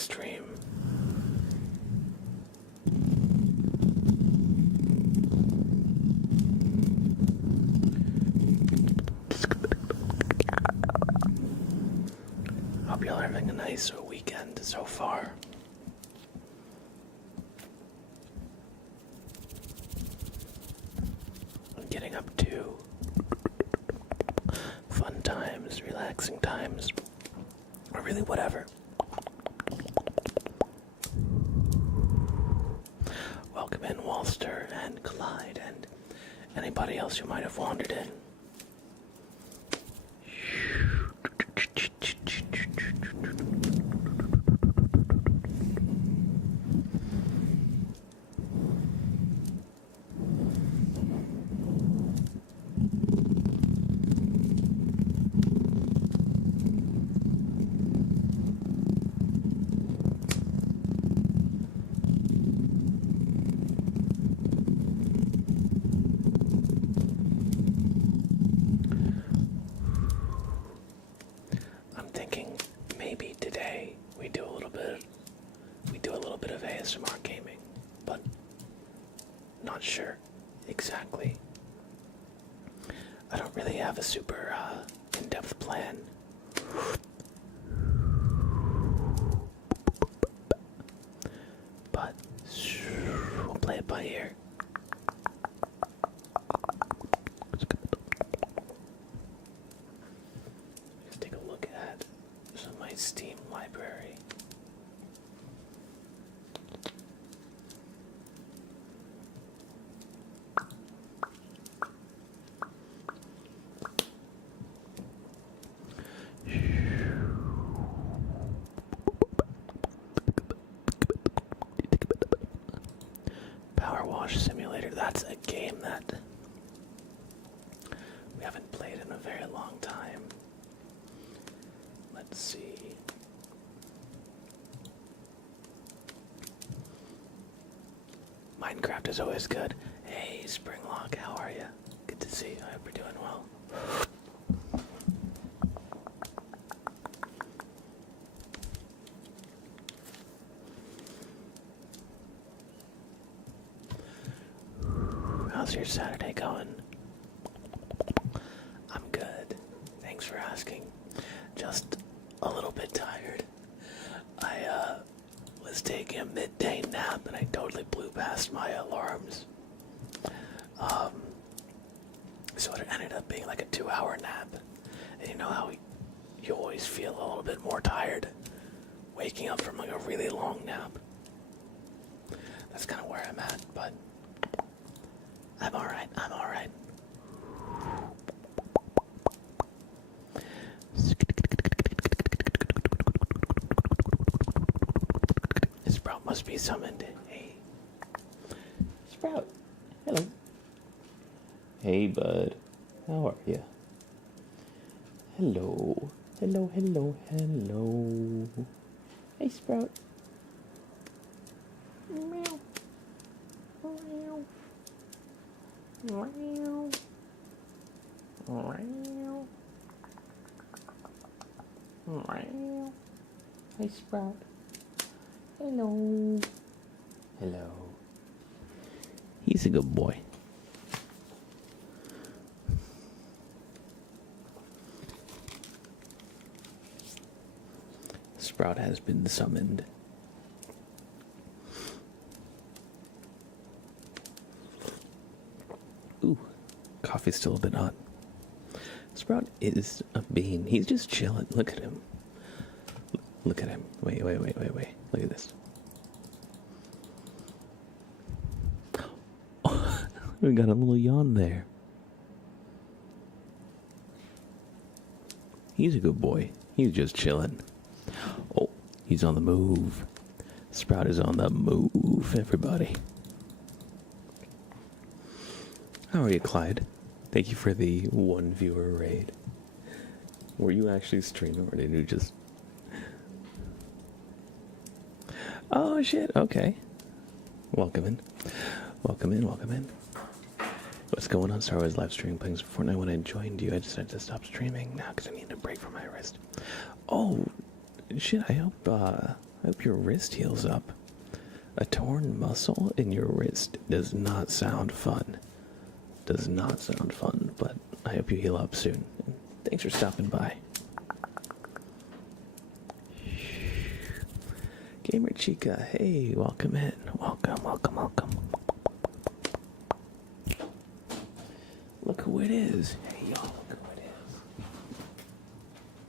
stream. Hope y'all are having a nice weekend so far. I'm getting up to fun times, relaxing times, or really whatever. Welcome in Walster and Clyde and anybody else who might have wandered in. Of ASMR gaming, but not sure exactly. I don't really have a super in-depth plan. But we'll play it by ear. Let's take a look at some of my Steam library. Simulator, that's a game that we haven't played in a very long time. Let's see. Minecraft is always good. Hey, Springlock, how are you? Good to see you. I hope you're doing well. How's your Saturday going? I'm good. Thanks for asking. Just a little bit tired. I was taking a midday nap and I totally blew past my alarms. So it ended up being like a 2-hour nap. And you know how you always feel a little bit more tired waking up from like a really long nap? That's kind of where I'm at, but I'm alright, I'm alright. Sprout must be summoned. Hey. Sprout. Hello. Hey, bud. How are you? Hello. Hello, hello, hello. Hey, Sprout. Meow. Meow. Meow. Meow. Meow. Hey, Sprout. Hello. Hello. He's a good boy. Sprout has been summoned. Ooh, coffee's still a bit hot. Sprout is a bean. He's just chilling. Look at him. Look at him. Wait. Look at this. Oh, we got a little yawn there. He's a good boy. He's just chilling. Oh, he's on the move. Sprout is on the move, everybody. How are you, Clyde? Thank you for the 1 viewer raid. Were you actually streaming or did you just... Oh shit, okay. Welcome in. Welcome in, welcome in. What's going on? Star Wars live stream playing some Fortnite. When I joined you, I decided to stop streaming now because I needed a break from my wrist. Oh, shit, I I hope your wrist heals up. A torn muscle in your wrist does not sound fun. Does not sound fun, but I hope you heal up soon. Thanks for stopping by. Gamer Chica, hey, welcome in. Welcome, welcome, welcome. Look who it is. Hey, y'all, look who it is.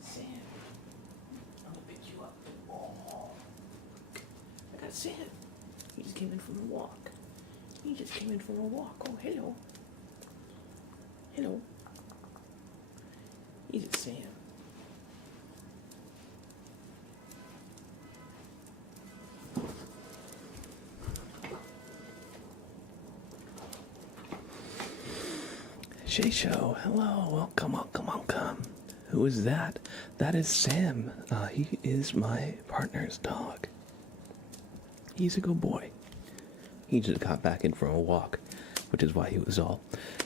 Sam, I'm gonna pick you up. Oh, I got Sam. He just came in from a walk. He just came in from a walk. Oh, hello. Hello. He's a Sam. Shay Show, hello, welcome, welcome, welcome. Who is that? That is Sam. He is my partner's dog. He's a good boy. He just got back in from a walk, which is why he was all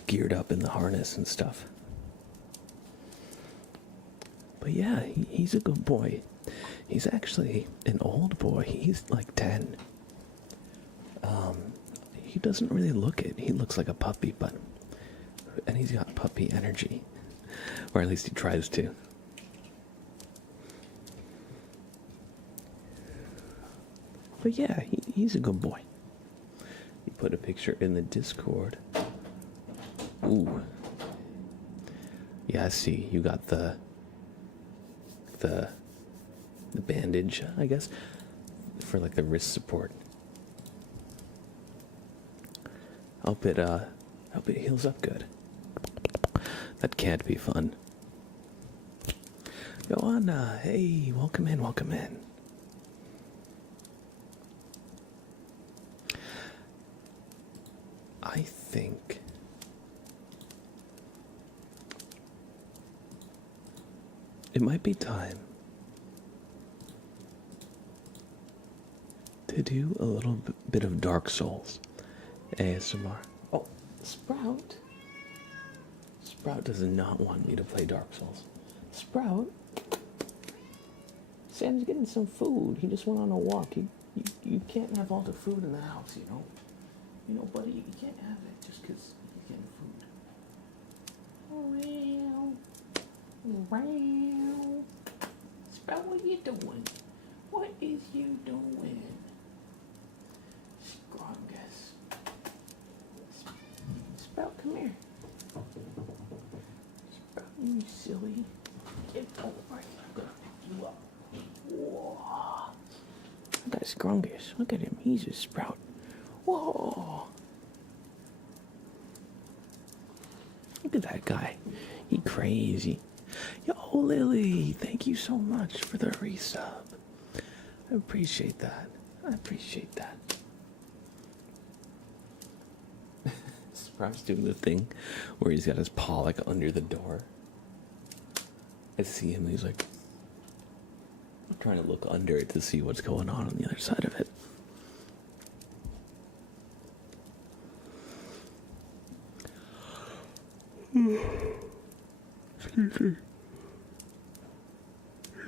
geared up in the harness and stuff. But yeah, he's a good boy. He's actually an old boy. He's like 10. He doesn't really look it. He looks like a puppy, and he's got puppy energy. Or at least he tries to. But yeah, he's a good boy. You put a picture in the Discord. Ooh. Yeah, I see. You got the bandage, I guess, for like the wrist support. Hope it heals up good. That can't be fun. Go on, hey, welcome in, welcome in. I think it might be time to do a little bit of Dark Souls ASMR. Oh, Sprout. Sprout does not want me to play Dark Souls. Sprout? Sam's getting some food. He just went on a walk. You can't have all the food in the house, you know? You know, buddy, you can't have it just because you're getting food. Wow. Sprout, what you doing? What is you doing? Scrungus. Sprout, come here. Sprout, you silly. Get over here. I'm gonna pick you up. Whoa. Look at Scrungus. Look at him. He's a Sprout. Whoa. Look at that guy. He crazy. Yo, Lily, thank you so much for the resub. I appreciate that. I appreciate that. Sprout's doing the thing where he's got his paw like under the door. I see him, he's like trying to look under it to see what's going on the other side of it. Excuse me.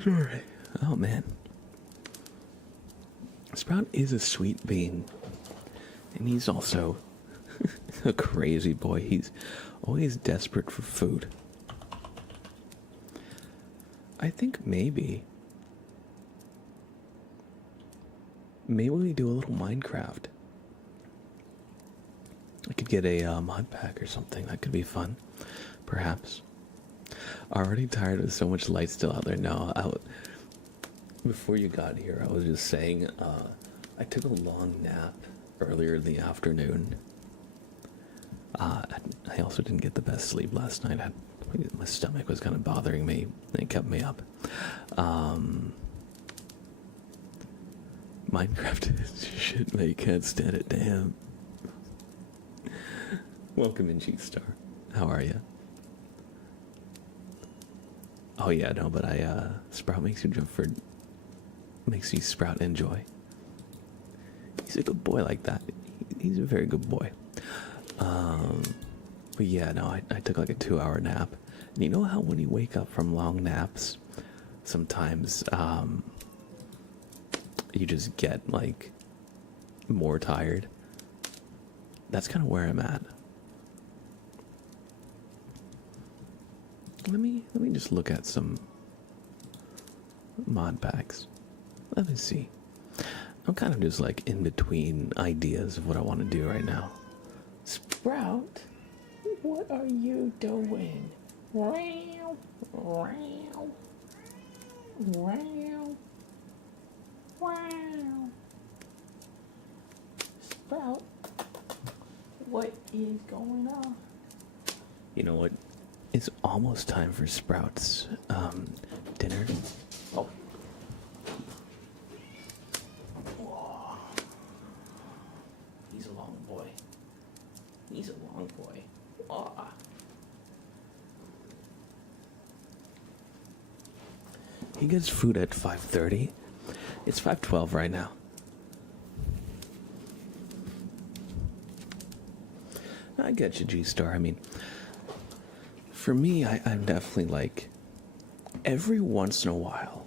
Sorry. Oh man. Sprout is a sweet being. And he's also a crazy boy. He's always desperate for food. I think maybe we do a little Minecraft. I could get a mod pack or something. That could be fun. Perhaps. Already tired of so much light still out there. No, before you got here, I was just saying, I took a long nap earlier in the afternoon. I also didn't get the best sleep last night. My stomach was kind of bothering me, and it kept me up. Minecraft is shit, mate. Can't stand it. Damn. Welcome in, G-Star. How are you? Oh yeah, no, but Sprout makes you Sprout enjoy. He's a good boy like that. He's a very good boy. But yeah, no, I took like a 2-hour nap. And you know how when you wake up from long naps, sometimes you just get like more tired. That's kind of where I'm at. Let me just look at some mod packs. Let me see. I'm kind of just like in between ideas of what I want to do right now. Sprout, what are you doing? Wow, wow, wow, wow. Sprout, what is going on? You know what? It's almost time for Sprout's dinner. Oh. Whoa. He's a long boy. He's a long boy. Aw. He gets food at 5:30. It's 5:12 right now. I get you, G-Star. I mean, for me, I'm definitely like, every once in a while,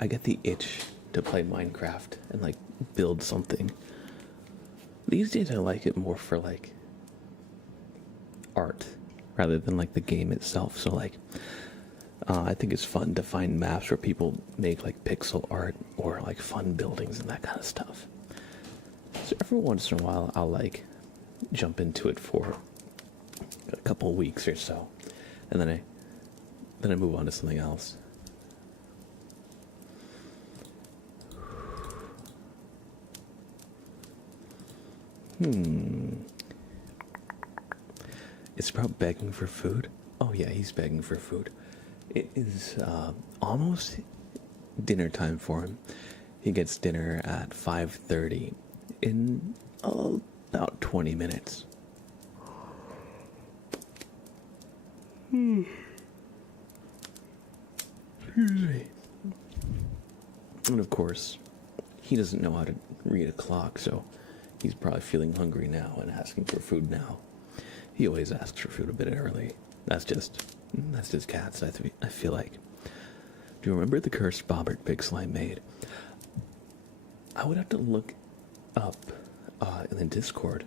I get the itch to play Minecraft and like build something. These days I like it more for like art rather than like the game itself. So like, I think it's fun to find maps where people make like pixel art or like fun buildings and that kind of stuff. So every once in a while I'll like jump into it for a couple weeks or so, and then I move on to something else. It's about begging for food. Oh yeah, he's begging for food. It is almost dinner time for him. He gets dinner at 5:30 in about 20 minutes. Excuse me. And of course, he doesn't know how to read a clock, so he's probably feeling hungry now and asking for food now. He always asks for food a bit early. That's just cats, I feel like. Do you remember the cursed bobbert pixel I made? I would have to look up in the Discord.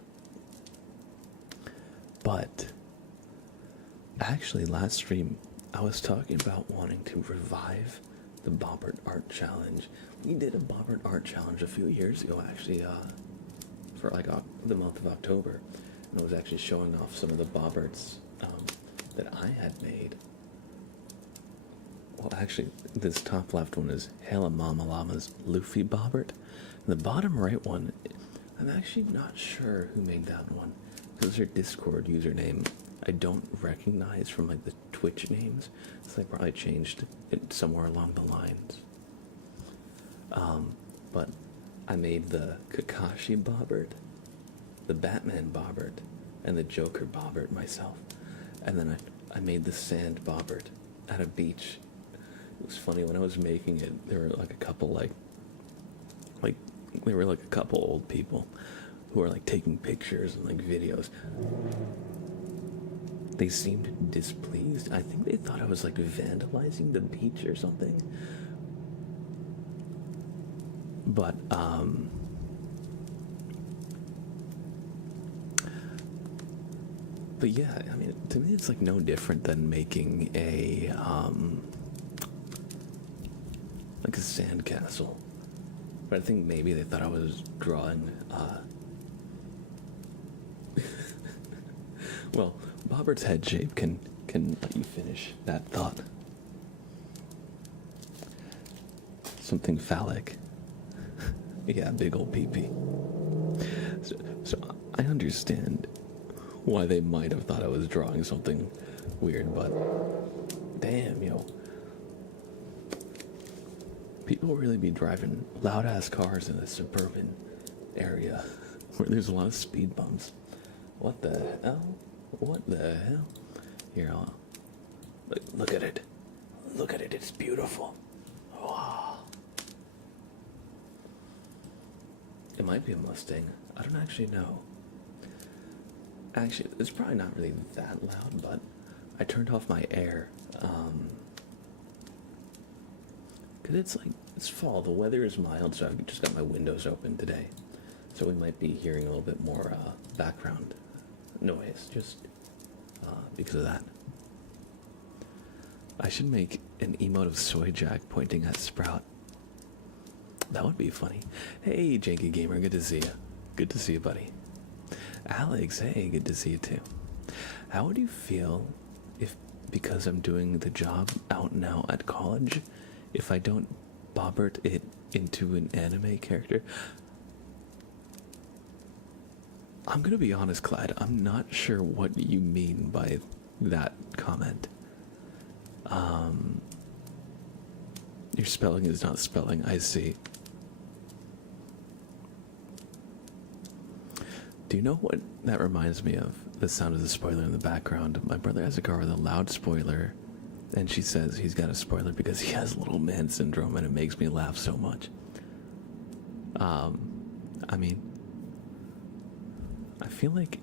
But actually, last stream, I was talking about wanting to revive the Bobbert Art Challenge. We did a Bobbert Art Challenge a few years ago, actually, for like the month of October. And I was actually showing off some of the Bobberts that I had made. Well, actually, this top left one is Hella Mama Llama's Luffy Bobbert. And the bottom right one, I'm actually not sure who made that one, because their Discord username I don't recognize from like the Twitch names, so they probably changed it somewhere along the lines. But I made the Kakashi Bobbert, the Batman Bobbert, and the Joker Bobbert myself. And then I made the Sand Bobbert at a beach. It was funny, when I was making it, there were like a couple there were like a couple old people who were like taking pictures and like videos. They seemed displeased. I think they thought I was like vandalizing the beach or something. But yeah, I mean, to me it's like no different than making a like a sandcastle. But I think maybe they thought I was drawing well, Bobbert's head shape can let you finish that thought. Something phallic. Yeah, big old pee-pee. So I understand why they might have thought I was drawing something weird, but damn, yo. People really be driving loud-ass cars in a suburban area where there's a lot of speed bumps. What the hell? What the hell? Here, look at it. Look at it, it's beautiful. Wow. It might be a Mustang. I don't actually know. Actually, it's probably not really that loud, but I turned off my air. Cause it's It's fall. The weather is mild, so I've just got my windows open today. So we might be hearing a little bit more background noise, just because of that. I should make an emote of Soy Jack pointing at Sprout. That would be funny. Hey, Janky Gamer, good to see you. Good to see you, buddy. Alex, hey, good to see you too. How would you feel if, because I'm doing the job out now at college, if I don't bobbert it into an anime character? I'm gonna be honest, Clyde, I'm not sure what you mean by that comment. Your spelling is not spelling, I see. Do you know what that reminds me of? The sound of the spoiler in the background. My brother has a car with a loud spoiler, and she says he's got a spoiler because he has little man syndrome, and it makes me laugh so much. I mean, I feel like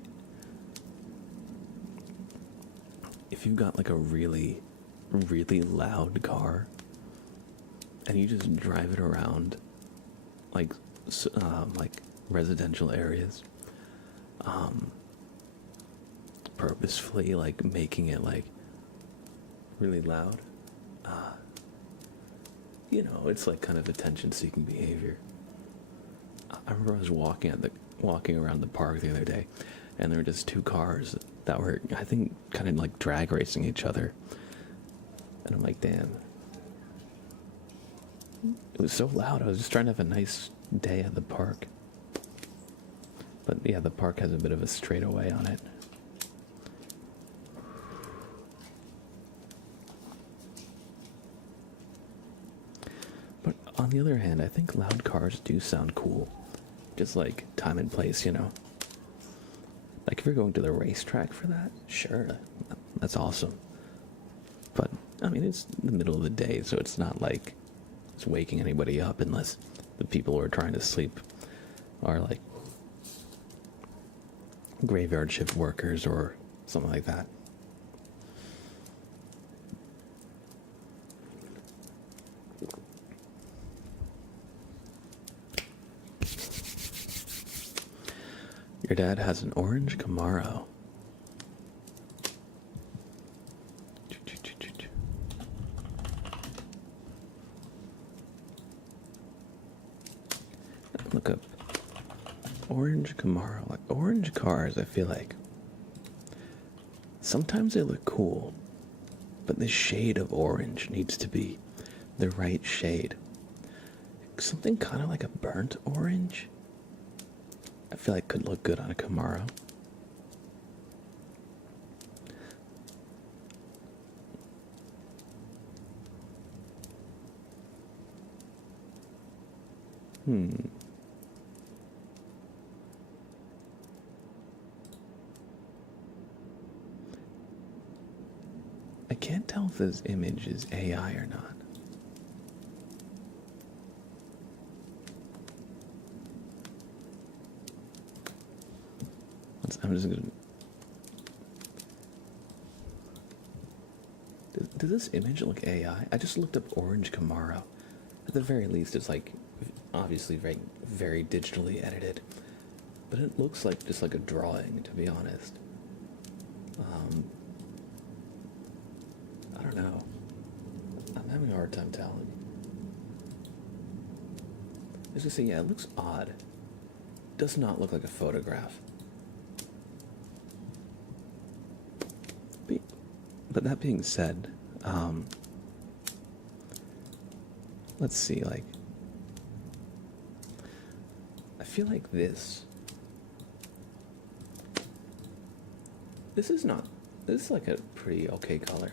if you've got like a really, really loud car, and you just drive it around, like residential areas, purposefully like making it like really loud, you know, it's like kind of attention-seeking behavior. I remember I was walking around the park the other day, and there were just two cars that were, I think, kind of like drag racing each other, and I'm like, damn. It was so loud. I was just trying to have a nice day at the park. But yeah, the park has a bit of a straightaway on it. But on the other hand, I think loud cars do sound cool. Just like time and place, you know? Like if you're going to the racetrack for that, sure, that's awesome. But, I mean, it's the middle of the day, so it's not like it's waking anybody up unless the people who are trying to sleep are like graveyard shift workers or something like that. Your dad has an orange Camaro. Look up orange Camaro. Like orange cars, I feel like sometimes they look cool, but the shade of orange needs to be the right shade. Something kind of like a burnt orange, I feel like could look good on a Camaro. I can't tell if this image is AI or not. I'm just gonna... Does this image look AI? I just looked up orange Camaro. At the very least, it's like obviously very, very digitally edited, but it looks like just like a drawing, to be honest. I don't know. I'm having a hard time telling. I was gonna say, yeah, it looks odd. Does not look like a photograph. But that being said, let's see, like, I feel like this is like a pretty okay color.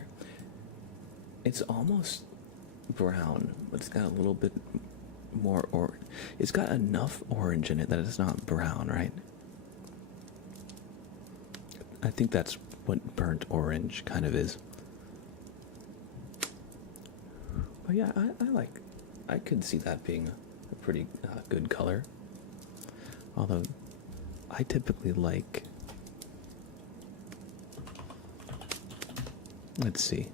It's almost brown, but it's got a little bit more it's got enough orange in it that it's not brown, right? I think that's what burnt orange kind of is. But yeah, I could see that being a pretty good color. Although, I typically like, let's see.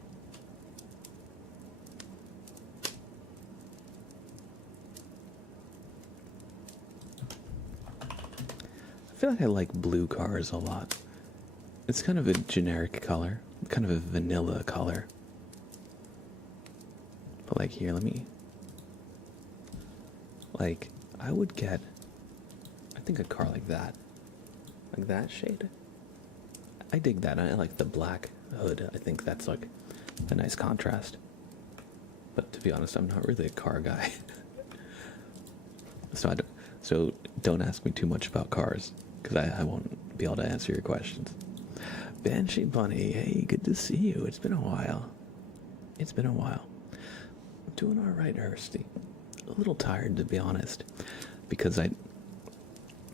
feel like I like blue cars a lot. It's kind of a generic color, kind of a vanilla color. But like here, let me... Like, I would get, I think a car like that shade. I dig that. I like the black hood. I think that's like a nice contrast. But to be honest, I'm not really a car guy. So don't ask me too much about cars, because I won't be able to answer your questions. Banshee Bunny, hey, good to see you. It's been a while. I'm doing all right, Hursty. A little tired, to be honest, because I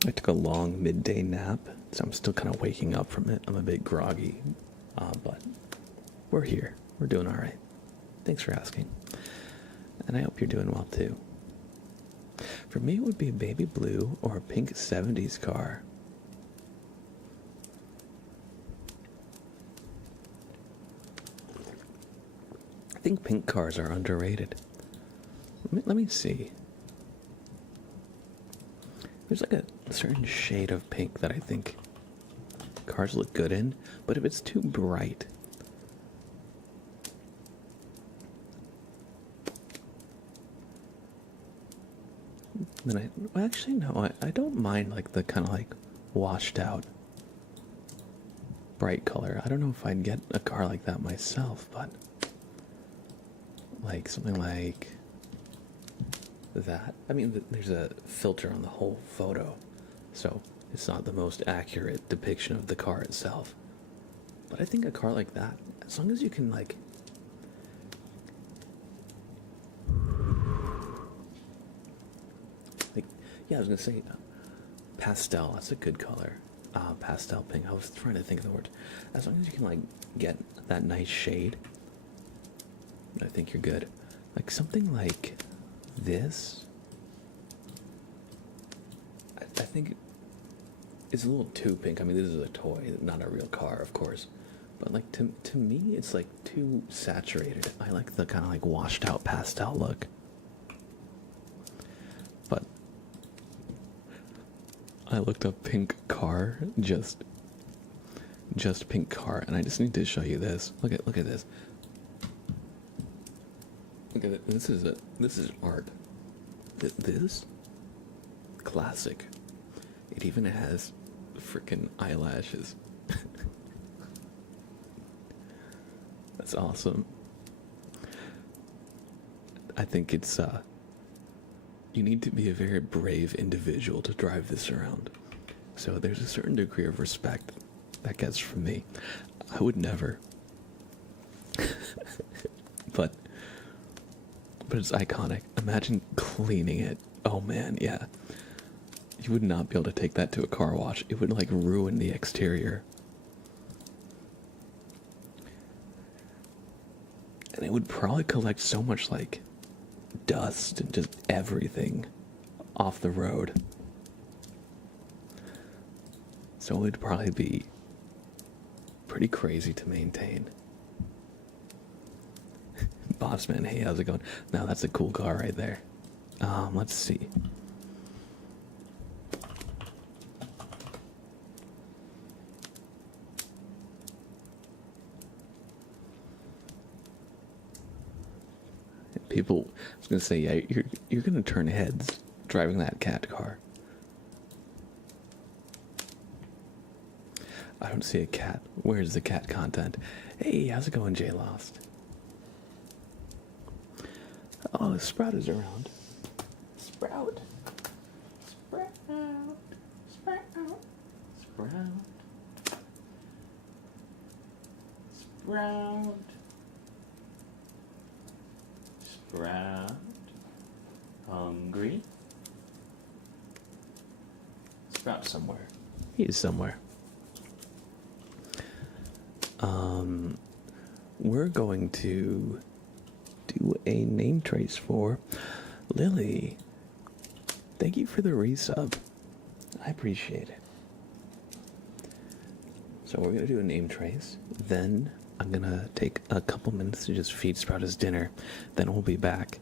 took a long midday nap, so I'm still kind of waking up from it. I'm a bit groggy, but we're here. We're doing all right. Thanks for asking, and I hope you're doing well too. For me, it would be a baby blue or a pink 70s car. I think pink cars are underrated. Let me see. There's like a certain shade of pink that I think cars look good in, but if it's too bright, then well, actually no, I don't mind like the kind of like washed out bright color. I don't know if I'd get a car like that myself, but like something like that. I mean, there's a filter on the whole photo, so it's not the most accurate depiction of the car itself. But I think a car like that, as long as you can like yeah, I was gonna say pastel. That's a good color. Pastel pink. I was trying to think of the word. As long as you can like get that nice shade, I think you're good. Like something like this, I think it's a little too pink. I mean, this is a toy, not a real car, of course. But like to me, it's like too saturated. I like the kind of like washed out pastel look. But I looked up pink car, just pink car, and I just need to show you this. Look at this. Look at it. This is art. This classic. It even has freaking eyelashes. That's awesome. I think it's you need to be a very brave individual to drive this around. So there's a certain degree of respect that gets from me. I would never. but it's iconic. Imagine cleaning it. Oh man, yeah. You would not be able to take that to a car wash. It would like ruin the exterior. And it would probably collect so much like dust and just everything off the road. So it would probably be pretty crazy to maintain. Bossman, hey, how's it going? Now that's a cool car right there. Let's see. People, I was gonna say, yeah, you're gonna turn heads driving that cat car. I don't see a cat. Where's the cat content? Hey, how's it going, Jay Lost? Oh, Sprout is around. Sprout. Sprout. Sprout. Sprout. Sprout. Sprout. Hungry. Sprout somewhere. He's somewhere. We're going to do a name trace for Lily. Thank you for the resub. I appreciate it. So we're going to do a name trace. Then I'm going to take a couple minutes to just feed Sprout his dinner. Then we'll be back.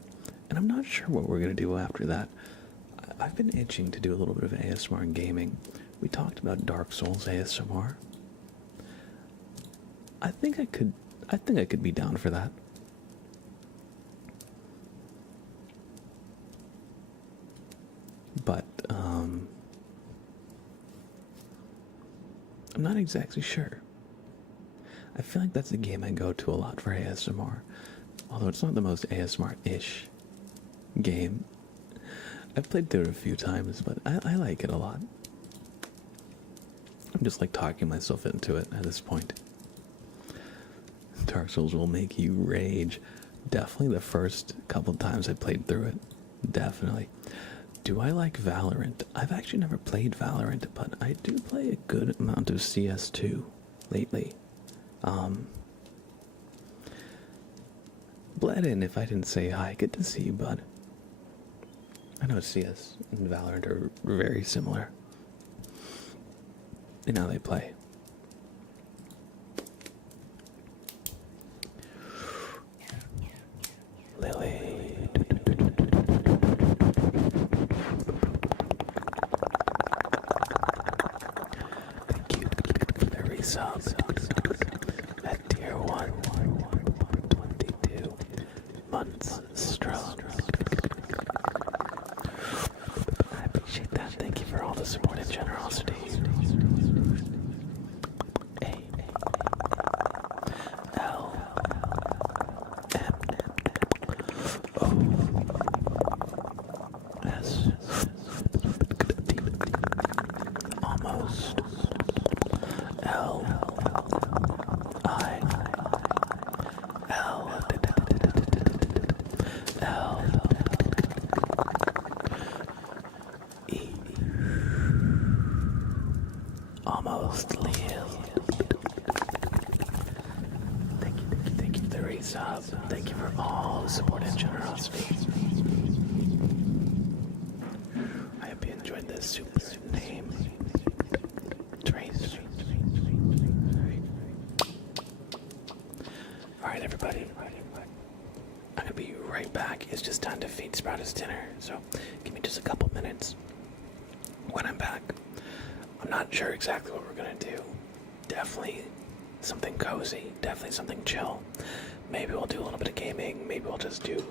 And I'm not sure what we're going to do after that. I've been itching to do a little bit of ASMR and gaming. We talked about Dark Souls ASMR. I think I could be down for that. But I'm not exactly sure. I feel like that's a game I go to a lot for ASMR. Although it's not the most ASMR-ish game. I've played through it a few times, but I like it a lot. I'm just like talking myself into it at this point. Dark Souls will make you rage. Definitely the first couple times I played through it. Definitely. Do I like Valorant? I've actually never played Valorant, but I do play a good amount of CS2 lately. Bled in if I didn't say hi. Good to see you, bud. I know CS and Valorant are very similar in how they play. Lily. Thank you for the resub at tier 1, 22 months strong. I appreciate that. Thank you for all the support and generosity. A L M O S almost L I L L E almost Leo. Thank you for the resub. Thank you for all the support and generosity. I hope you enjoyed this super name. Trace. Alright, everybody. I'm gonna be right back. It's just time to feed Sprout his dinner, so give me just a couple minutes. When I'm back, I'm not sure exactly what we're gonna do. Definitely something cozy, definitely something chill. Maybe we'll do a little bit of gaming, maybe we'll just do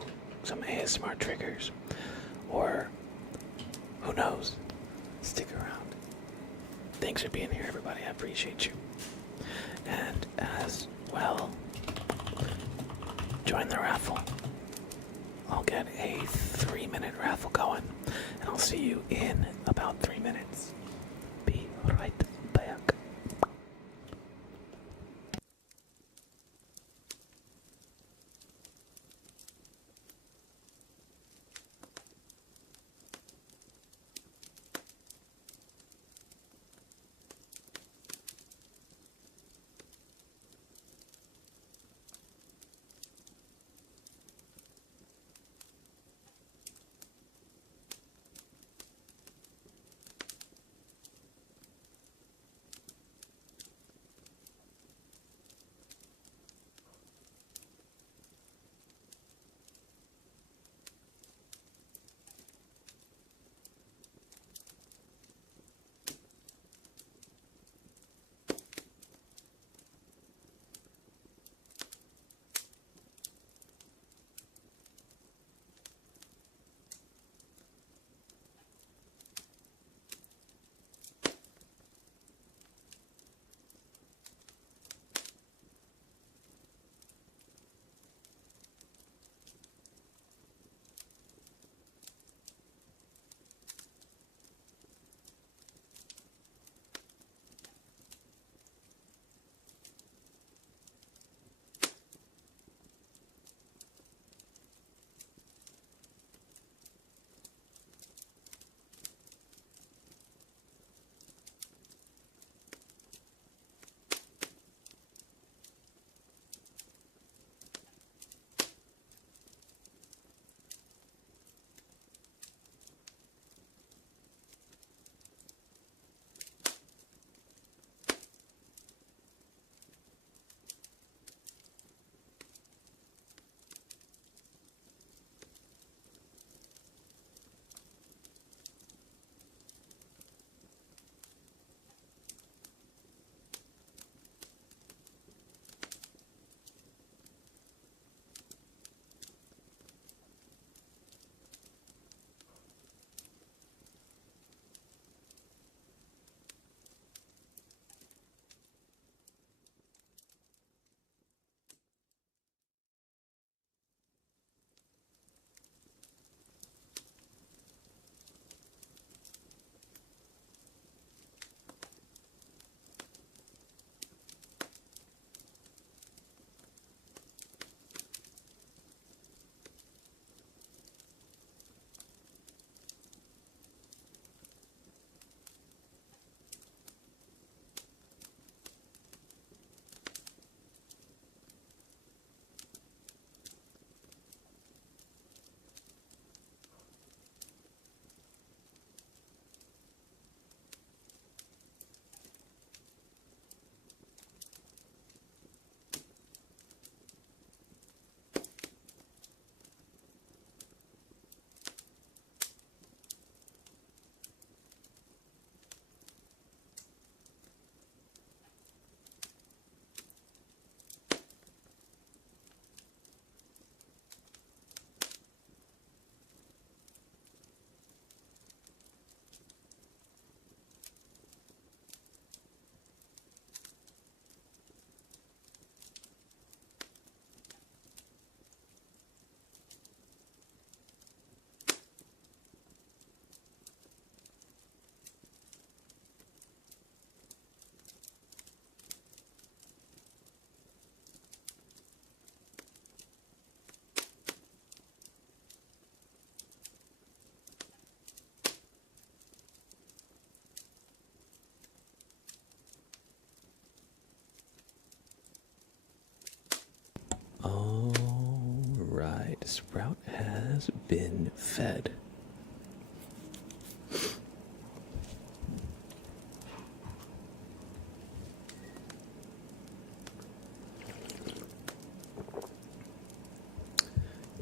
some ASMR triggers, or who knows? Stick around. Thanks for being here, everybody. I appreciate you. And as well, join the raffle. I'll get a 3-minute raffle going, and I'll see you in about 3 minutes. Be right back. Alright, Sprout has been fed.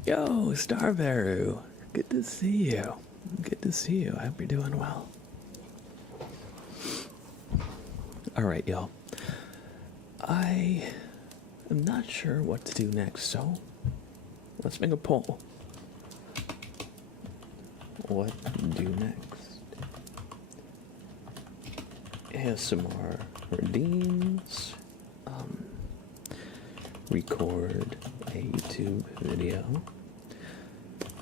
Yo, Starveru! Good to see you. Good to see you. I hope you're doing well. Alright, y'all. I am not sure what to do next, so let's make a poll. What do next? ASMR redeems. Record a YouTube video.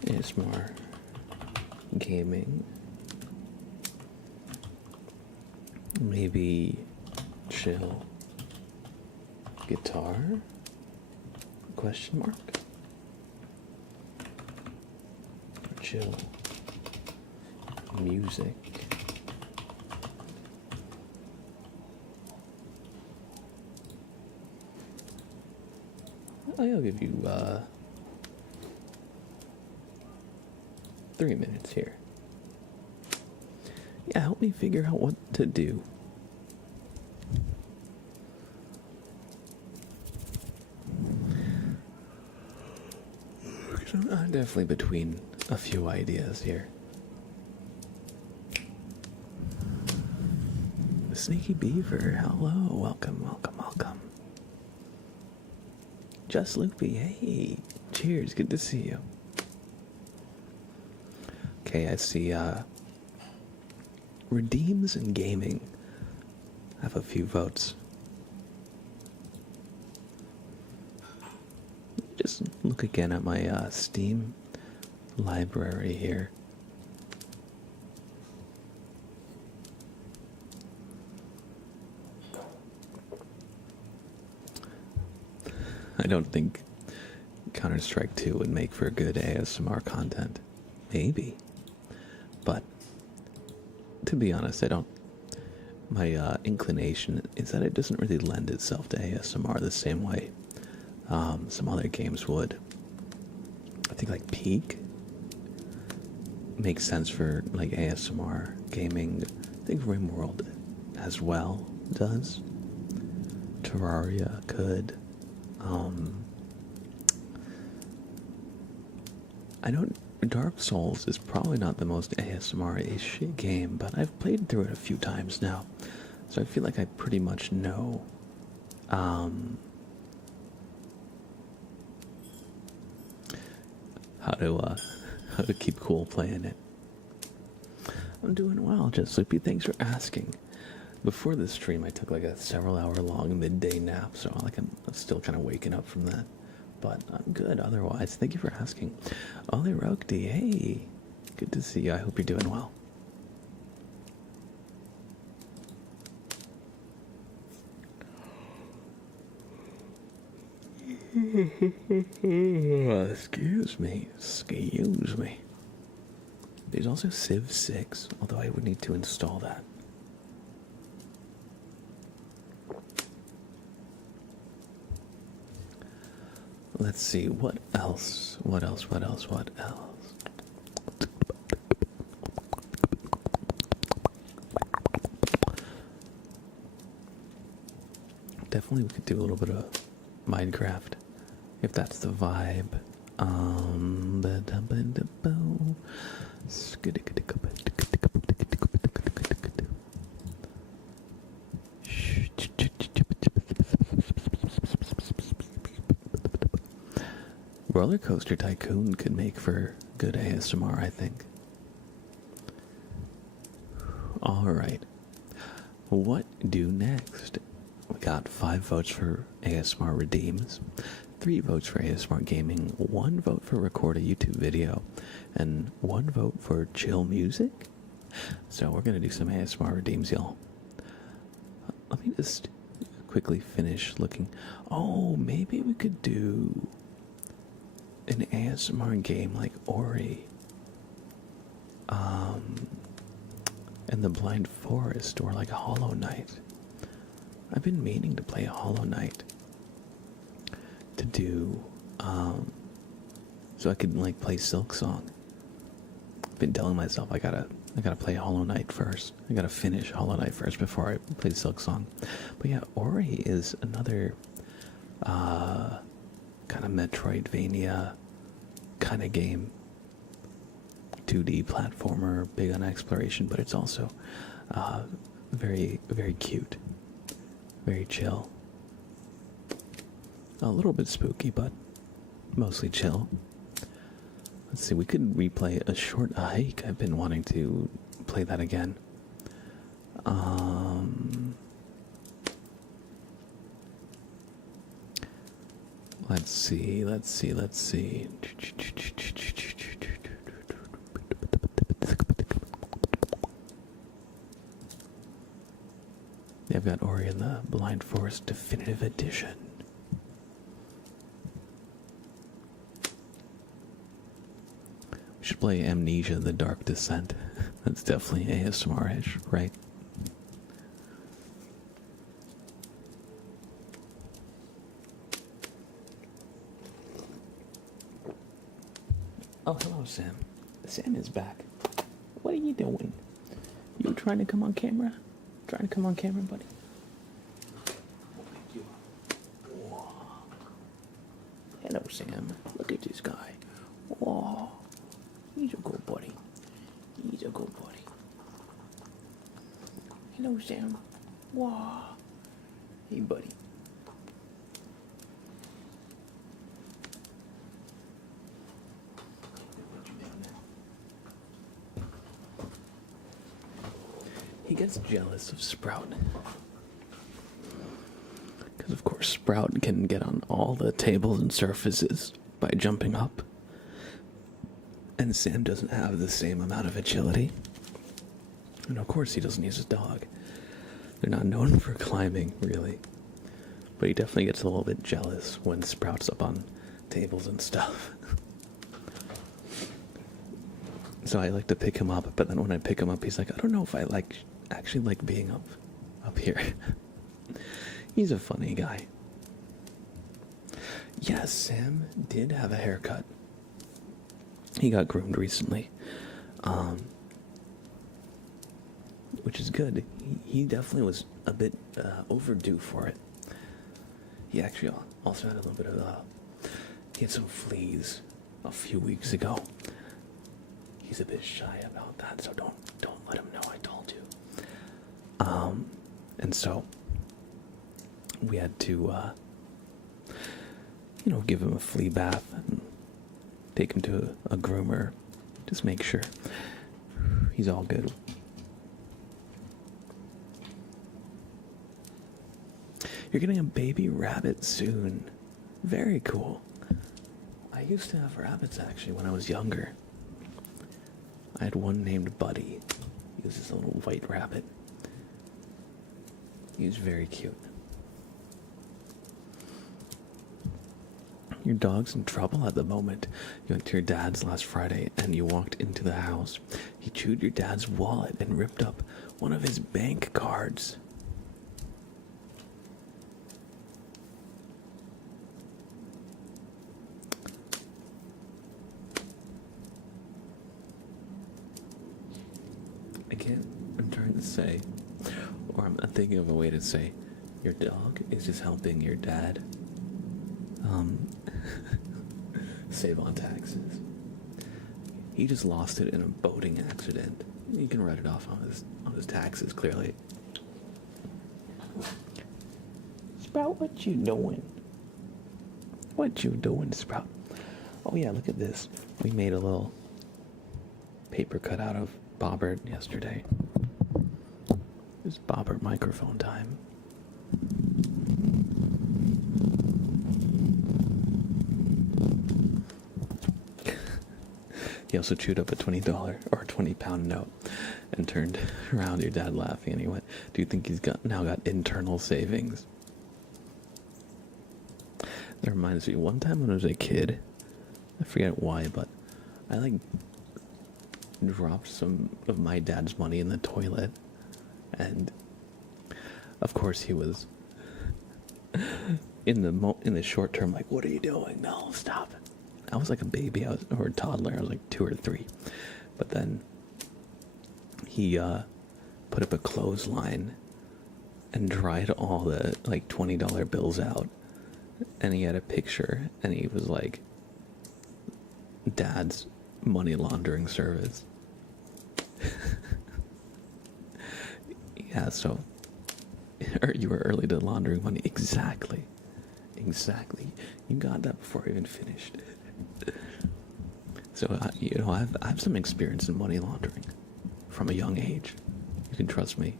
ASMR gaming. Maybe chill guitar? Question mark? Or chill music? I'll give you 3 minutes here. Yeah, help me figure out what to do. I'm definitely between a few ideas here. Sneaky Beaver, hello, welcome, welcome, welcome. Just Loopy, hey, cheers, good to see you. Okay, I see, Redeems and Gaming have a few votes. Just look again at my Steam library here. I don't think Counter-Strike 2 would make for good ASMR content. Maybe. But, to be honest, my inclination is that it doesn't really lend itself to ASMR the same way some other games would. I think like Peak makes sense for like ASMR gaming. I think RimWorld as well does. Terraria could. I don't. Dark Souls is probably not the most ASMR-ish game, but I've played through it a few times now, so I feel like I pretty much know how to keep cool playing it. I'm doing well, Just Sleepy. Thanks for asking. Before this stream, I took like a several-hour-long midday nap, so I'm still kind of waking up from that. But I'm good otherwise. Thank you for asking. Ollie Rokdi, hey. Good to see you. I hope you're doing well. Excuse me. Excuse me. There's also Civ 6, although I would need to install that. Let's see, what else? What else? Definitely we could do a little bit of Minecraft, if that's the vibe. Roller Coaster Tycoon could make for good ASMR, I think. Alright. What do next? We got 5 votes for ASMR Redeems, 3 votes for ASMR Gaming, 1 vote for record a YouTube video, and 1 vote for chill music? So we're gonna do some ASMR Redeems, y'all. Let me just quickly finish looking. Oh, maybe we could do an ASMR game like Ori, and the Blind Forest, or like Hollow Knight. I've been meaning to play Hollow Knight, to do so I could like play Silk Song. Been telling myself I gotta play Hollow Knight first. I gotta finish Hollow Knight first before I play Silk Song. But yeah, Ori is another kind of Metroidvania kind of game. 2D platformer, big on exploration, but it's also very, very cute. Very chill. A little bit spooky, but mostly chill. Let's see, we could replay A Short Hike. I've been wanting to play that again. Let's see. I've got Ori and the Blind Forest Definitive Edition. We should play Amnesia: The Dark Descent. That's definitely ASMR-ish, right? Oh, hello, Sam. Sam is back. What are you doing? You trying to come on camera? Trying to come on camera, buddy? We'll pick you up. Whoa. Hello, Sam. Look at this guy. Whoa. He's a good buddy. He's a good buddy. Hello, Sam. Whoa. Hey, buddy. He gets jealous of Sprout. Because, of course, Sprout can get on all the tables and surfaces by jumping up. And Sam doesn't have the same amount of agility. And, of course, he doesn't use his dog. They're not known for climbing, really. But he definitely gets a little bit jealous when Sprout's up on tables and stuff. So I like to pick him up, but then when I pick him up, he's like, I don't know if I actually like being up here. He's a funny guy. Yes, Sam did have a haircut. He got groomed recently, which is good. He definitely was a bit overdue for it. He actually also had a little bit of he had some fleas a few weeks ago. He's a bit shy about that, so don't let him know I told you. And so we had to, give him a flea bath and take him to a groomer. Just make sure he's all good. You're getting a baby rabbit soon. Very cool. I used to have rabbits, actually, when I was younger. I had one named Buddy. He was this little white rabbit. He was very cute. Your dog's in trouble at the moment. You went to your dad's last Friday and you walked into the house. He chewed your dad's wallet and ripped up one of his bank cards. I'm trying to say, or I'm thinking of a way to say, your dog is just helping your dad save on taxes. He just lost it in a boating accident. You can write it off on his taxes, clearly. Sprout, what you doing? What you doing, Sprout? Oh yeah, look at this. We made a little paper cut out of Bobbert yesterday. It's Bobbert microphone time. He also chewed up a $20 or £20 note and turned around your dad laughing and he went, do you think he's now got internal savings? That reminds me, one time when I was a kid, I forget why, but I dropped some of my dad's money in the toilet, and of course he was in the short term like, what are you doing? No, stop. I was like a baby, or a toddler. I was like 2 or 3. But then he put up a clothesline and dried all the like $20 bills out, and he had a picture, and he was like, "Dad's money laundering service." Yeah, so you were early to laundering money. Exactly. You got that before I even finished. So I have some experience in money laundering from a young age. You can trust me.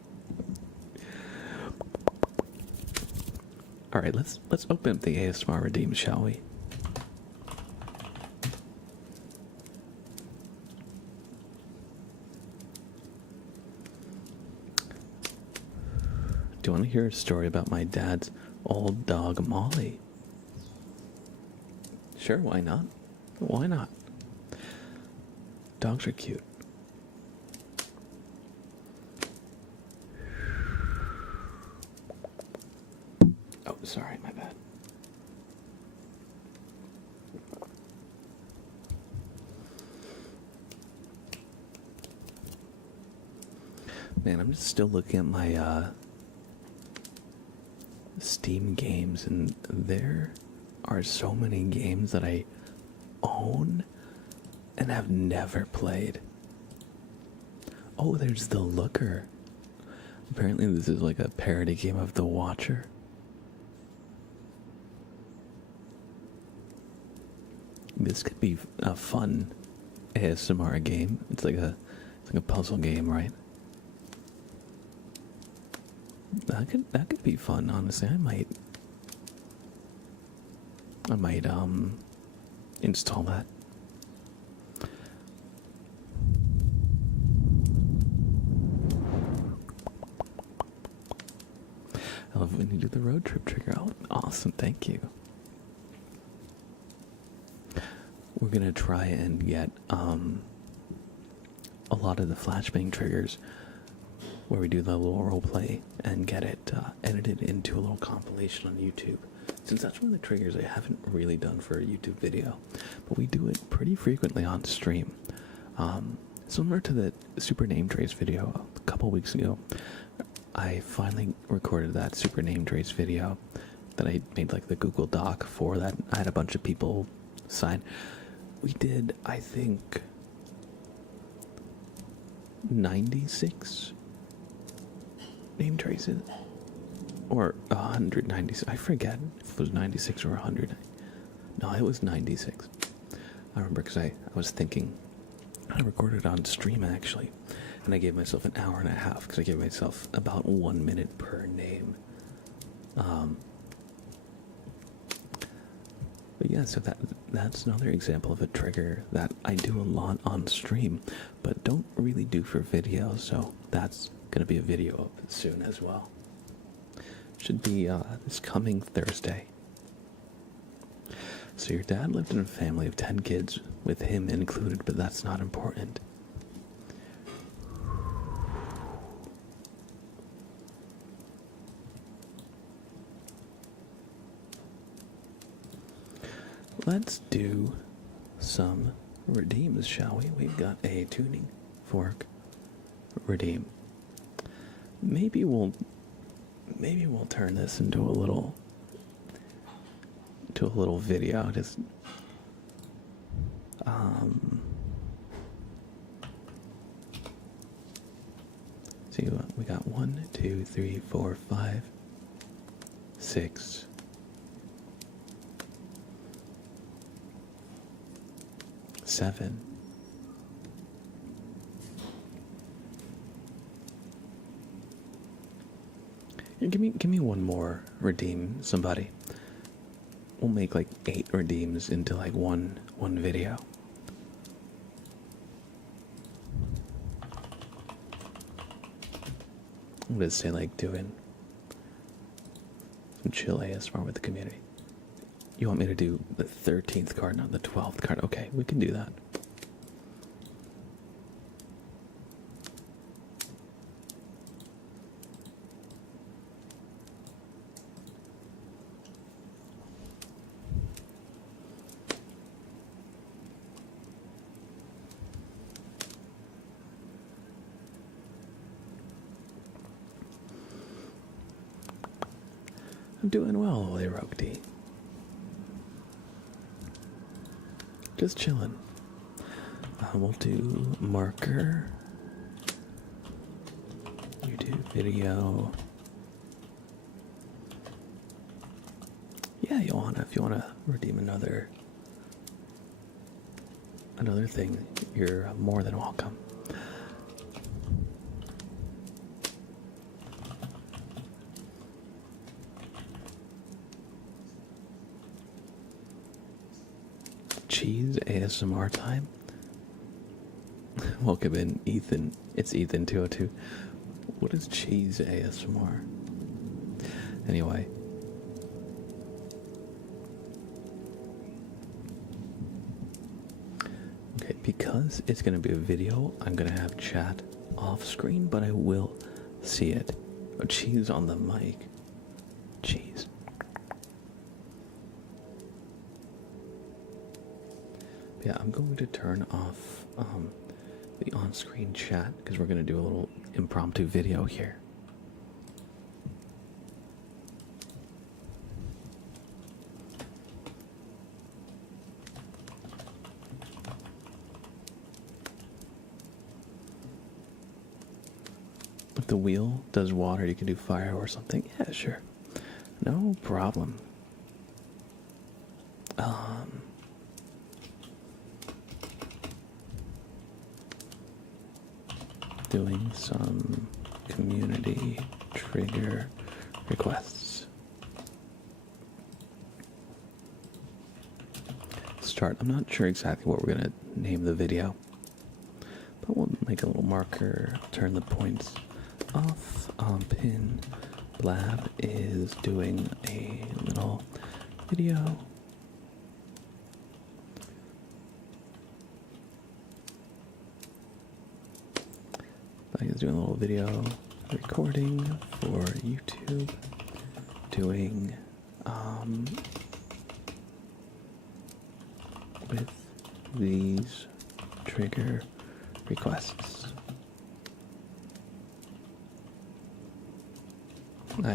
All right, let's open up the ASMR redeem, shall we? Do you want to hear a story about my dad's old dog, Molly? Sure, why not? Why not? Dogs are cute. Oh, sorry, my bad. Man, I'm just still looking at my Steam games, and there are so many games that I own and have never played. Oh, there's The Looker. Apparently this is like a parody game of The Watcher. This could be a fun ASMR game. It's like a puzzle game, right? That could be fun, honestly. I might install that. I love when you do the road trip trigger. Oh, awesome, thank you. We're gonna try and get a lot of the flashbang triggers where we do the little role play and get it edited into a little compilation on YouTube. Since that's one of the triggers I haven't really done for a YouTube video, but we do it pretty frequently on stream. Similar to the Super Name Trace video a couple weeks ago, I finally recorded that Super Name Trace video that I made like the Google Doc for that. I had a bunch of people sign. We did, I think, 96 name traces, or 196. I forget if it was 96 or 100. No, it was 96. I remember because I was thinking, I recorded on stream actually, and I gave myself an hour and a half because I gave myself about 1 minute per name. But yeah, so that's another example of a trigger that I do a lot on stream, but don't really do for video, so that's gonna be a video of it soon as well. Should be this coming Thursday. So your dad lived in a family of 10 kids, with him included, but that's not important. Let's do some redeems, shall we? We've got a tuning fork redeem. Maybe we'll turn this into a little video. Just see what we got. 1, 2, 3, 4, 5, 6. 7. Give me one more redeem, somebody. We'll make like 8 redeems into like one video. I'm gonna say like doing some chill ASMR with the community. You want me to do the 13th card, not the 12th card? Okay, we can do that. doing well, Leirokti. Just chilling. We'll do marker, YouTube video. Yeah, Johanna, if you want to redeem another thing, you're more than welcome. Cheese ASMR time. Welcome in, Ethan. It's Ethan 202. What is cheese ASMR? Anyway. Okay, because it's going to be a video, I'm going to have chat off screen, but I will see it. Oh, cheese on the mic. Cheese. Yeah, I'm going to turn off the on-screen chat because we're going to do a little impromptu video here. If the wheel does water, you can do fire or something. Yeah, sure. No problem. Doing some community trigger requests. Start. I'm not sure exactly what we're going to name the video, but we'll make a little marker, turn the points off. Pin Blab is doing a little video. Is doing a little video recording for YouTube, doing with these trigger requests. I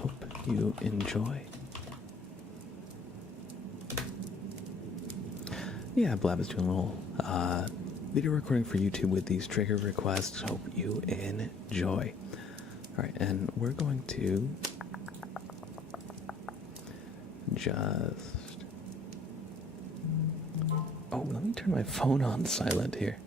hope you enjoy. Yeah, Blab is doing a little video recording for YouTube with these trigger requests. Hope you enjoy. Alright, and we're going to just... Oh, let me turn my phone on silent here.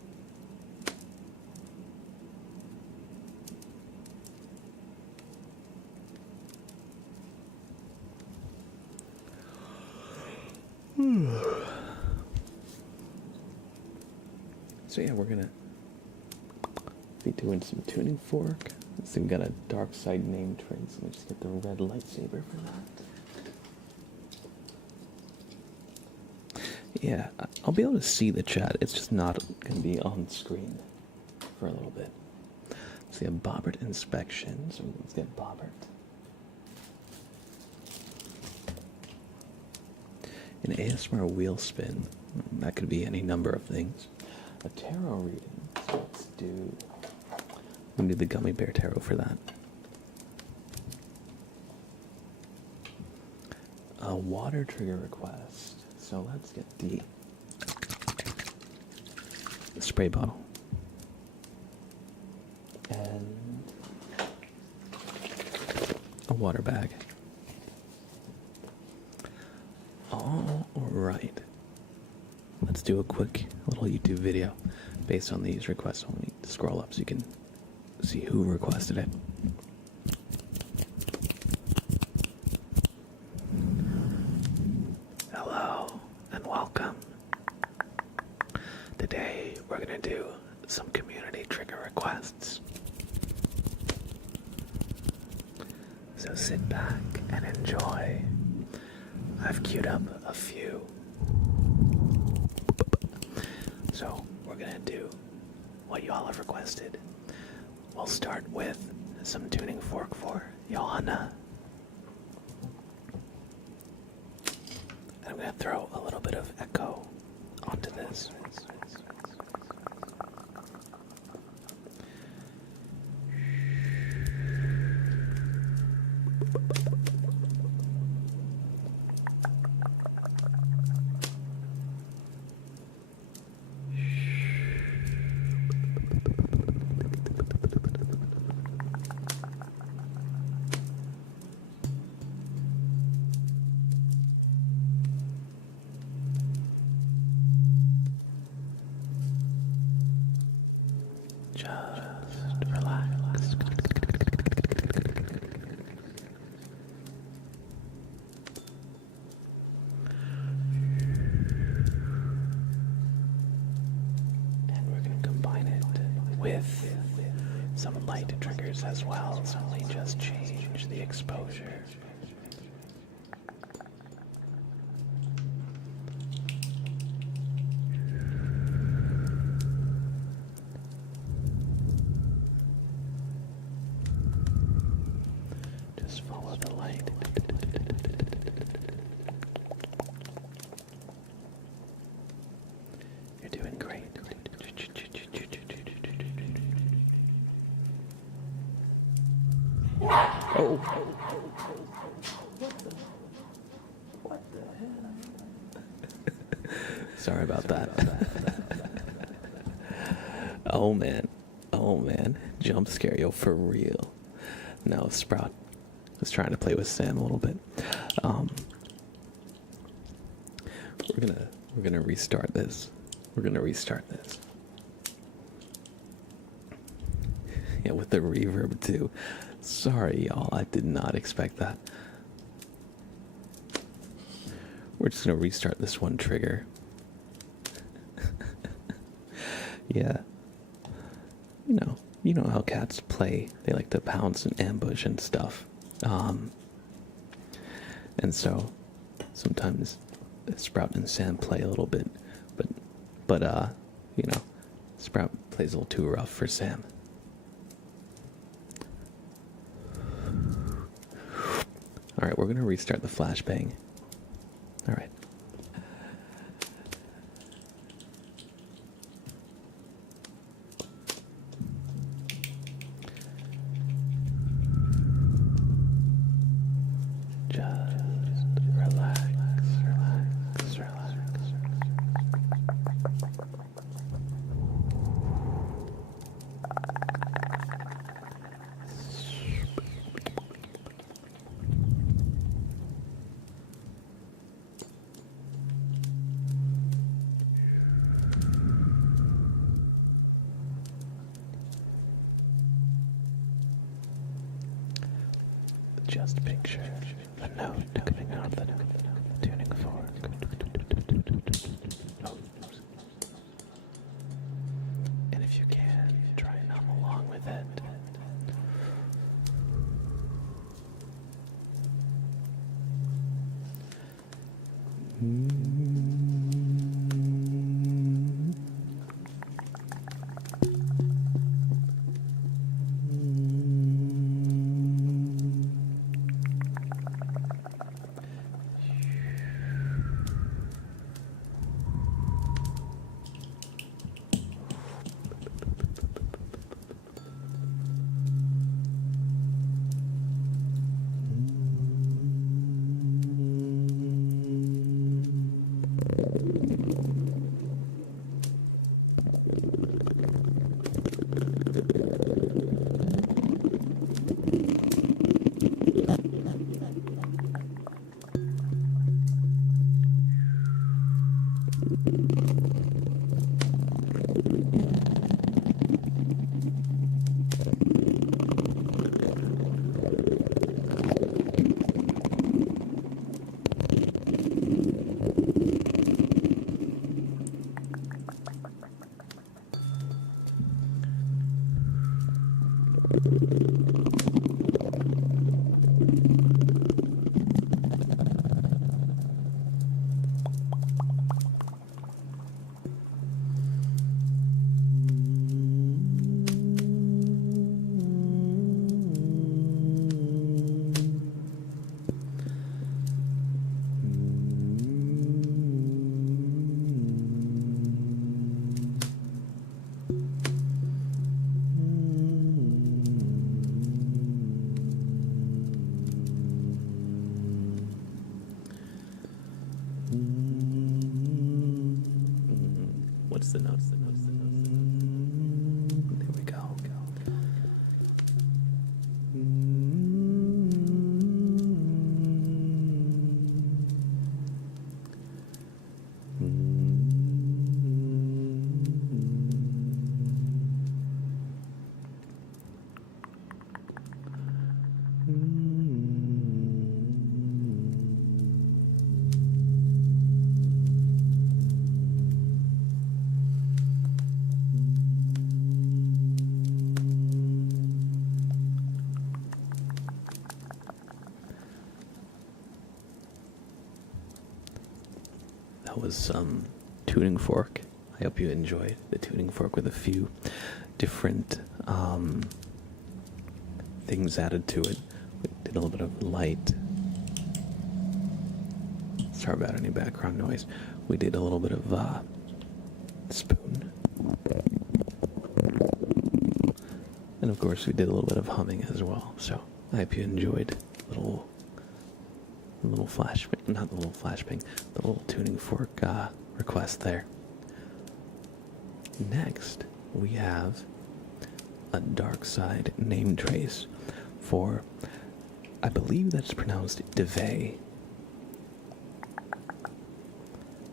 So yeah, we're gonna be doing some tuning fork. So we got a dark side name trig, so let's just get the red lightsaber for that. Yeah, I'll be able to see the chat. It's just not gonna be on screen for a little bit. So we have Bobbert inspection. So let's get Bobbert. An ASMR wheel spin. That could be any number of things. A tarot reading. So let's do... We can do the gummy bear tarot for that. A water trigger request. So let's get the spray bottle. And a water bag. All right. Let's do a quick little YouTube video based on these requests. I'll need to scroll up so you can see who requested it. Hello and welcome. Today we're going to do some community trigger requests. So sit back and enjoy. I've queued up a few. So we're gonna do what you all have requested. We'll start with some tuning fork for Johanna. And I'm gonna throw a little bit of echo onto this. Just relax. And we're going to combine it with some light triggers as well, so we just change the exposure. Just follow the light. You're doing great. Oh. What the hell? Sorry about that. Oh man. Oh man. Jump scare, yo, for real. No, Sprout was trying to play with Sam a little bit. We're gonna restart this. We're gonna restart this. Yeah, with the reverb too. Sorry, y'all. I did not expect that. We're just gonna restart this one trigger. Yeah. You know how cats play. They like to pounce and ambush and stuff. And so sometimes Sprout and Sam play a little bit, but Sprout plays a little too rough for Sam. All right, we're gonna restart the flashbang. All right. Just relax, relax, relax. Just picture a note coming out of the tuning fork. Oh. And if you can, try and hum along with it. What's the notes? There we go. That was some tuning fork. I hope you enjoyed the tuning fork with a few different things added to it. We did a little bit of light. Sorry about any background noise. We did a little bit of spoon. And of course we did a little bit of humming as well. So I hope you enjoyed the little flashbang, not the little flashbang, the little tuning fork request there. Next, we have a dark side name trace for, I believe that's pronounced Devay.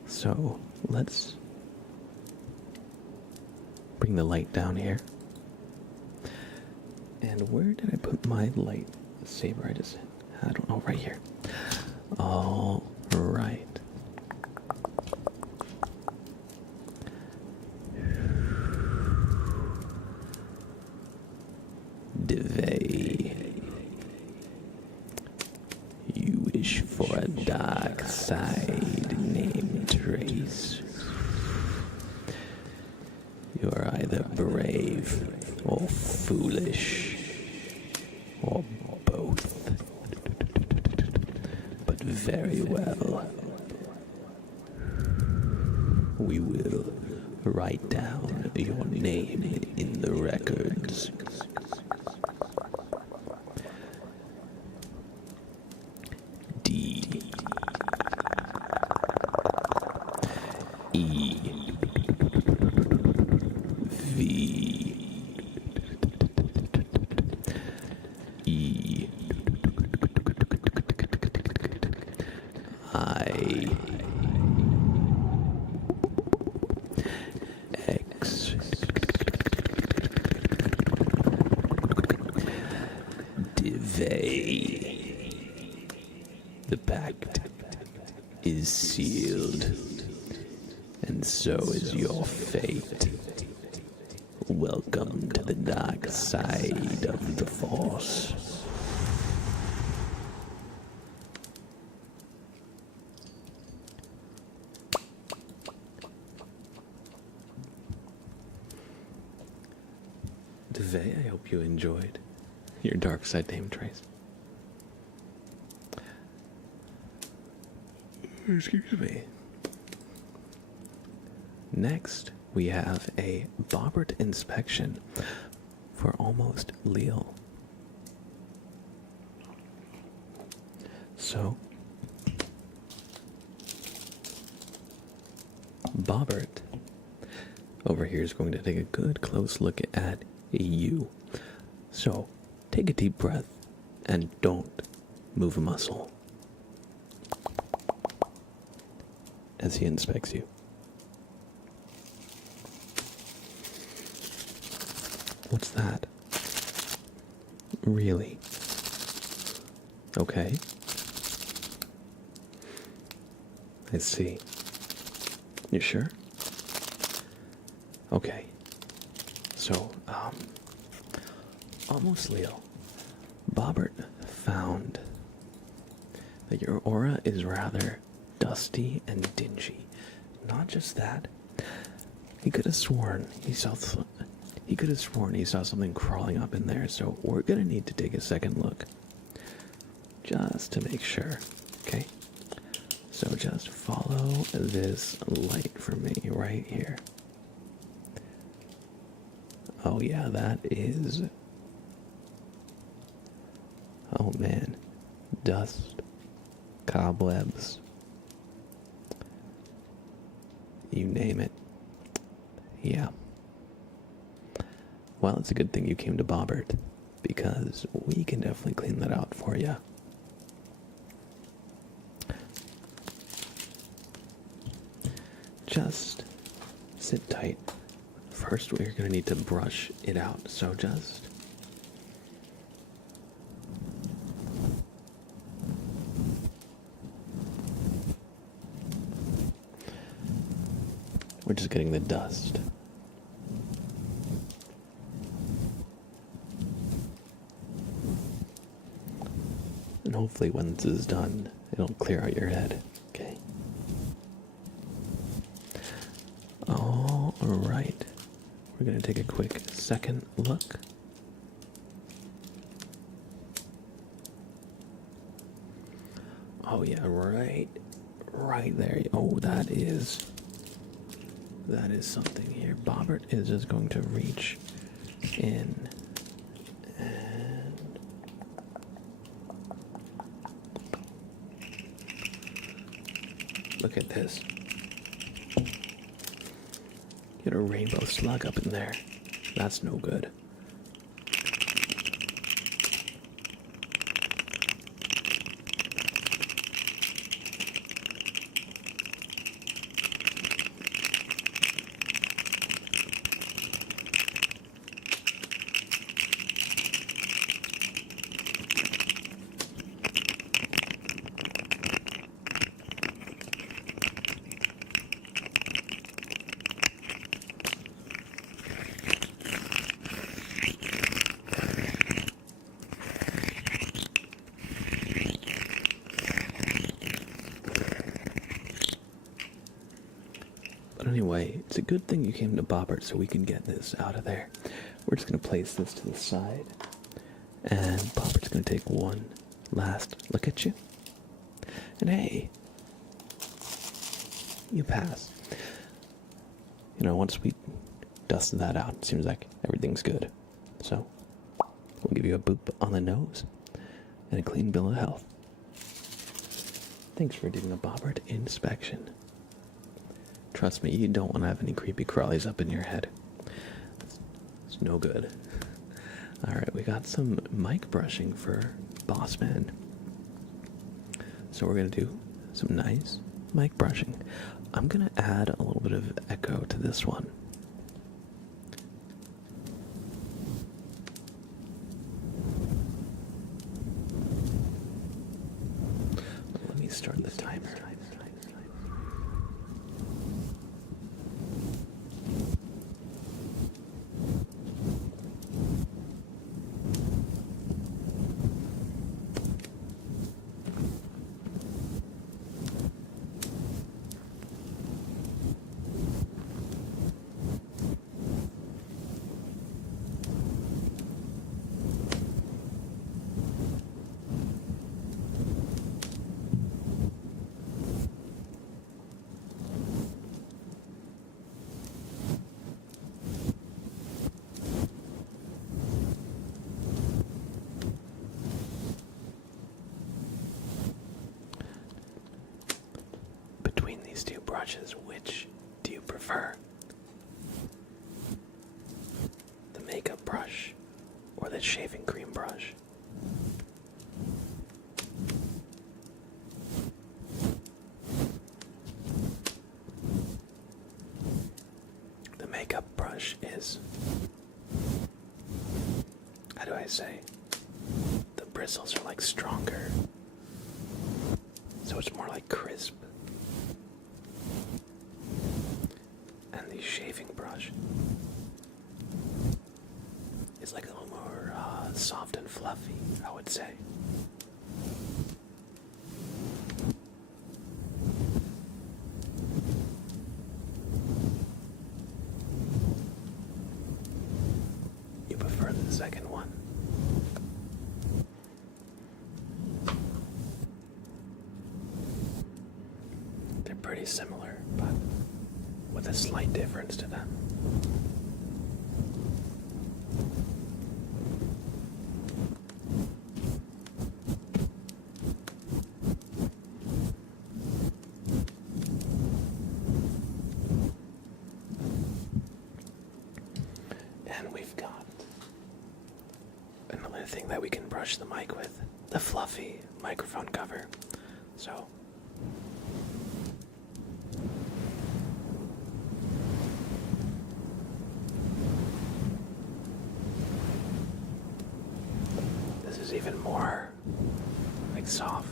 So let's bring the light down here. And where did I put my light saber? I don't know, right here. All right. Devay, you wish for a dark side name trace. You're either brave or foolish, or both. But very well. We will write down your name in the records. D E V E I X Devay. The pact is sealed, and so is your fate. Welcome to the dark side of the Force. Devay, I hope you enjoyed your dark side name trace. Excuse me. Next, we have a Bobbert inspection for Almost Leal. So, Bobbert over here is going to take a good close look at you. So, take a deep breath and don't move a muscle as he inspects you. What's that? Really? Okay. I see. You sure? Okay. So, Almost Leo. Bobbert found that your aura is rather dusty and dingy. Not just that, he could have sworn he saw something crawling up in there, so we're gonna need to take a second look. Just to make sure, okay? So just follow this light for me right here. Oh yeah, that is... Oh man, dust, cobwebs, you name it. Yeah. Well, it's a good thing you came to Bobbert, because we can definitely clean that out for you. Just sit tight. First, we're going to need to brush it out, so just... We're just getting the dust. And hopefully when this is done, it'll clear out your head, okay? Alright. We're going to take a quick second look. Oh yeah, right there. Oh, that is something here. Bobbert is just going to reach in and look at this. Get a rainbow slug up in there. That's no good. But anyway, it's a good thing you came to Bobbert so we can get this out of there. We're just going to place this to the side. And Bobbert's going to take one last look at you. And hey, you pass. You know, once we dusted that out, it seems like everything's good. So, we'll give you a boop on the nose and a clean bill of health. Thanks for doing a Bobbert inspection. Trust me, you don't want to have any creepy crawlies up in your head. It's no good. Alright, we got some mic brushing for Bossman. So we're going to do some nice mic brushing. I'm going to add a little bit of echo to this one. Let me start the timer. Brushes, which do you prefer? The makeup brush or the shaving cream brush? The makeup brush is, how do I say? The bristles are like stronger, so it's more like crisp. Shaving brush is like a little more soft and fluffy, I would say. You prefer the second one? They're pretty similar, but with a slight difference to them. And we've got another thing that we can brush the mic with, the fluffy microphone cover. So even more like soft.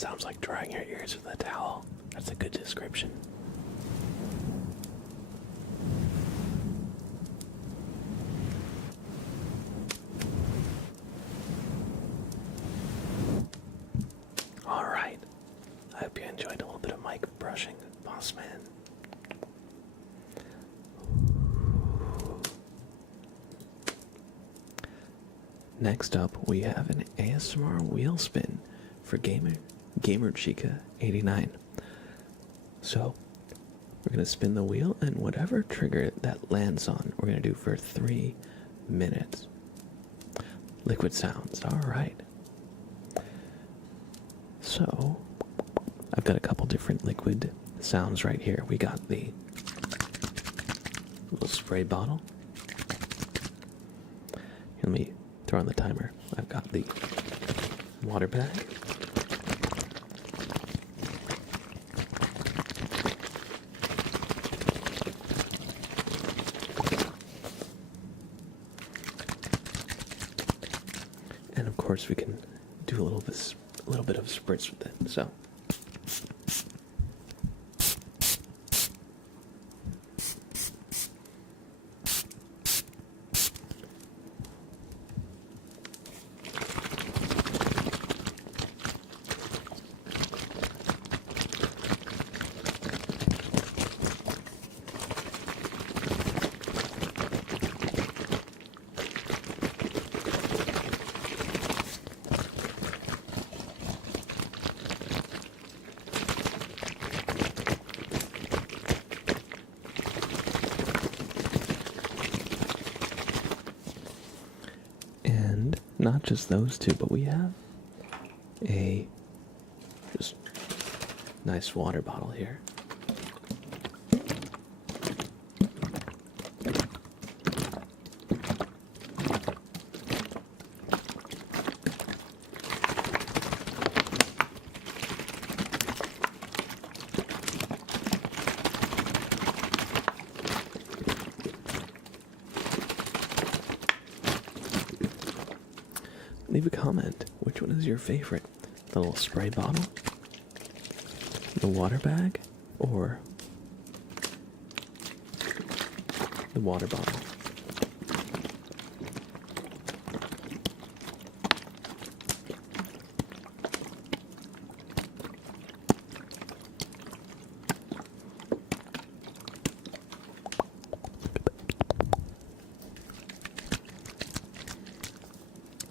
sounds like drying your ears with a towel. That's a good description. Alright. I hope you enjoyed a little bit of mic brushing, boss man. Next up, we have an ASMR wheel spin for Gamer Chica 89. So, we're going to spin the wheel, and whatever trigger that lands on, we're going to do for 3 minutes. Liquid sounds, alright. So, I've got a couple different liquid sounds right here. We got the little spray bottle. Let me throw on the timer. I've got the water bag. And of course we can do a little bit of spritz with it. So not just those two, but we have a just nice water bottle here. Leave a comment. Which one is your favorite? The little spray bottle? The water bag? Or the water bottle?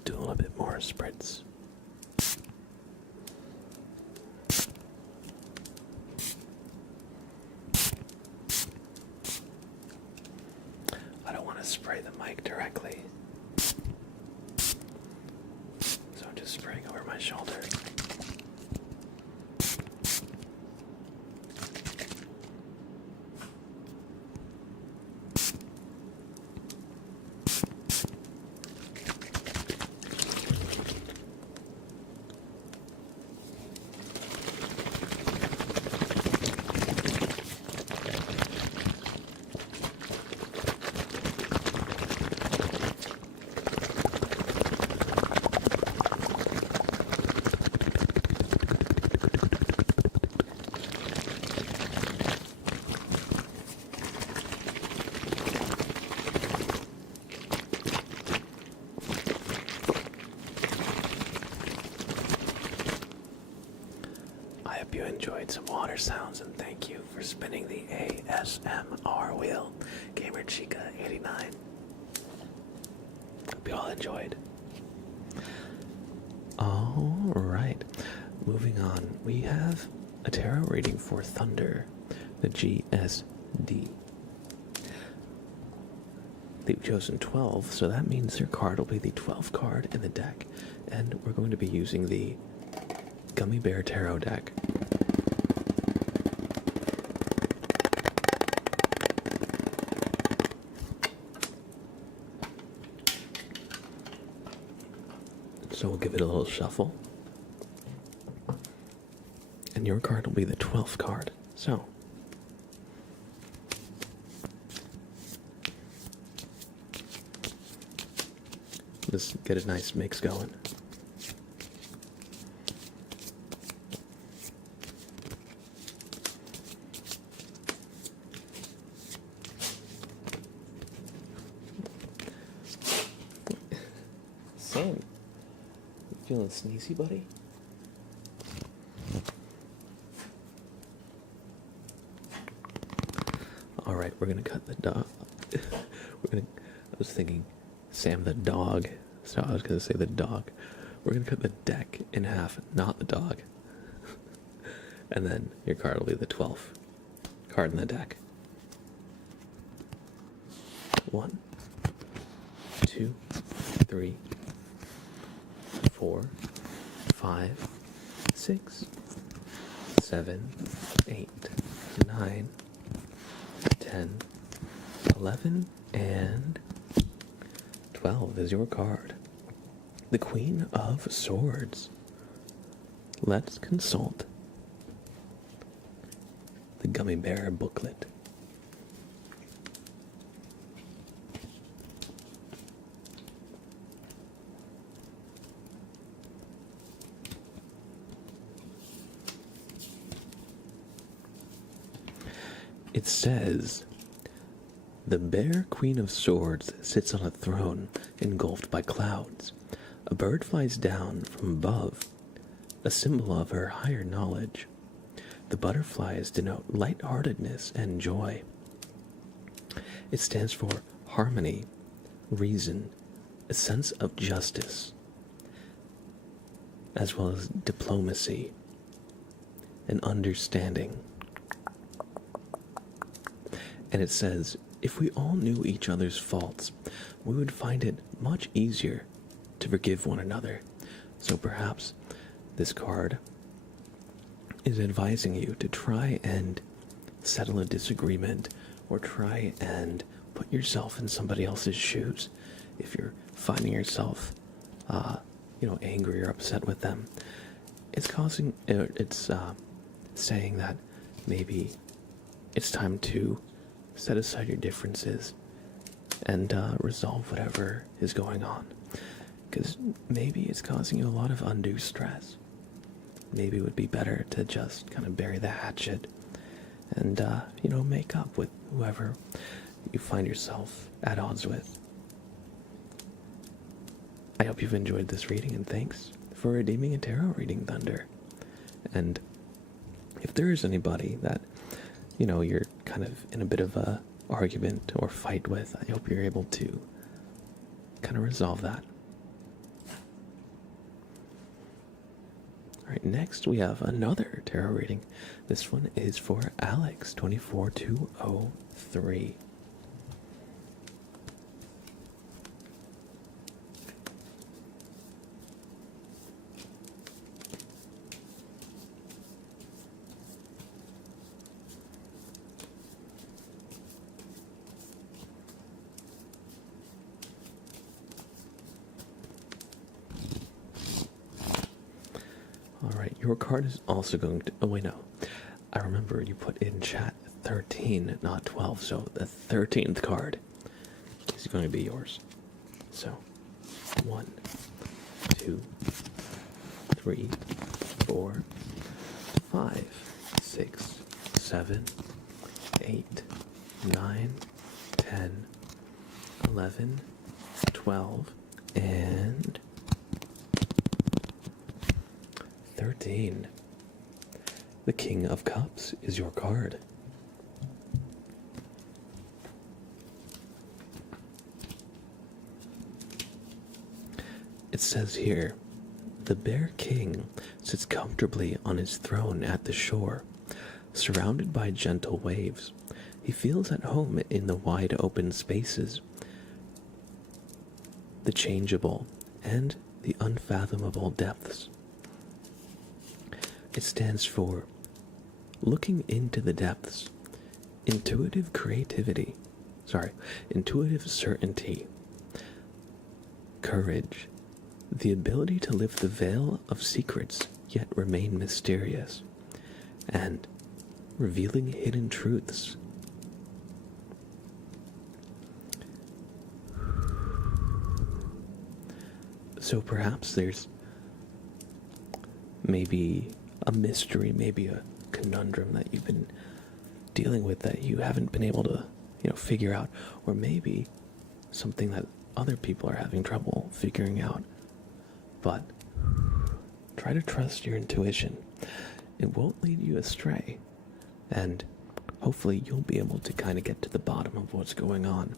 Do a little bit more spritz. I don't want to spray the mic directly, so I'm just spraying over my shoulder. I hope you enjoyed some water sounds, and thank you for spinning the ASMR wheel, Gamer Chica 89. Hope you all enjoyed. Alright, moving on. We have a tarot reading for Thunder, the GSD. They've chosen 12, so that means their card will be the 12th card in the deck. And we're going to be using the Gummy Bear Tarot deck. So we'll give it a little shuffle. And your card will be the 12th card. So let's get a nice mix going. Sam, you feeling sneezy, buddy? All right, we're gonna cut the dog. I was thinking, Sam the dog. So I was gonna say the dog. We're gonna cut the deck in half, not the dog. And then your card will be the 12th card in the deck. 1, 2, 3, 4, 5, 6, 7, 8, 9, 10, 11, and 12 is your card. The Queen of Swords. Let's consult the Gummy Bear booklet. It says, the Bear Queen of Swords sits on a throne engulfed by clouds. A bird flies down from above, a symbol of her higher knowledge. The butterflies denote lightheartedness and joy. It stands for harmony, reason, a sense of justice, as well as diplomacy and understanding. And it says, if we all knew each other's faults, we would find it much easier to forgive one another. So perhaps this card is advising you to try and settle a disagreement, or try and put yourself in somebody else's shoes if you're finding yourself, angry or upset with them. It's saying that maybe it's time to set aside your differences and resolve whatever is going on. Because maybe it's causing you a lot of undue stress. Maybe it would be better to just kind of bury the hatchet and, make up with whoever you find yourself at odds with. I hope you've enjoyed this reading, and thanks for redeeming a tarot reading, Thunder. And if there is anybody that you're kind of in a bit of a argument or fight with, I hope you're able to kind of resolve that. Alright, next we have another tarot reading. This one is for Alex, 24203. Alright, your card is also going to... Oh, wait, no. I remember you put in chat 13, not 12, so the 13th card is going to be yours. So, 1, 2, 3, 4, 5, 6, 7, 8, 9, 10, 11, 12, and 13. The King of Cups is your card. It says here, the Bear King sits comfortably on his throne at the shore, surrounded by gentle waves. He feels at home in the wide open spaces, the changeable and the unfathomable depths. It stands for looking into the depths, intuitive certainty, courage, the ability to lift the veil of secrets yet remain mysterious, and revealing hidden truths. So perhaps there's maybe a mystery, maybe a conundrum that you've been dealing with that you haven't been able to, figure out, or maybe something that other people are having trouble figuring out But try to trust your intuition. It won't lead you astray. And hopefully you'll be able to kind of get to the bottom of what's going on.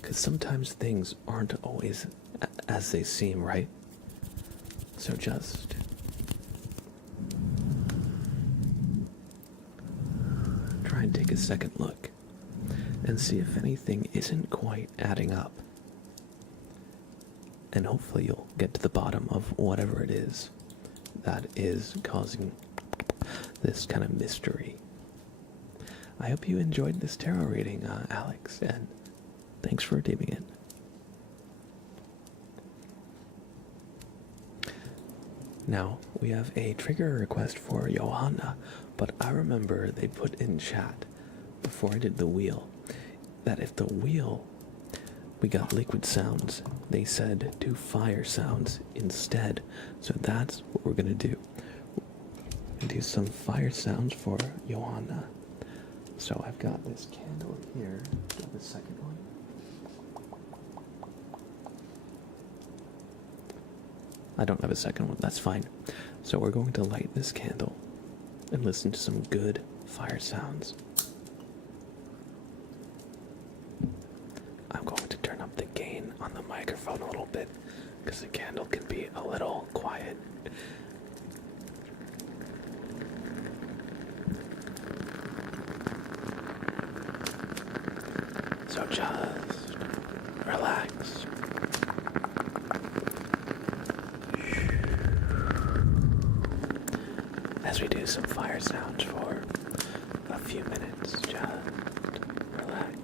Because sometimes things aren't always as they seem, right? So just try and take a second look and see if anything isn't quite adding up. And hopefully you'll get to the bottom of whatever it is that is causing this kind of mystery. I hope you enjoyed this tarot reading, Alex, and thanks for redeeming it. Now, we have a trigger request for Johanna, but I remember they put in chat before I did the wheel that if the wheel we got liquid sounds, they said do fire sounds instead. So that's what we're gonna do. Do some fire sounds for Johanna. So I've got this candle here. Do you have a second one? I don't have a second one, that's fine. So we're going to light this candle and listen to some good fire sounds. I'm going to turn up the gain on the microphone a little bit because the candle can be a little quiet. So just relax. As we do some fire sounds for a few minutes, just relax.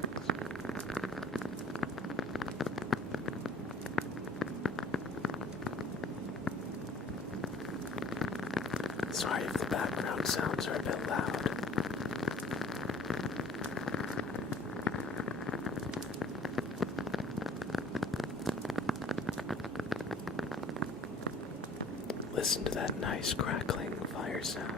Sorry if the background sounds are a bit loud. Listen to that nice crackling fire sound.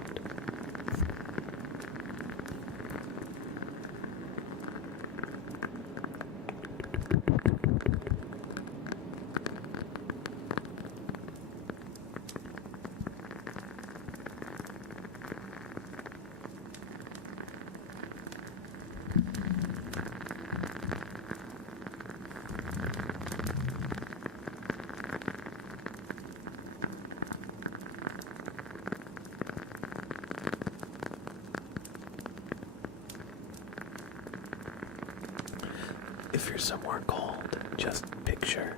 If you're somewhere cold, just picture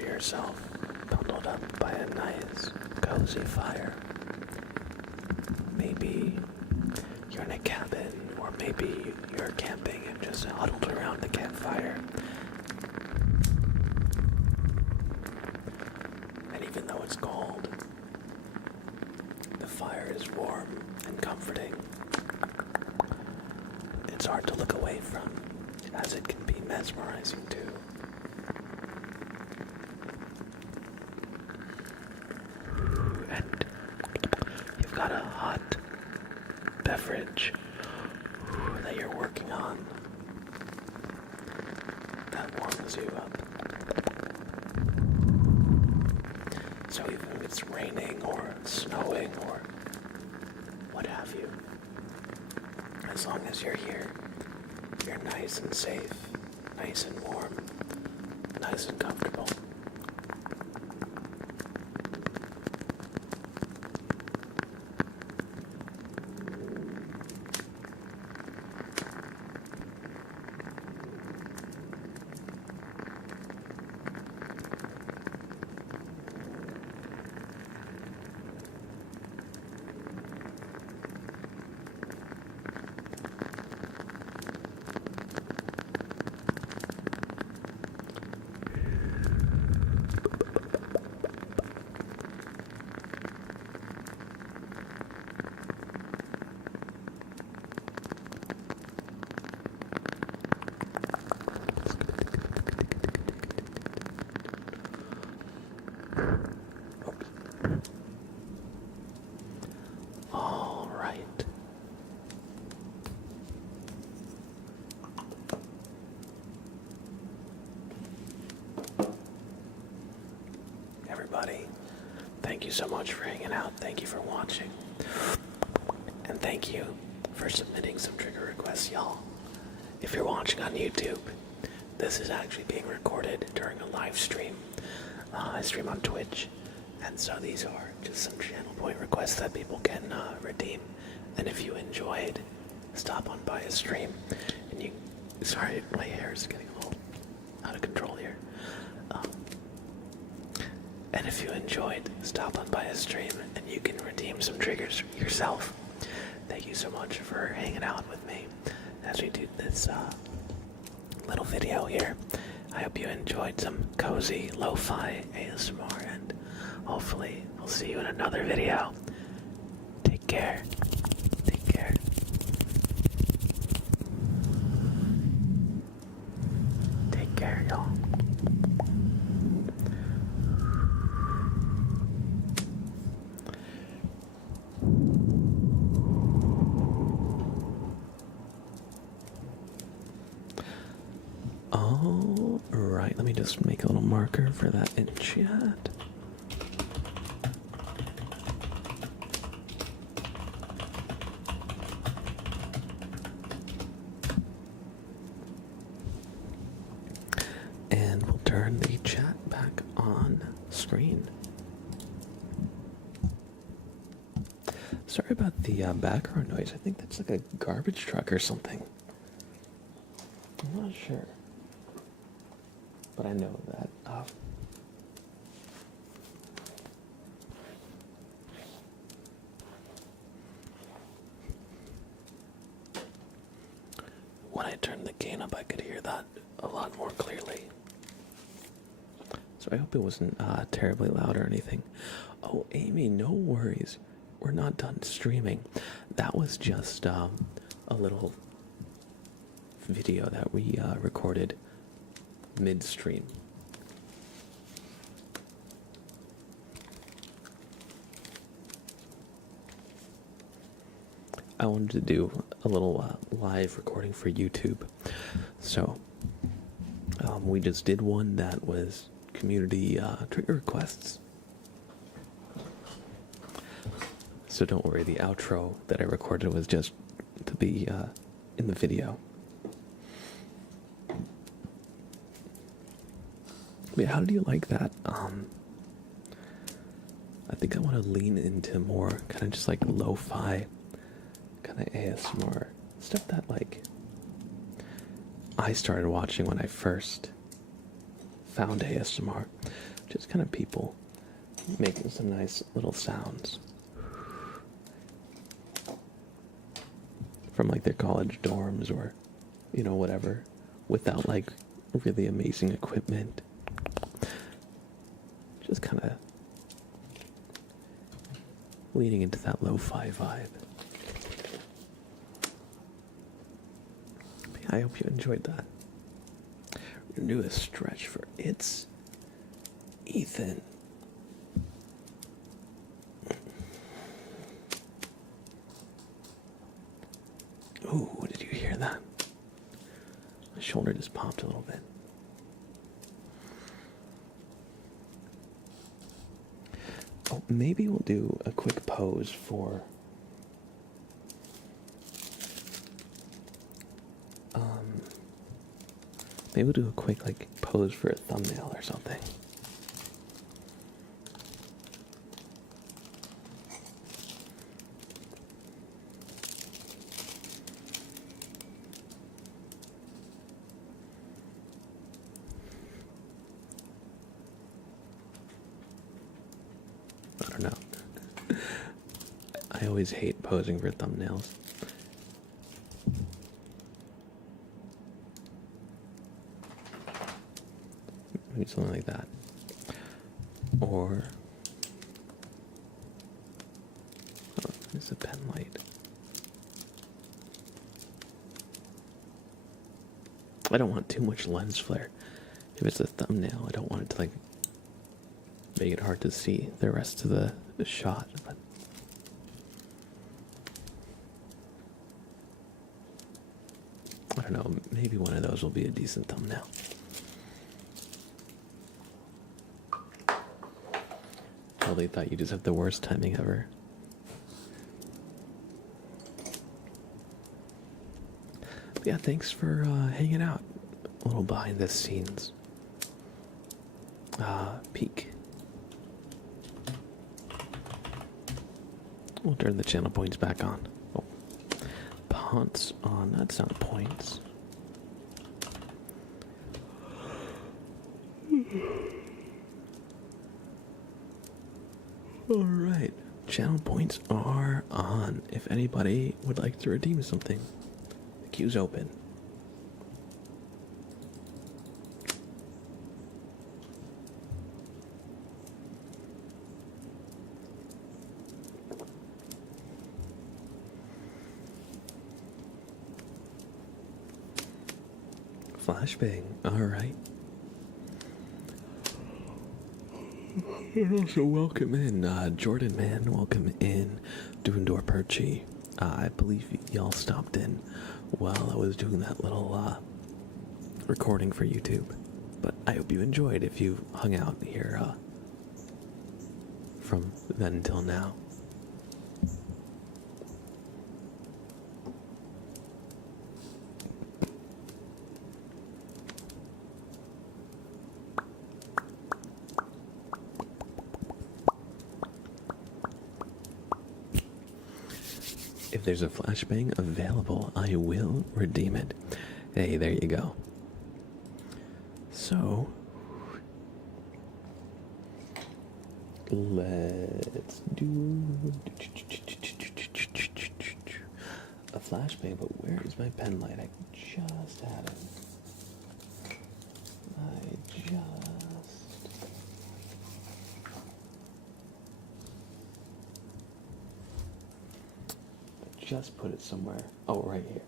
yourself bundled up by a nice, cozy fire. Maybe you're in a cabin, or maybe you're camping and just huddled around the campfire. And even though it's cold, the fire is warm and comforting. It's hard to look away from, as it can be mesmerizing too. And you've got a hot beverage that you're working on that warms you up. So even if it's raining or snowing or what have you, as long as you're here, you're nice and safe, nice and warm, nice and comfortable. so much for hanging out. Thank you for watching. And thank you for submitting some trigger requests, y'all. If you're watching on YouTube, this is actually being recorded during a live stream. I stream on Twitch, and so these are just some channel point requests that people can redeem. And if you enjoyed, stop on by a stream. And you, sorry, my hair is getting a little out of control here. And if you enjoyed, stop on by a stream, and you can redeem some triggers yourself. Thank you so much for hanging out with me as we do this little video here. I hope you enjoyed some cozy lo-fi ASMR, and hopefully I'll see you in another video. Take care. Take care. Take care, y'all. Alright, let me just make a little marker for that in chat. And we'll turn the chat back on screen. Sorry about the background noise. I think that's like a garbage truck or something. I'm not sure. But I know that when I turned the gain up, I could hear that a lot more clearly. So I hope it wasn't terribly loud or anything. Oh, Amy, no worries. We're not done streaming. That was just a little video that we recorded midstream. I wanted to do a little live recording for YouTube, so we just did one that was community trigger requests. So don't worry, the outro that I recorded was just to be in the video. Yeah, how do you like that? I think I want to lean into more kind of just like lo-fi kind of ASMR stuff that like I started watching when I first found ASMR. Just kind of people making some nice little sounds from like their college dorms or, you know, whatever, without like really amazing equipment. Just kind of leaning into that lo-fi vibe. I hope you enjoyed that. We're gonna do a stretch for It's Ethan. Ooh, did you hear that? My shoulder just popped a little bit. Oh, maybe we'll do a quick pose for maybe we'll do a quick like pose for a thumbnail or something. I don't know. I always hate posing for thumbnails. Maybe something like that. Or oh, it's a pen light. I don't want too much lens flare. If it's a thumbnail, I don't want it to like make it hard to see the rest of the shot. But I don't know, maybe one of those will be a decent thumbnail. totally thought you just have the worst timing ever. But yeah, thanks for hanging out. A little behind the scenes. Peek. We'll turn the channel points back on. Oh. Ponts on. That's not points. Alright. Channel points are on. If anybody would like to redeem something, the queue's open. Flashbang, alright. And also welcome in, Jordan Man, welcome in, Doondor Perchy. I believe y'all stopped in while I was doing that little recording for YouTube. But I hope you enjoyed if you hung out here from then until now. If there's a flashbang available, I will redeem it. Hey, there you go. So, let's do a flashbang, but where is my pen light? I just had it. I just put it somewhere. Oh, right here.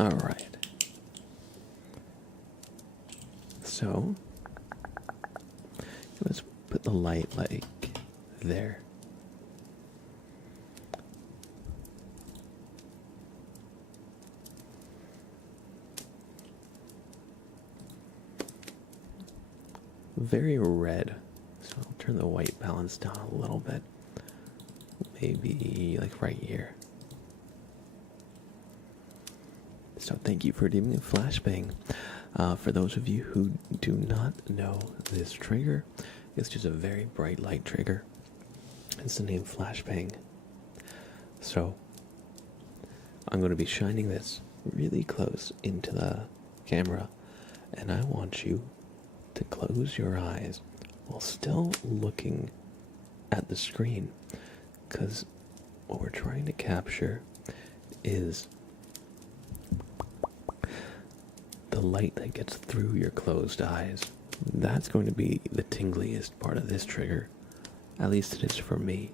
Alright. So, let's put the light like there. Very red. So I'll turn the white balance down a little bit. Maybe like right here. So thank you for redeeming a flashbang. For those of you who do not know this trigger, it's just a very bright light trigger. It's the name flashbang. So I'm going to be shining this really close into the camera, and I want you to close your eyes while still looking at the screen. Because what we're trying to capture is the light that gets through your closed eyes. That's going to be the tingliest part of this trigger. At least it is for me.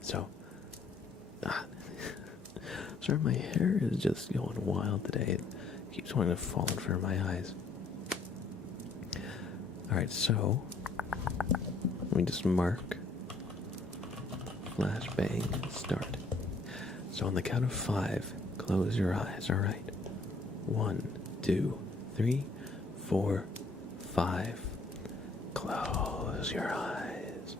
So, sorry, my hair is just going wild today. It keeps wanting to fall in front of my eyes. Alright, so, let me just mark. Flashbang, start. So on the count of 5, close your eyes, alright? 1, 2, 3, 4, 5. Close your eyes.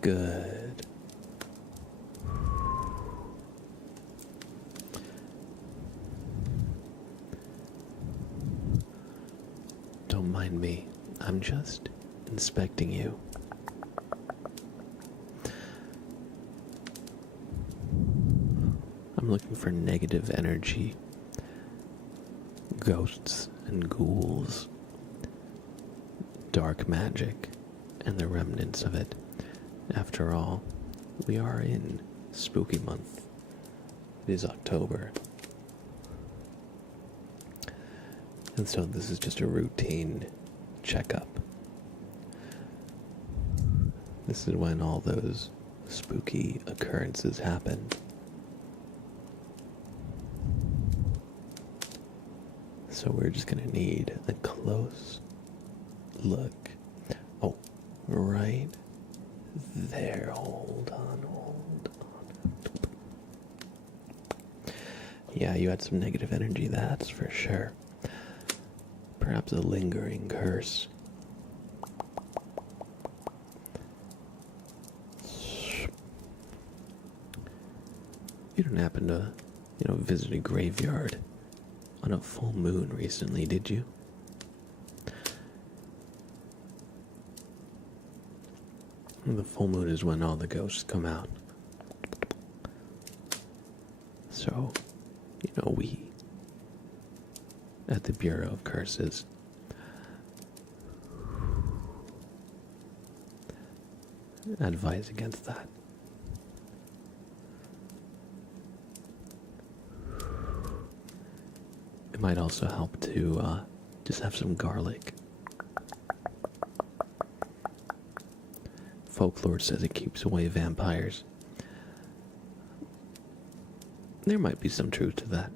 Good. Don't mind me. I'm just inspecting you. I'm looking for negative energy, ghosts and ghouls, dark magic, and the remnants of it. After all, we are in spooky month. It is October. And so this is just a routine checkup. This is when all those spooky occurrences happen. So we're just gonna need a close look. Oh, right there. Hold on. Yeah, you had some negative energy, that's for sure. Perhaps a lingering curse. You didn't happen to, visit a graveyard on a full moon recently, did you? The full moon is when all the ghosts come out. So, we at the Bureau of Curses advise against that. It might also help to just have some garlic. Folklore says it keeps away vampires. There might be some truth to that.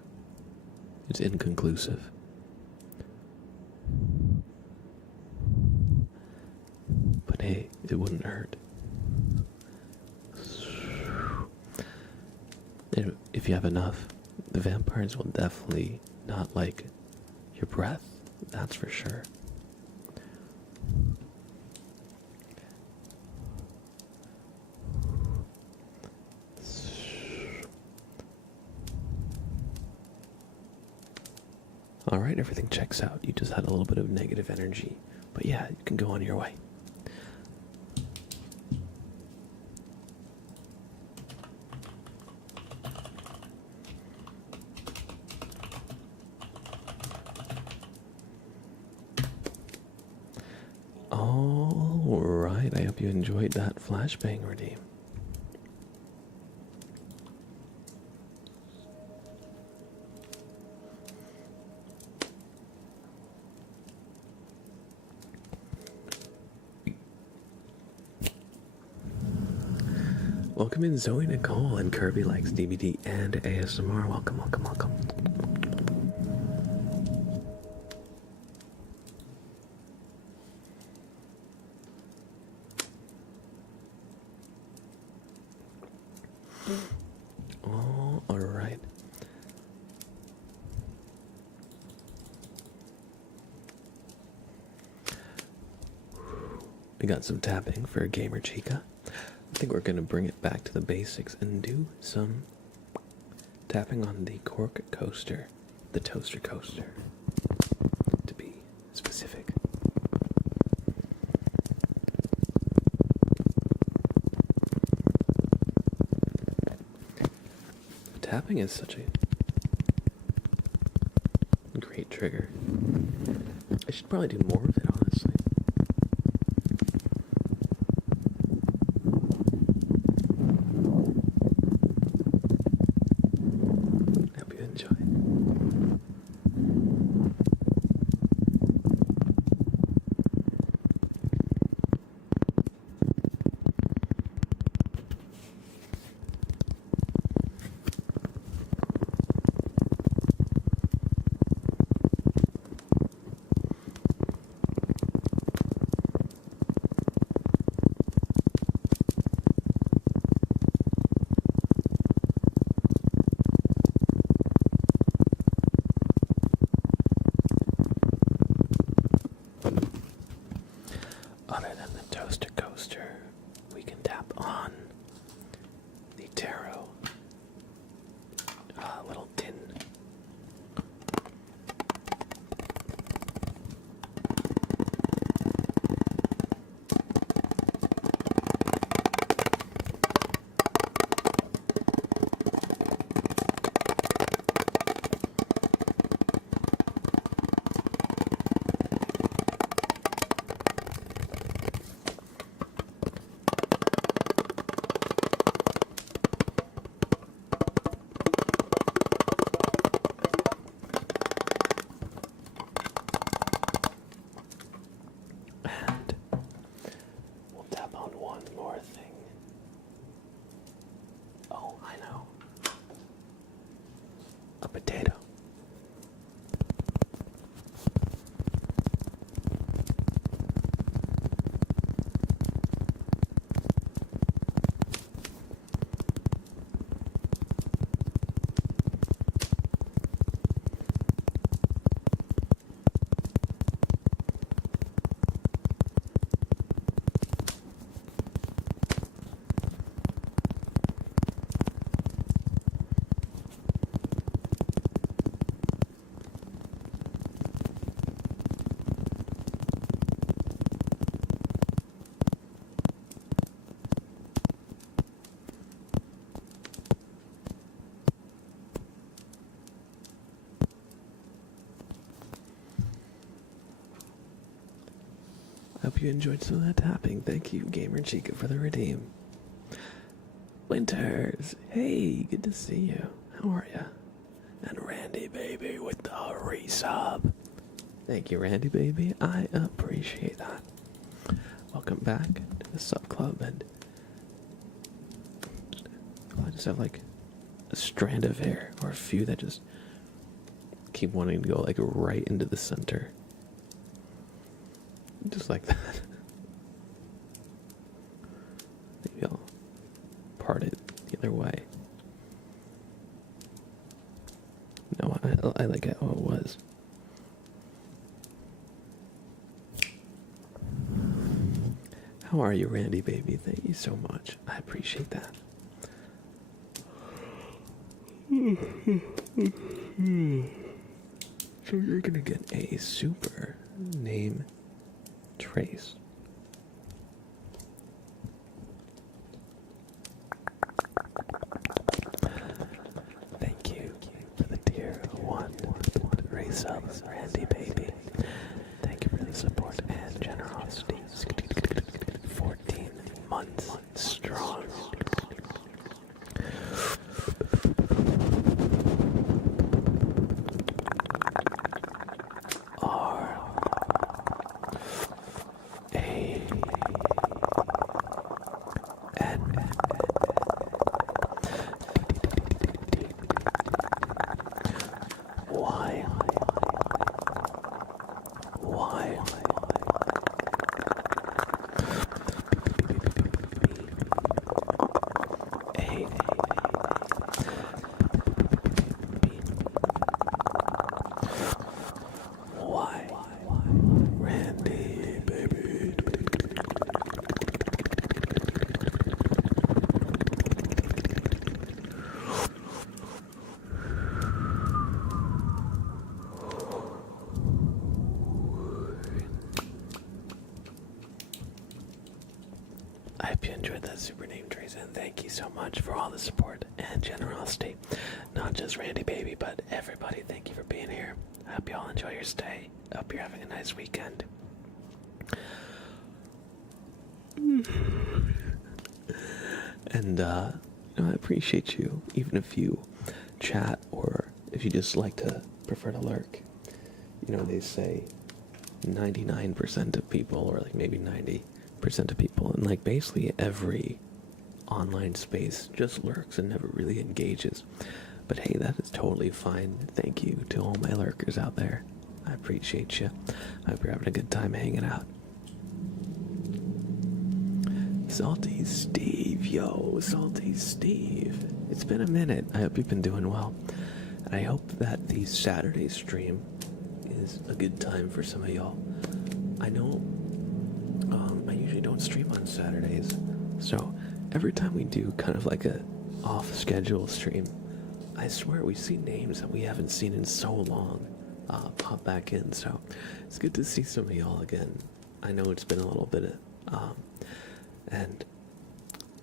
It's inconclusive. But hey, it wouldn't hurt. If you have enough, the vampires will definitely not like your breath, that's for sure. Alright, everything checks out. You just had a little bit of negative energy. But yeah, you can go on your way. Alright, I hope you enjoyed that flashbang redeem. Welcome in Zoe Nicole and Kirby Likes DVD and ASMR. Welcome. Oh, alright. We got some tapping for Gamer Chica. I think we're going to bring it back to the basics and do some tapping on the cork coaster, the toaster coaster, to be specific. Tapping is such a great trigger. I should probably do more of it, honestly. Other than the toaster coaster, we can tap on the tarot little tin. I hope you enjoyed some of that tapping. Thank you, Gamer Chica, for the redeem. Winters, hey, good to see you. How are ya? And Randy Baby with the resub. Thank you, Randy Baby. I appreciate that. Welcome back to the sub club, and I just have like a strand of hair, or a few that just keep wanting to go like right into the center. Just like that. Maybe I'll part it the other way. No, I like it how it was. How are you, Randy Baby? Thank you so much. I appreciate that. So you're gonna get a super name trace. Thank you for the tier 1 race up, Randy Baby. Thank you for the support and generosity. 14 months strong. I hope you enjoyed that super name, Trace, and thank you so much for all the support and generosity. Not just Randy Baby, but everybody, thank you for being here. I hope you all enjoy your stay. I hope you're having a nice weekend. And, I appreciate you, even if you chat or if you just like to prefer to lurk. They say 99% of people, or like maybe 90% of people, and like basically every online space just lurks and never really engages. But hey, that is totally fine. Thank you to all my lurkers out there. I appreciate you. I hope you're having a good time hanging out. Salty Steve, yo, Salty Steve. It's been a minute. I hope you've been doing well. And I hope that the Saturday stream is a good time for some of y'all. I know I usually don't stream on Saturdays, so every time we do kind of like a off-schedule stream, I swear we see names that we haven't seen in so long pop back in, so it's good to see some of y'all again. I know it's been a little bit and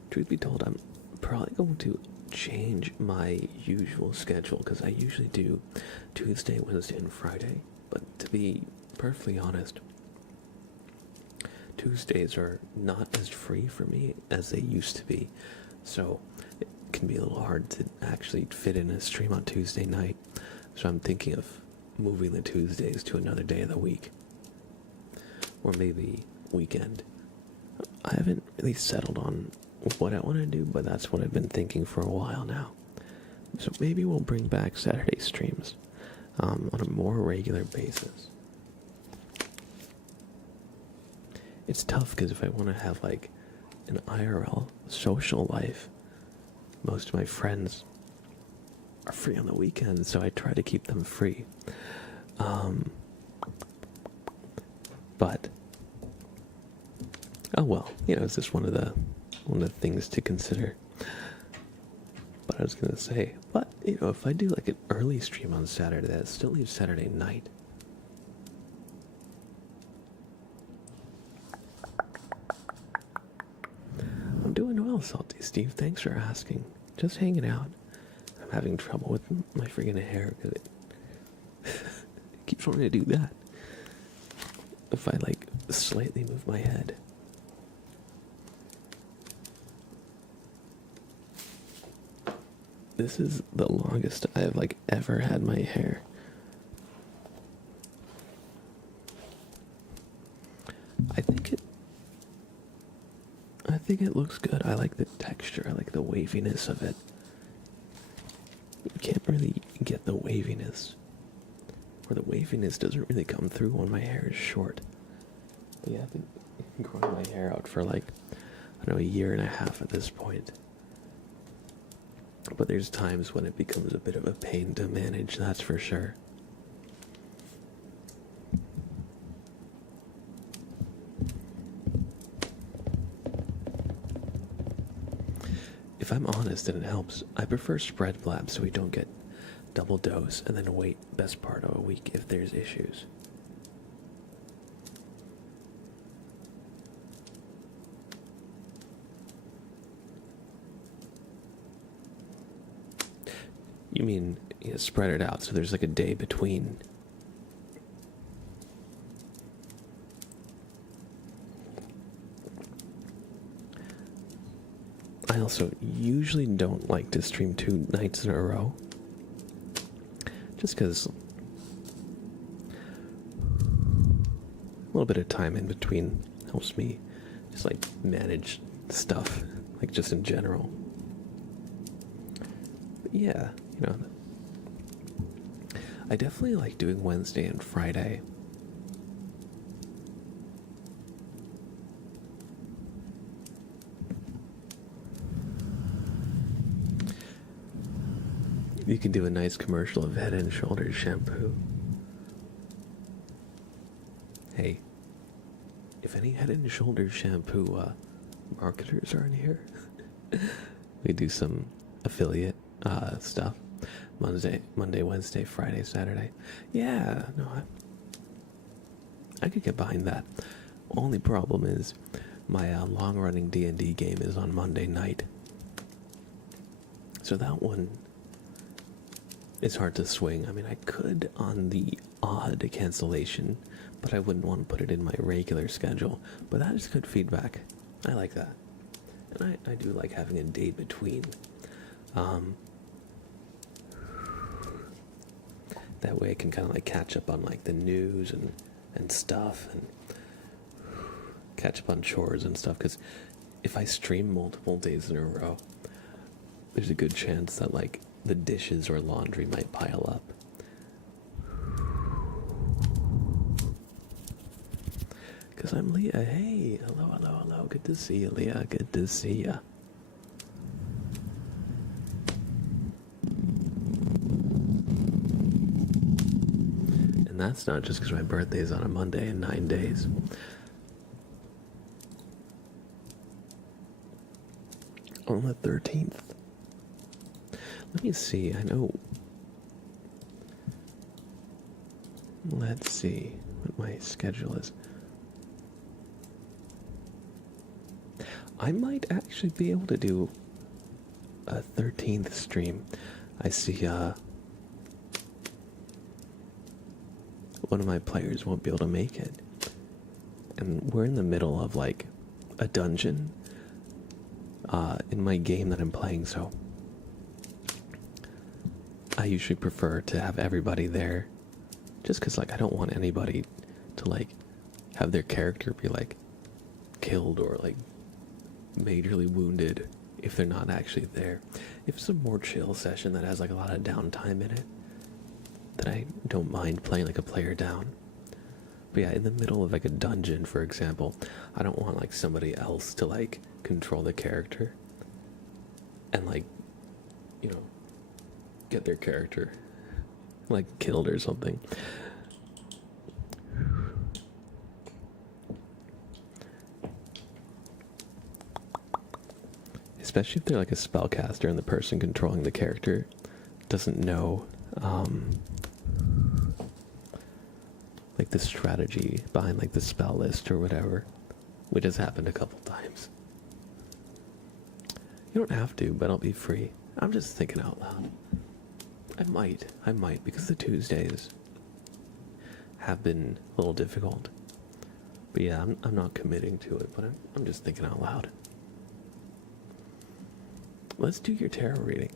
truth be told, I'm probably going to change my usual schedule, because I usually do Tuesday, Wednesday, and Friday, but to be perfectly honest, Tuesdays are not as free for me as they used to be, so it can be a little hard to actually fit in a stream on Tuesday night. So I'm thinking of moving the Tuesdays to another day of the week, or maybe weekend. I haven't really settled on what I want to do, but that's what I've been thinking for a while now. So maybe we'll bring back Saturday streams on a more regular basis. It's tough because if I want to have like an IRL social life, most of my friends are free on the weekends, so I try to keep them free. But oh well, it's just one of the things to consider. But I was gonna say, but if I do like an early stream on Saturday, that still leaves Saturday night. I'm doing well, Salty Steve. Thanks for asking. Just hanging out. I'm having trouble with my friggin' hair because it keeps wanting to do that. If I like slightly move my head. This is the longest I've like ever had my hair. I think it looks good. I like the texture. I like the waviness of it. You can't really get the waviness. Or the waviness doesn't really come through when my hair is short. But yeah, I've been growing my hair out for like, I don't know, a year and a half at this point. But there's times when it becomes a bit of a pain to manage, that's for sure. If I'm honest and it helps, I prefer spread blab so we don't get double dose and then wait best part of a week if there's issues. You mean spread it out so there's like a day between? I also usually don't like to stream 2 nights in a row. Just because a little bit of time in between helps me just like manage stuff, like just in general. But yeah, I definitely like doing Wednesday and Friday. You can do a nice commercial of Head and Shoulders shampoo. Hey, if any Head and Shoulders shampoo marketers are in here, we do some affiliate stuff. Monday, Wednesday, Friday, Saturday. Yeah, no, I could get behind that. Only problem is my long-running D&D game is on Monday night. So that one is hard to swing. I mean, I could on the odd cancellation, but I wouldn't want to put it in my regular schedule. But that is good feedback. I like that. And I do like having a day between. That way I can kind of like catch up on like the news and stuff, and catch up on chores and stuff, because if I stream multiple days in a row, there's a good chance that like the dishes or laundry might pile up. Because I'm Leah. Hey, hello. Good to see you, Leah. Good to see ya. And that's not just because my birthday is on a Monday in 9 days. On the 13th. Let me see, I know. Let's see what my schedule is. I might actually be able to do a 13th stream. I see, one of my players won't be able to make it. And we're in the middle of, like, a dungeon, in my game that I'm playing, so I usually prefer to have everybody there, just because, like, I don't want anybody to, like, have their character be, like, killed or, like, majorly wounded if they're not actually there. If it's a more chill session that has, like, a lot of downtime in it, then I don't mind playing, like, a player down. But yeah, in the middle of, like, a dungeon, for example, I don't want, like, somebody else to, like, control the character and, like, get their character, like, killed or something. Especially if they're, like, a spellcaster and the person controlling the character doesn't know, like, the strategy behind, like, the spell list or whatever, which has happened a couple times. You don't have to, but I'll be free. I'm just thinking out loud. I might, because the Tuesdays have been a little difficult. But yeah, I'm not committing to it, but I'm just thinking out loud. Let's do your tarot reading.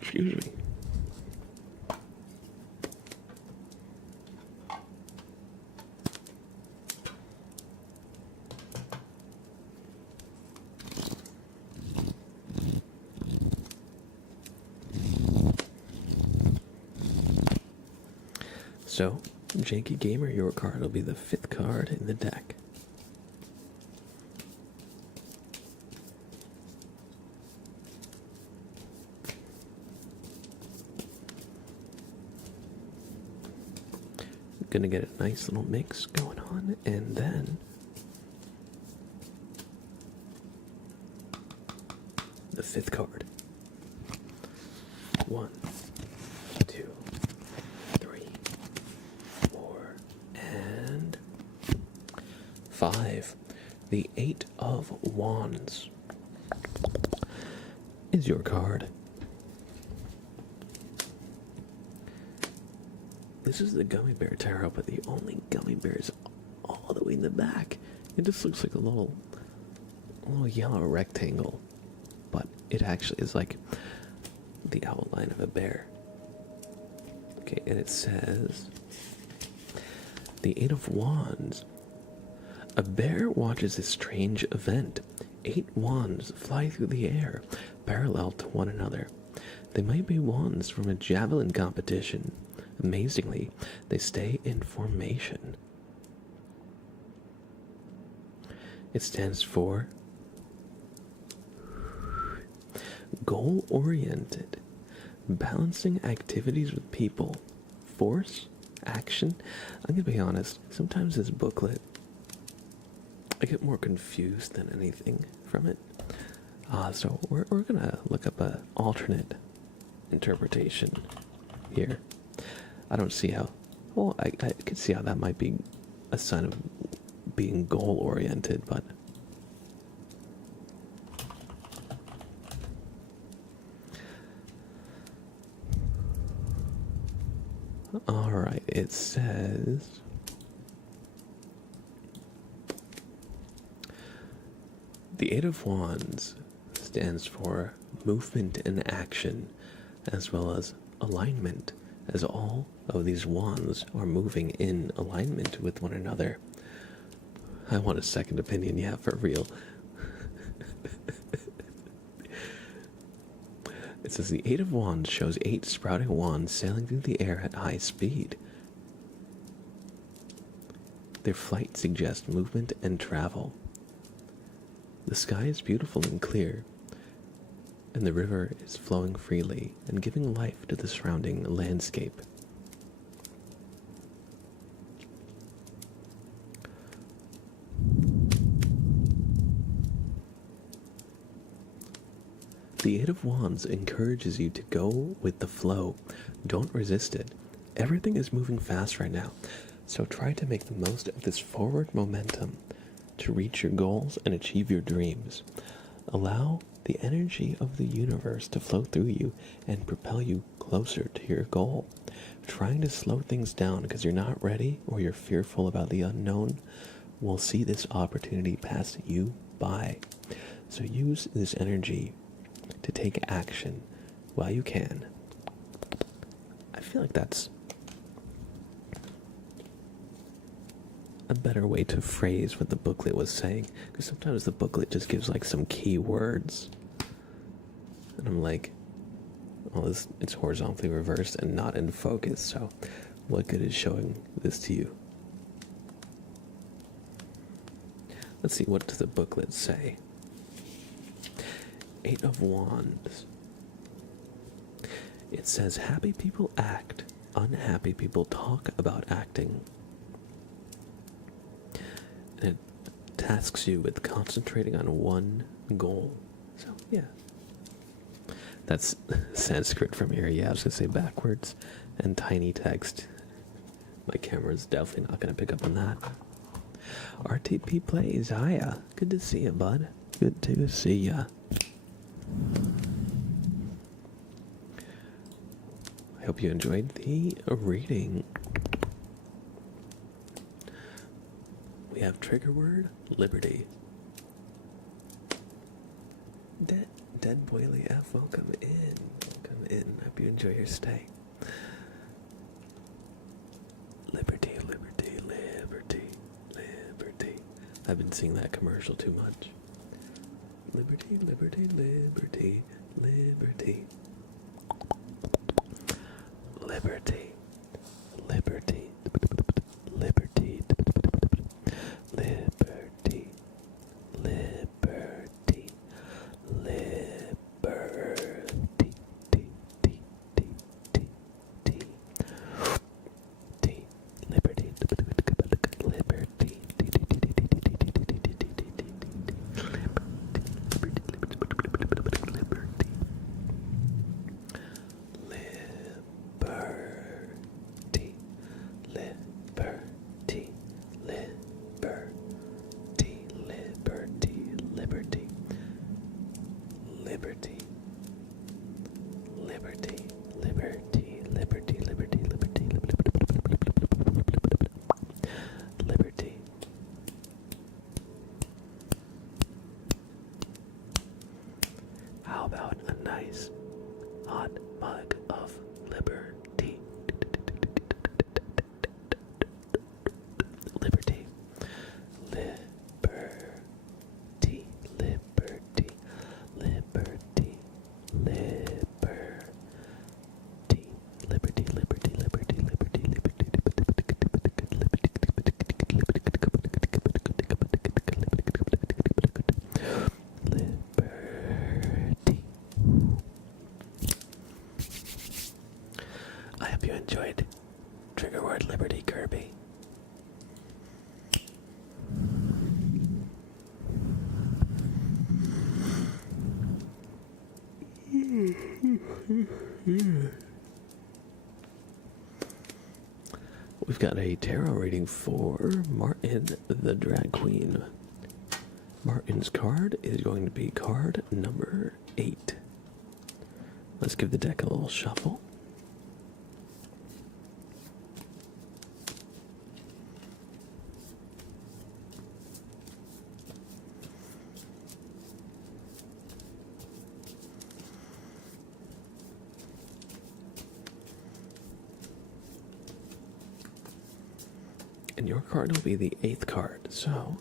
Excuse me. So, Janky Gamer, your card will be the 5th card in the deck. Gonna get a nice little mix going on, and then the 5th card. 1, 2, 3, 4, and 5. The 8 of Wands is your card. This is the Gummy Bear Tarot, but the only gummy bear is all the way in the back. It just looks like a little yellow rectangle, but it actually is like the outline of a bear. Okay, and it says, the 8 of Wands. A bear watches a strange event. 8 wands fly through the air, parallel to one another. They might be wands from a javelin competition. Amazingly, they stay in formation. It stands for goal-oriented, balancing activities with people, force, action. I'm gonna be honest, sometimes this booklet, I get more confused than anything from it. So we're gonna look up an alternate interpretation here. I don't see how, well, I could see how that might be a sign of being goal-oriented, but alright, it says the 8 of Wands stands for movement and action, as well as alignment, as all of these wands are moving in alignment with one another. I want a second opinion, yeah, for real. It says the 8 of Wands shows 8 sprouting wands sailing through the air at high speed. Their flight suggests movement and travel. The sky is beautiful and clear, and the river is flowing freely and giving life to the surrounding landscape. The 8 of Wands encourages you to go with the flow. Don't resist it. Everything is moving fast right now, so try to make the most of this forward momentum to reach your goals and achieve your dreams. Allow the energy of the universe to flow through you and propel you closer to your goal. Trying to slow things down because you're not ready or you're fearful about the unknown will see this opportunity pass you by. So use this energy to take action while you can. I feel like that's a better way to phrase what the booklet was saying, because sometimes the booklet just gives like some key words and I'm like, oh, it's horizontally reversed and not in focus, so what good is showing this to you? Let's see, what does the booklet say? 8 of Wands. It says, happy people act, unhappy people talk about acting. And it tasks you with concentrating on one goal. So, yeah. That's Sanskrit from here. Yeah, I was going to say backwards and tiny text. My camera's definitely not going to pick up on that. RTP Plays, hiya. Good to see you, bud. Good to see ya. I hope you enjoyed the reading. we have trigger word, liberty. Dead Boily F, welcome in. Welcome in. Hope you enjoy your stay. Liberty, liberty, liberty, liberty. I've been seeing that commercial too much. Liberty, liberty, liberty, liberty. Liberty, liberty, liberty, liberty, liberty, liberty, liberty, How about a nice hot mug of liberty? Liberty. Liberty. Liberty. Liberty. Liberty. Liberty. Liberty. Liberty. Liberty. I hope you enjoyed trigger word Liberty Kirby. We've got a tarot reading for Martin the Drag Queen. Martin's card is going to be card number 8. Let's give the deck a little shuffle. And your card will be the 8th card, so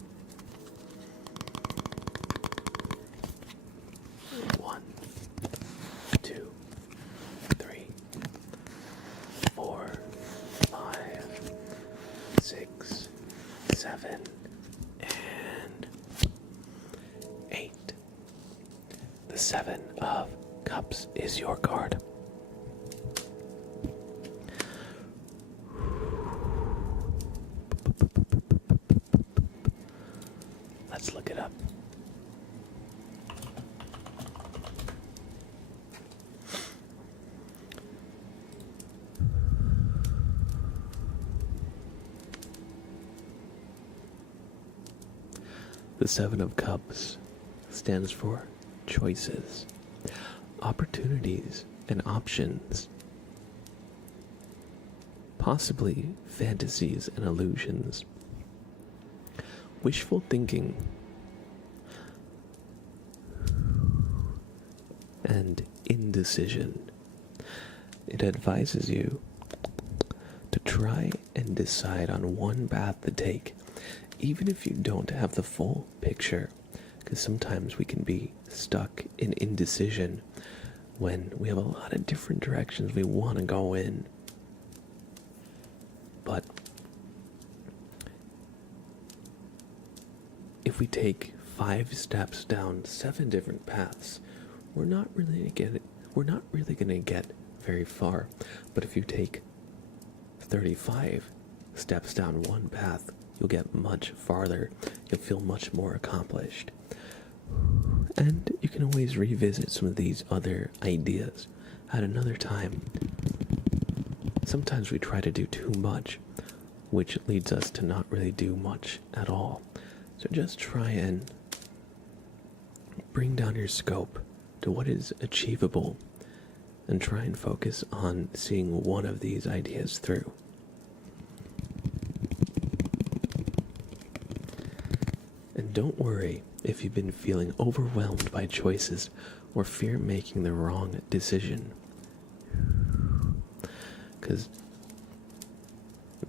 1, 2, 3, 4, 5, 6, 7, and 8. The 7 of Cups is your card. Let's look it up. The 7 of Cups stands for choices, opportunities, and options. Possibly fantasies and illusions. Wishful thinking. And indecision. It advises you to try and decide on one path to take, even if you don't have the full picture, because sometimes we can be stuck in indecision when we have a lot of different directions we want to go in. But if we take 5 steps down 7 different paths, we're not really going to get very far. But if you take 35 steps down one path, you'll get much farther. You'll feel much more accomplished. And you can always revisit some of these other ideas at another time. Sometimes we try to do too much, which leads us to not really do much at all. So just try and bring down your scope to what is achievable and try and focus on seeing one of these ideas through. don't worry if you've been feeling overwhelmed by choices or fear making the wrong decision. Because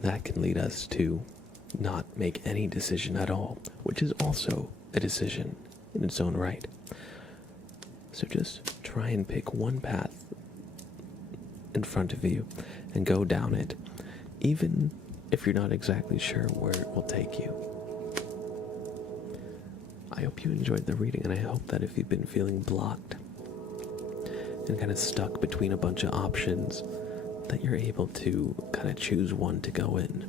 that can lead us to not make any decision at all, which is also a decision in its own right. So just try and pick one path in front of you and go down it, even if you're not exactly sure where it will take you. I hope you enjoyed the reading, and I hope that if you've been feeling blocked and kind of stuck between a bunch of options, that you're able to kind of choose one to go in.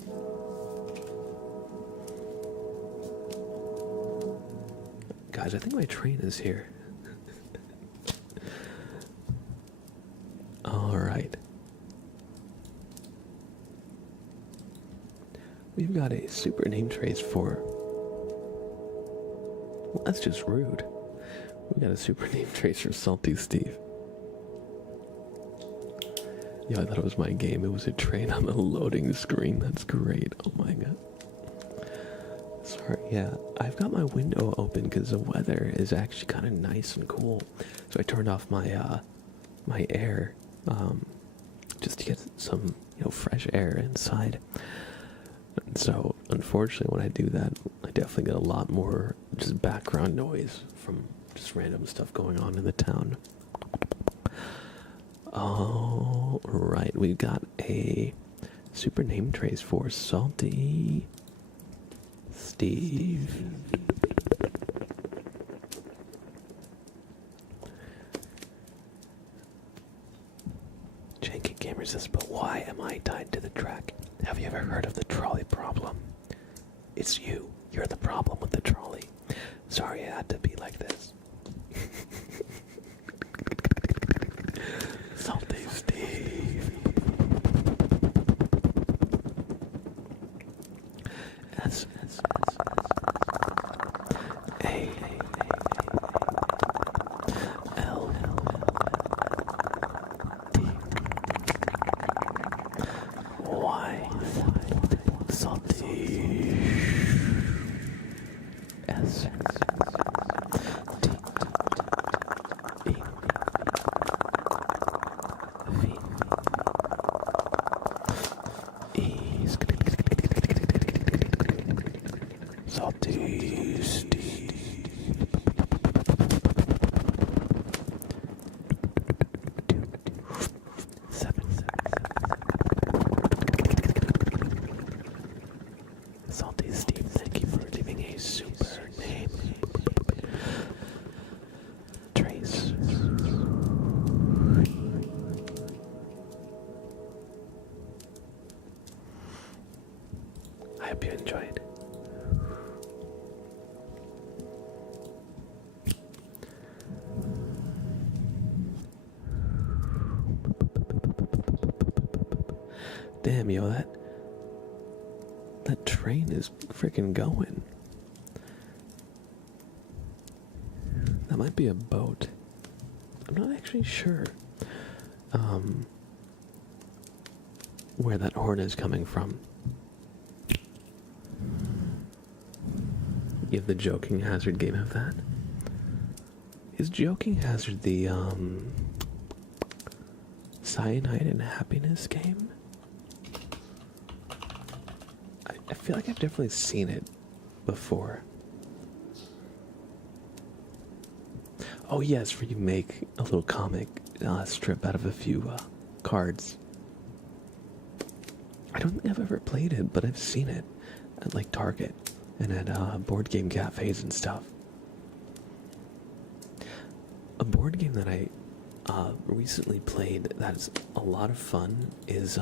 Guys, I think my train is here. Alright. We've got a super name trace for... Well, that's just rude. We got a super name trace for Salty Steve. Yeah, I thought it was my game. It was a train on the loading screen. That's great. Oh my god. Sorry, yeah. I've got my window open because the weather is actually kind of nice and cool. So I turned off my my air just to get some, fresh air inside. And so, unfortunately, when I do that, I definitely get a lot more just background noise from just random stuff going on in the town. All right, we got a super name trace for Salty Steve. Janky Gamer says, but why am I tied to the track? Have you ever heard of the trolley problem? It's you. You're the problem with the trolley. Sorry it had to be like this. Salty Steve. S A L T Y. Salty. S T E V E. Salty Steve. Salty Steve, thank you for leaving a super name trace. I hope you enjoyed. Damn, yo, that train is freaking going. That might be a boat. I'm not actually sure where that horn is coming from. You have the Joking Hazard game of that? Is Joking Hazard the Cyanide and Happiness game? I feel like I've definitely seen it before. Oh yes, where you make a little comic strip out of a few cards. I don't think I've ever played it, but I've seen it at like Target and at board game cafes and stuff. A board game that I recently played that's a lot of fun is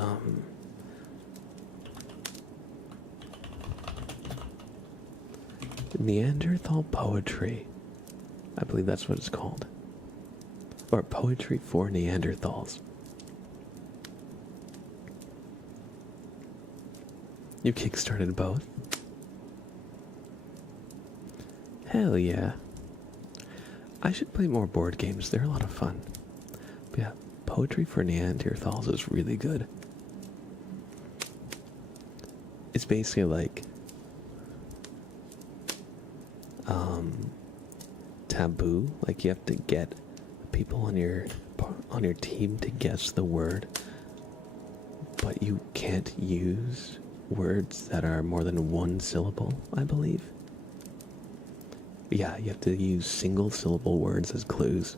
Neanderthal Poetry. I believe that's what it's called. Or Poetry for Neanderthals. You kickstarted both? Hell yeah. I should play more board games. They're a lot of fun. But yeah, Poetry for Neanderthals is really good. It's basically like taboo. Like you have to get people on your team to guess the word, but you can't use words that are more than one syllable, I believe. Yeah, you have to use single syllable words as clues.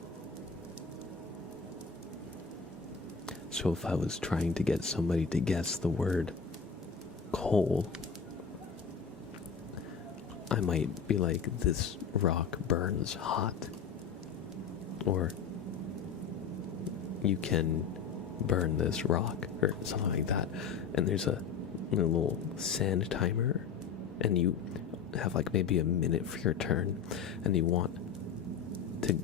So if I was trying to get somebody to guess the word coal, I might be like, this rock burns hot. Or you can burn this rock, or something like that. And there's a little sand timer, and you have like maybe a minute for your turn, and you want to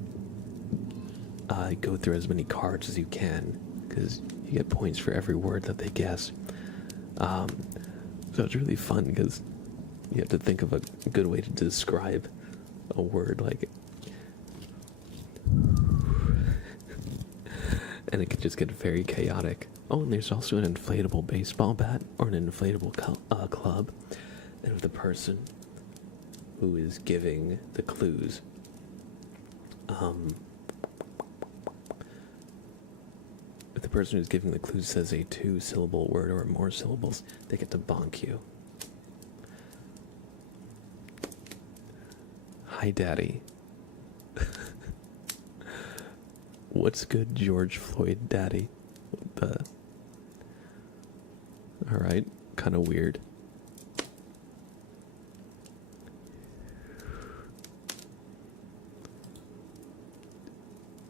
go through as many cards as you can, because you get points for every word that they guess. So it's really fun because you have to think of a good way to describe a word, like, and it can just get very chaotic. Oh, and there's also an inflatable baseball bat or an inflatable club, and if the person who is giving the clues if the person who's giving the clues says a 2-syllable word or more syllables, they get to bonk you. Hi, Daddy. What's good, George Floyd, Daddy? Alright, kind of weird.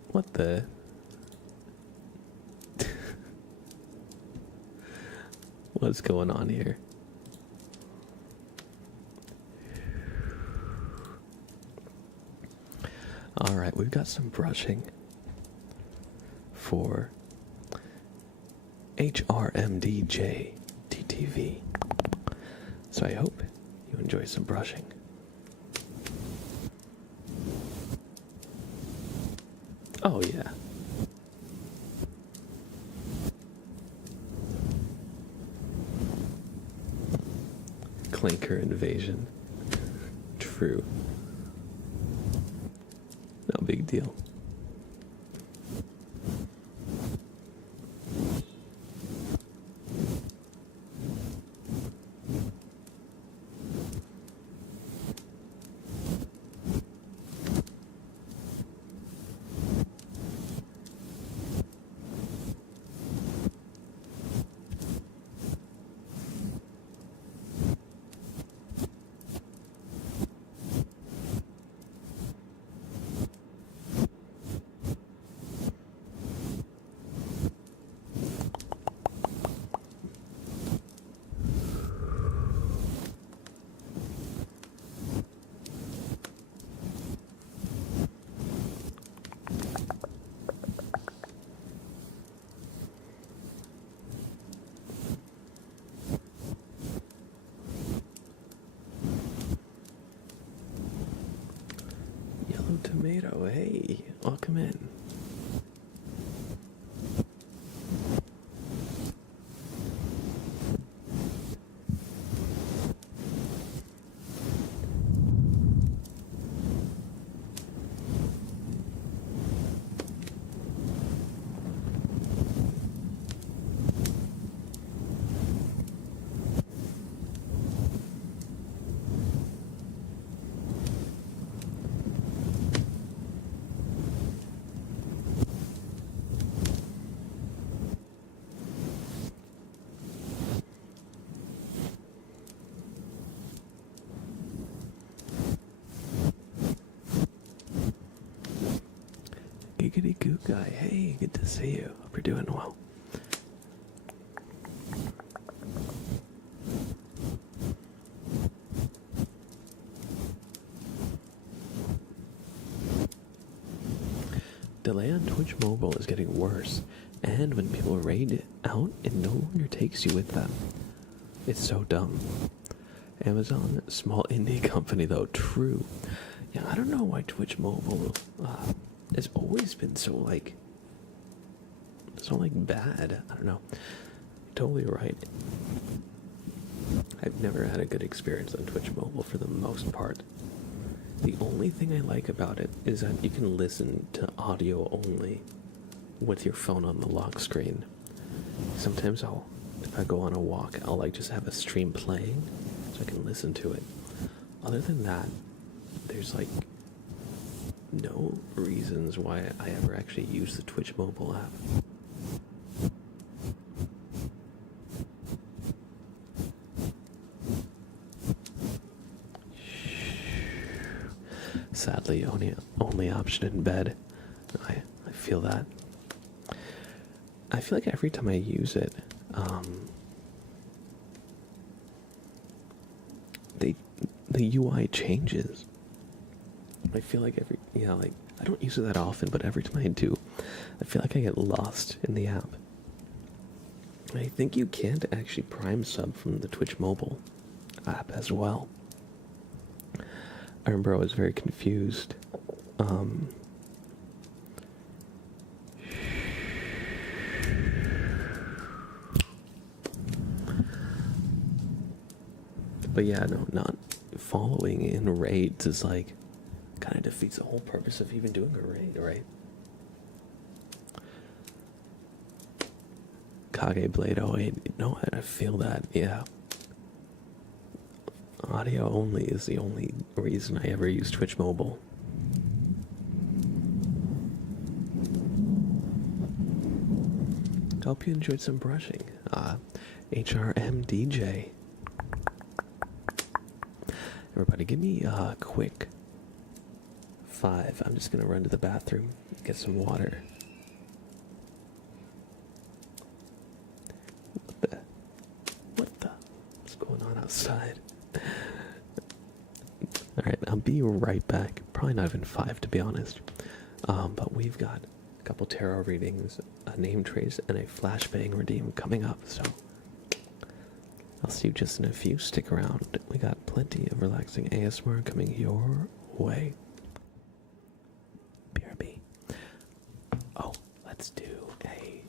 What the? What's going on here? Alright, we've got some brushing for HRMDJ TTV. So I hope you enjoy some brushing. Oh yeah. Clinker invasion. True. No big deal. Yellow tomato, hey, welcome in. Giggity goo guy, hey, good to see you. Hope you're doing well. Delay on Twitch Mobile is getting worse, and when people raid out, it no longer takes you with them. It's so dumb. Amazon, small indie company though, true. Yeah, I don't know why Twitch Mobile has always been so bad. I don't know. You're totally right. I've never had a good experience on Twitch Mobile for the most part. The only thing I like about it is that you can listen to audio only with your phone on the lock screen. Sometimes if I go on a walk, I'll like just have a stream playing so I can listen to it. Other than that, there's like no reasons why I ever actually use the Twitch mobile app. Sadly, only option in bed. I feel that. I feel like every time I use it, the UI changes. I feel like like I don't use it that often, but every time I do, I feel like I get lost in the app. I think you can't actually prime sub from the Twitch mobile app as well. I remember I was very confused. But yeah, no, not following in raids is like kind of defeats the whole purpose of even doing a raid, right? Kage Blade 08, no, I feel that, yeah. Audio only is the only reason I ever use Twitch mobile. Hope you enjoyed some brushing. HRM DJ. Everybody, give me a quick 5. I'm just gonna run to the bathroom, get some water. What's going on outside? Alright, I'll be right back. Probably not even 5, to be honest. But we've got a couple tarot readings, a name trace, and a flashbang redeem coming up, so I'll see you just in a few. Stick around. We got plenty of relaxing ASMR coming your way. BRB. Oh, let's do a...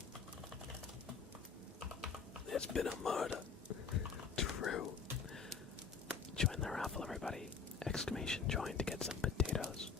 There's been a murder. True. Join the raffle, everybody. Exclamation join to get some potatoes.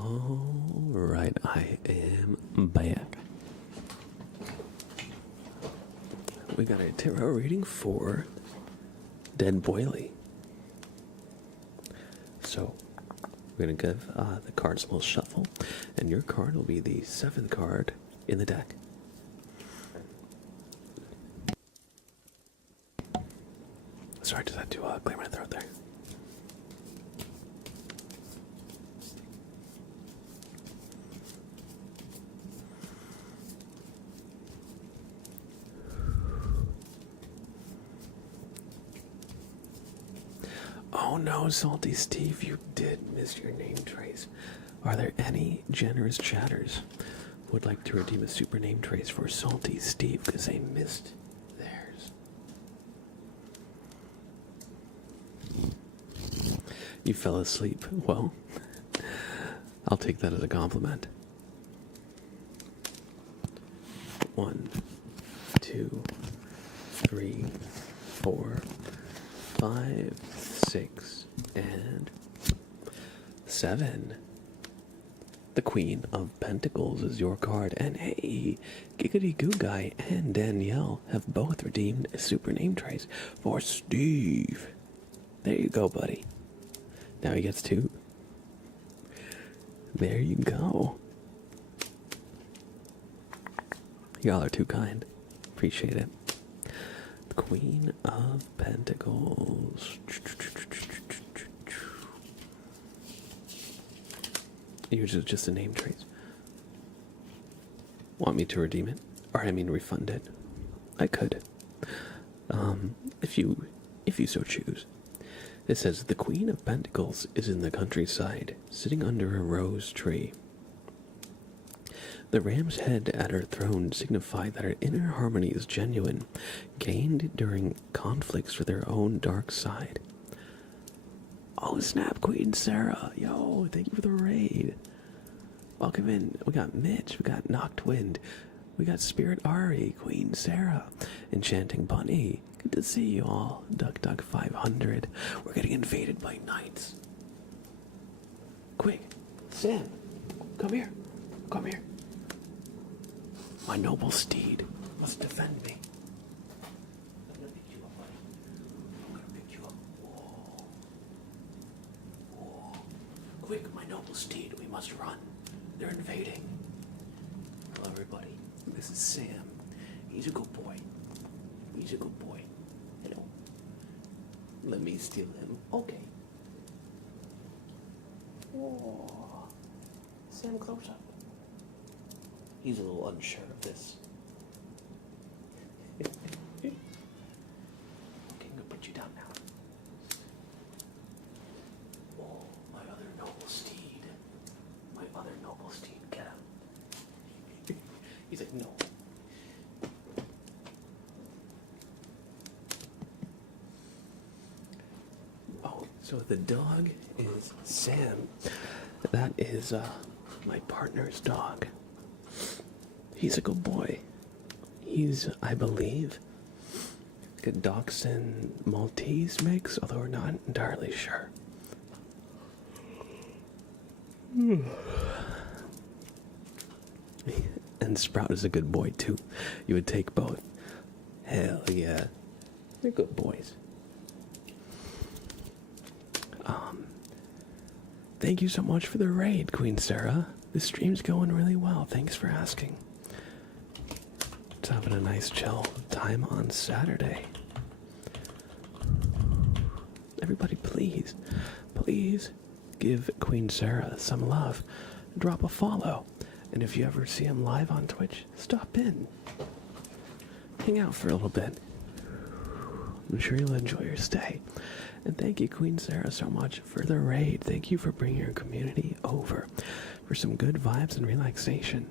Alright, I am back. We got a tarot reading for Dead Boily. So, we're going to give the cards a little shuffle, and your card will be the 7th card in the deck. Sorry, just had to clear my throat there. Oh no, Salty Steve, you did miss your name trace. Are there any generous chatters who would like to redeem a super name trace for Salty Steve because they missed theirs? You fell asleep. Well, I'll take that as a compliment. 1, 2, 3, 4, 5, 6, and 7. The Queen of Pentacles is your card, and hey, Giggity Goo Guy and Danielle have both redeemed a super name trace for Steve. There you go, buddy. Now he gets 2. There you go. Y'all are too kind. Appreciate it. Queen of Pentacles. Yours is just a name trace. Want me to redeem it? Or I mean refund it? I could. If you so choose. It says, the Queen of Pentacles is in the countryside, sitting under a rose tree. The ram's head at her throne signified that her inner harmony is genuine, gained during conflicts with her own dark side. Oh snap, Queen Sarah! Yo, thank you for the raid. Welcome in. We got Mitch, we got Noctwind, we got Spirit Ari, Queen Sarah, Enchanting Bunny. Good to see you all. Duck Duck 500. We're getting invaded by knights. Quick, Sam, come here. Come here. My noble steed must defend me. I'm gonna pick you up, buddy. I'm gonna pick you up. Whoa. Whoa. Quick, my noble steed, we must run. They're invading. Hello, everybody. This is Sam. He's a good boy. He's a good boy. Hello. Let me steal him. Okay. Whoa. Sam, close up. He's a little unsure of this. Okay, I'm gonna put you down now. Oh, my other noble steed. My other noble steed, get him. He's like, no. Oh, so the dog is Sam. That is my partner's dog. He's a good boy. He's, I believe, like a Dachshund Maltese mix, although we're not entirely sure. And Sprout is a good boy too. You would take both. Hell yeah. They're good boys. Thank you so much for the raid, Queen Sarah. This stream's going really well. Thanks for asking. Just having a nice chill time on Saturday. Everybody, please, please give Queen Sarah some love. Drop a follow. And if you ever see him live on Twitch, stop in. Hang out for a little bit. I'm sure you'll enjoy your stay. And thank you, Queen Sarah, so much for the raid. Thank you for bringing your community over for some good vibes and relaxation.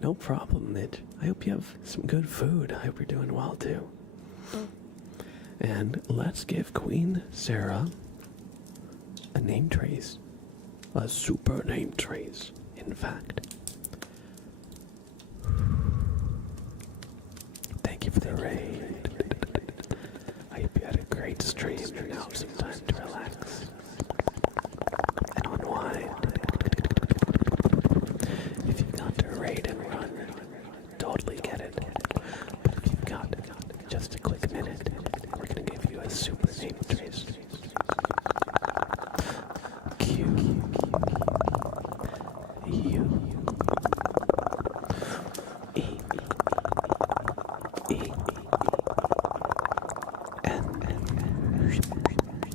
No problem, Mitch. I hope you have some good food. I hope you're doing well, too. And let's give Queen Sarah a name trace. A super name trace, in fact. Thank you for the raid. I hope you had a great great stream. Now have some time to relax and unwind. If you've got to raid and run, totally get it. But if you've got just a quick minute, we're gonna give you a super name trace. Q U E E N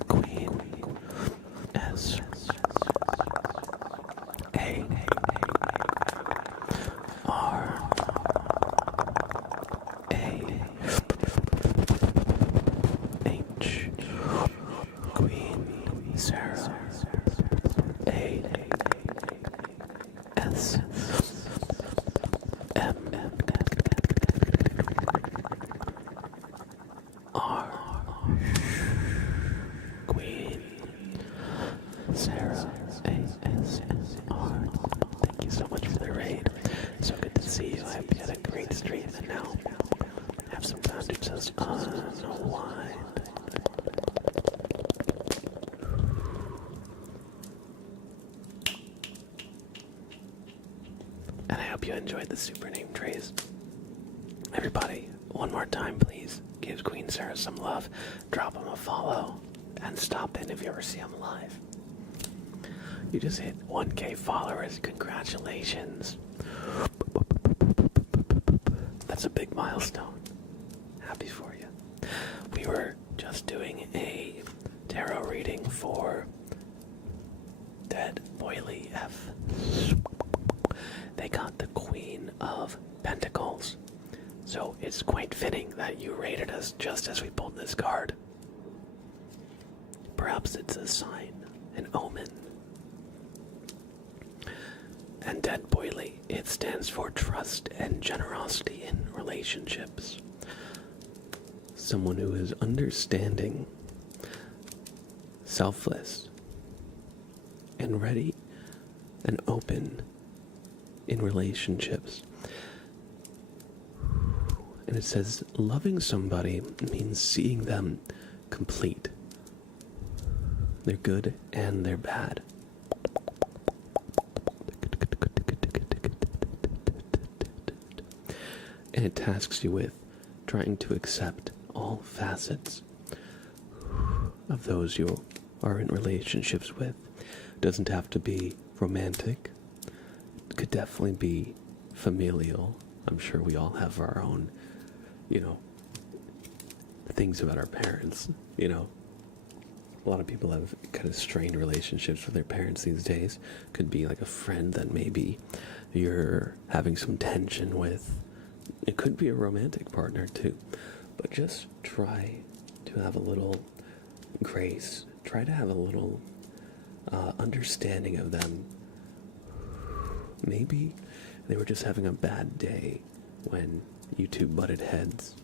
Queen S A R A H Queen Sarah A S M R Queen Sarah ASMR. Thank you so much for the raid. So good to see you. I hope you had a great stream, and now have some time to just unwind. And I hope you enjoyed the super name trays. Everybody, one more time, please. Give Queen Sarah some love. Drop him a follow. And stop in if you ever see him live. You just hit 1K followers. Congratulations. That's a big milestone. Happy for you. We were just doing a tarot reading for Dead Boily F. They got the Queen of Pentacles. So it's quite fitting that you rated us just as we pulled this card. Perhaps it's a sign, an omen. And Dead Boily, it stands for trust and generosity in relationships. Someone who is understanding, selfless, and ready and open in relationships. And it says, loving somebody means seeing them complete. They're good and they're bad. And it tasks you with trying to accept all facets of those you are in relationships with. It doesn't have to be romantic. It could definitely be familial. I'm sure we all have our own, things about our parents, A lot of people have kind of strained relationships with their parents these days. Could be like a friend that maybe you're having some tension with. It could be a romantic partner too. But just try to have a little grace. Try to have a little understanding of them. Maybe they were just having a bad day when you two butted heads,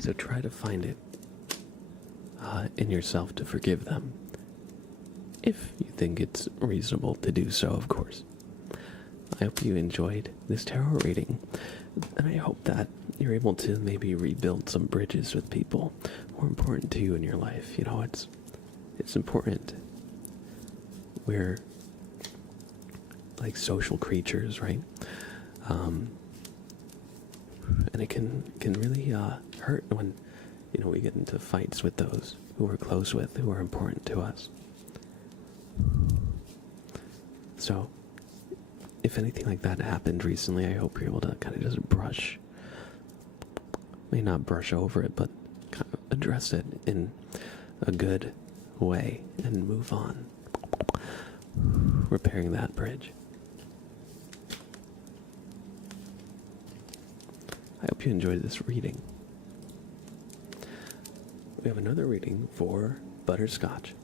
So try to find it in yourself to forgive them. If you think it's reasonable to do so, of course. I hope you enjoyed this tarot reading. And I hope that you're able to maybe rebuild some bridges with people more important to you in your life. It's important. We're like social creatures, right? And it can really hurt when we get into fights with those who we're close with, who are important to us. So if anything like that happened recently, I hope you're able to kind of just may not brush over it, but kind of address it in a good way and move on, repairing that bridge. I hope you enjoyed this reading. We have another reading for Butterscotch.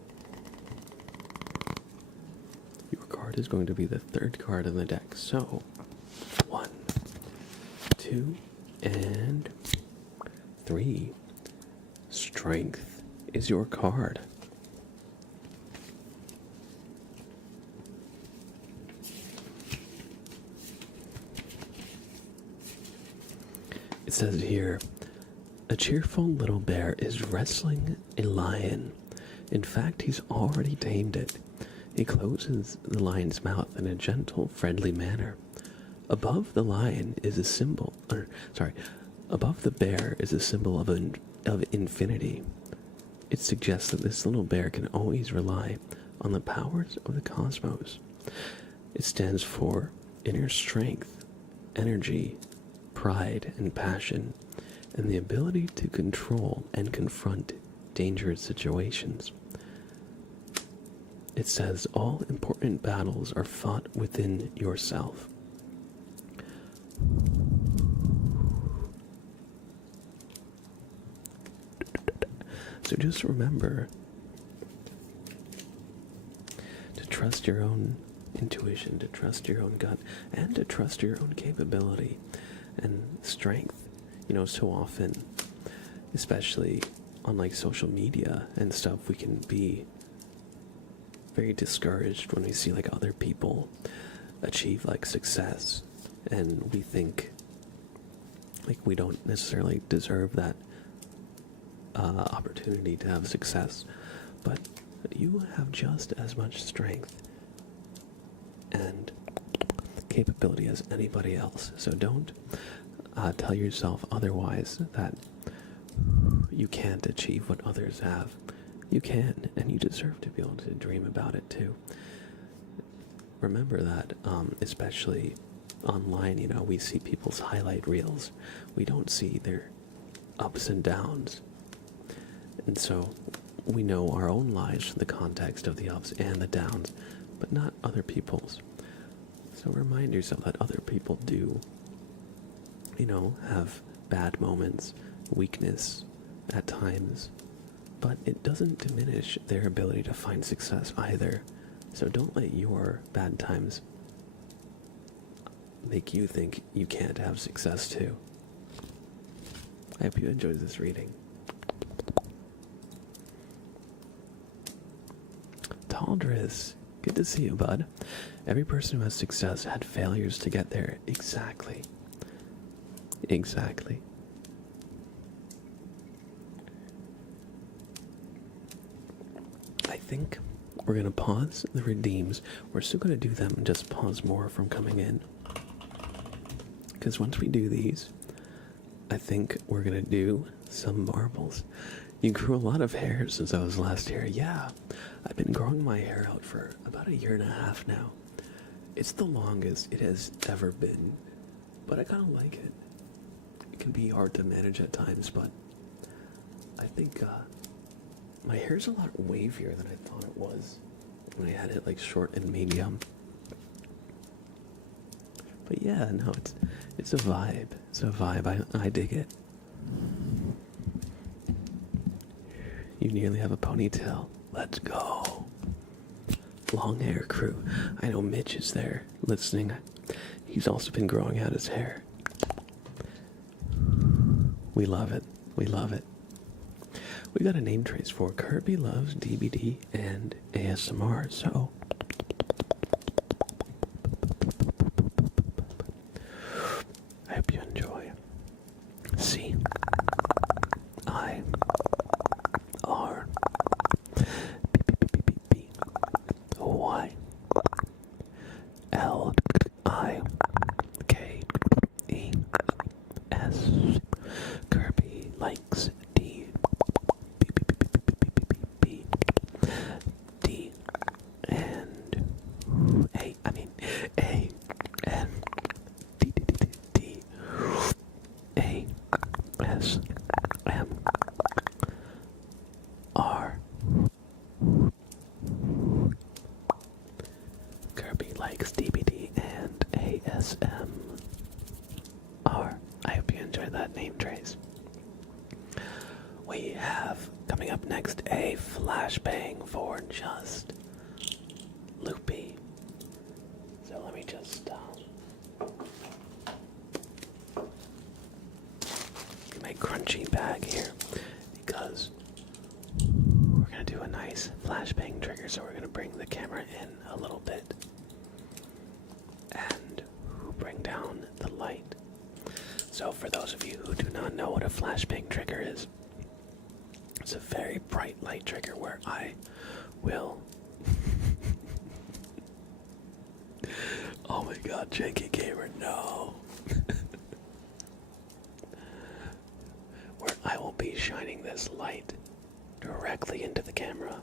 Your card is going to be the third card in the deck. So, 1, 2, and 3. Strength is your card. It says here, a cheerful little bear is wrestling a lion. In fact, he's already tamed it. He closes the lion's mouth in a gentle, friendly manner. Above the lion is a symbol, above the bear is a symbol of infinity. It suggests that this little bear can always rely on the powers of the cosmos. It stands for inner strength, energy, pride, and passion, and the ability to control and confront dangerous situations. It says all important battles are fought within yourself. So just remember to trust your own intuition, to trust your own gut, and to trust your own capability and strength. You know, so often, especially on like social media and stuff, we can be very discouraged when we see like other people achieve like success, and we think like we don't necessarily deserve that opportunity to have success, but you have just as much strength and capability as anybody else. So don't tell yourself otherwise, that you can't achieve what others have. You can, and you deserve to be able to dream about it too. Remember that, especially online, you know, we see people's highlight reels. We don't see their ups and downs. And so we know our own lives from the context of the ups and the downs, but not other people's. So remind yourself that other people do, you know, have bad moments, weakness at times, but it doesn't diminish their ability to find success either. So don't let your bad times make you think you can't have success too. I hope you enjoyed this reading. Taldris, good to see you, bud. Every person who has success had failures to get there. Exactly. Exactly. I think we're going to pause the redeems. We're still going to do them and just pause more from coming in. Because once we do these, I think we're going to do some marbles. You grew a lot of hair since I was last here. Yeah, I've been growing my hair out for about 1.5 years now. It's the longest it has ever been, but I kind of like it. It can be hard to manage at times, but I think my hair's a lot wavier than I thought it was when I had it like short and medium. But yeah, no, it's a vibe. It's a vibe. I dig it. You nearly have a ponytail. Let's go. Long hair crew. I know Mitch is there listening. He's also been growing out his hair. We love it. We love it. We got a name trace for Kirby loves DBD and ASMR, so I hope you enjoy. C I R B Y L I K E S. Kirby likes D and A. I mean A N D A S M R. Kirby likes DBD and ASMR. I hope you enjoyed that name trace. We have coming up next a flashbang for just Loopy. So let me just get my crunchy bag here, because we're going to do a nice flashbang trigger. So we're going to bring the camera in a little bit and bring down the light. So for those of you who do not know what a flashbang trigger is, it's a very bright light trigger where I will... Oh my god, Janky Gamer, no! Where I will be shining this light directly into the camera.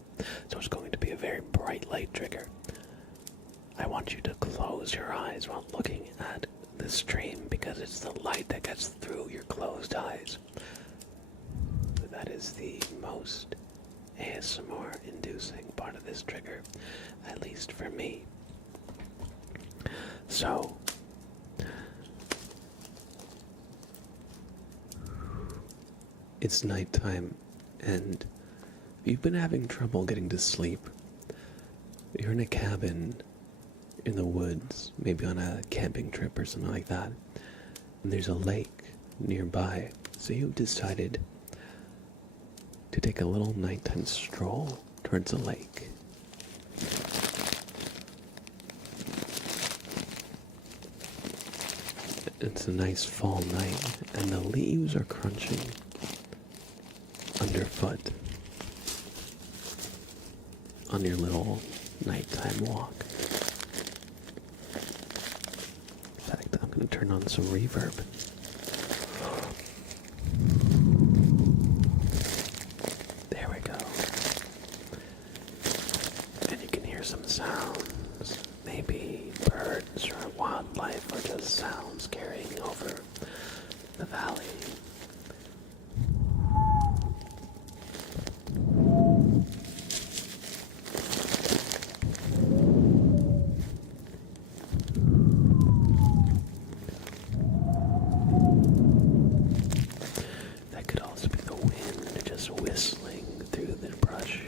So it's going to be a very bright light trigger. I want you to close your eyes while looking at the stream because it's the light that gets through your closed eyes. That is the most ASMR inducing part of this trigger, at least for me. So, it's nighttime, and if you've been having trouble getting to sleep, you're in a cabin in the woods, maybe on a camping trip or something like that, and there's a lake nearby, so you've decided to take a little nighttime stroll towards the lake. It's a nice fall night, and the leaves are crunching underfoot on your little nighttime walk. In fact, I'm going to turn on some reverb. There we go. And you can hear some sounds, maybe birds or wildlife or just sounds carrying over the valley. That could also be the wind just whistling through the brush.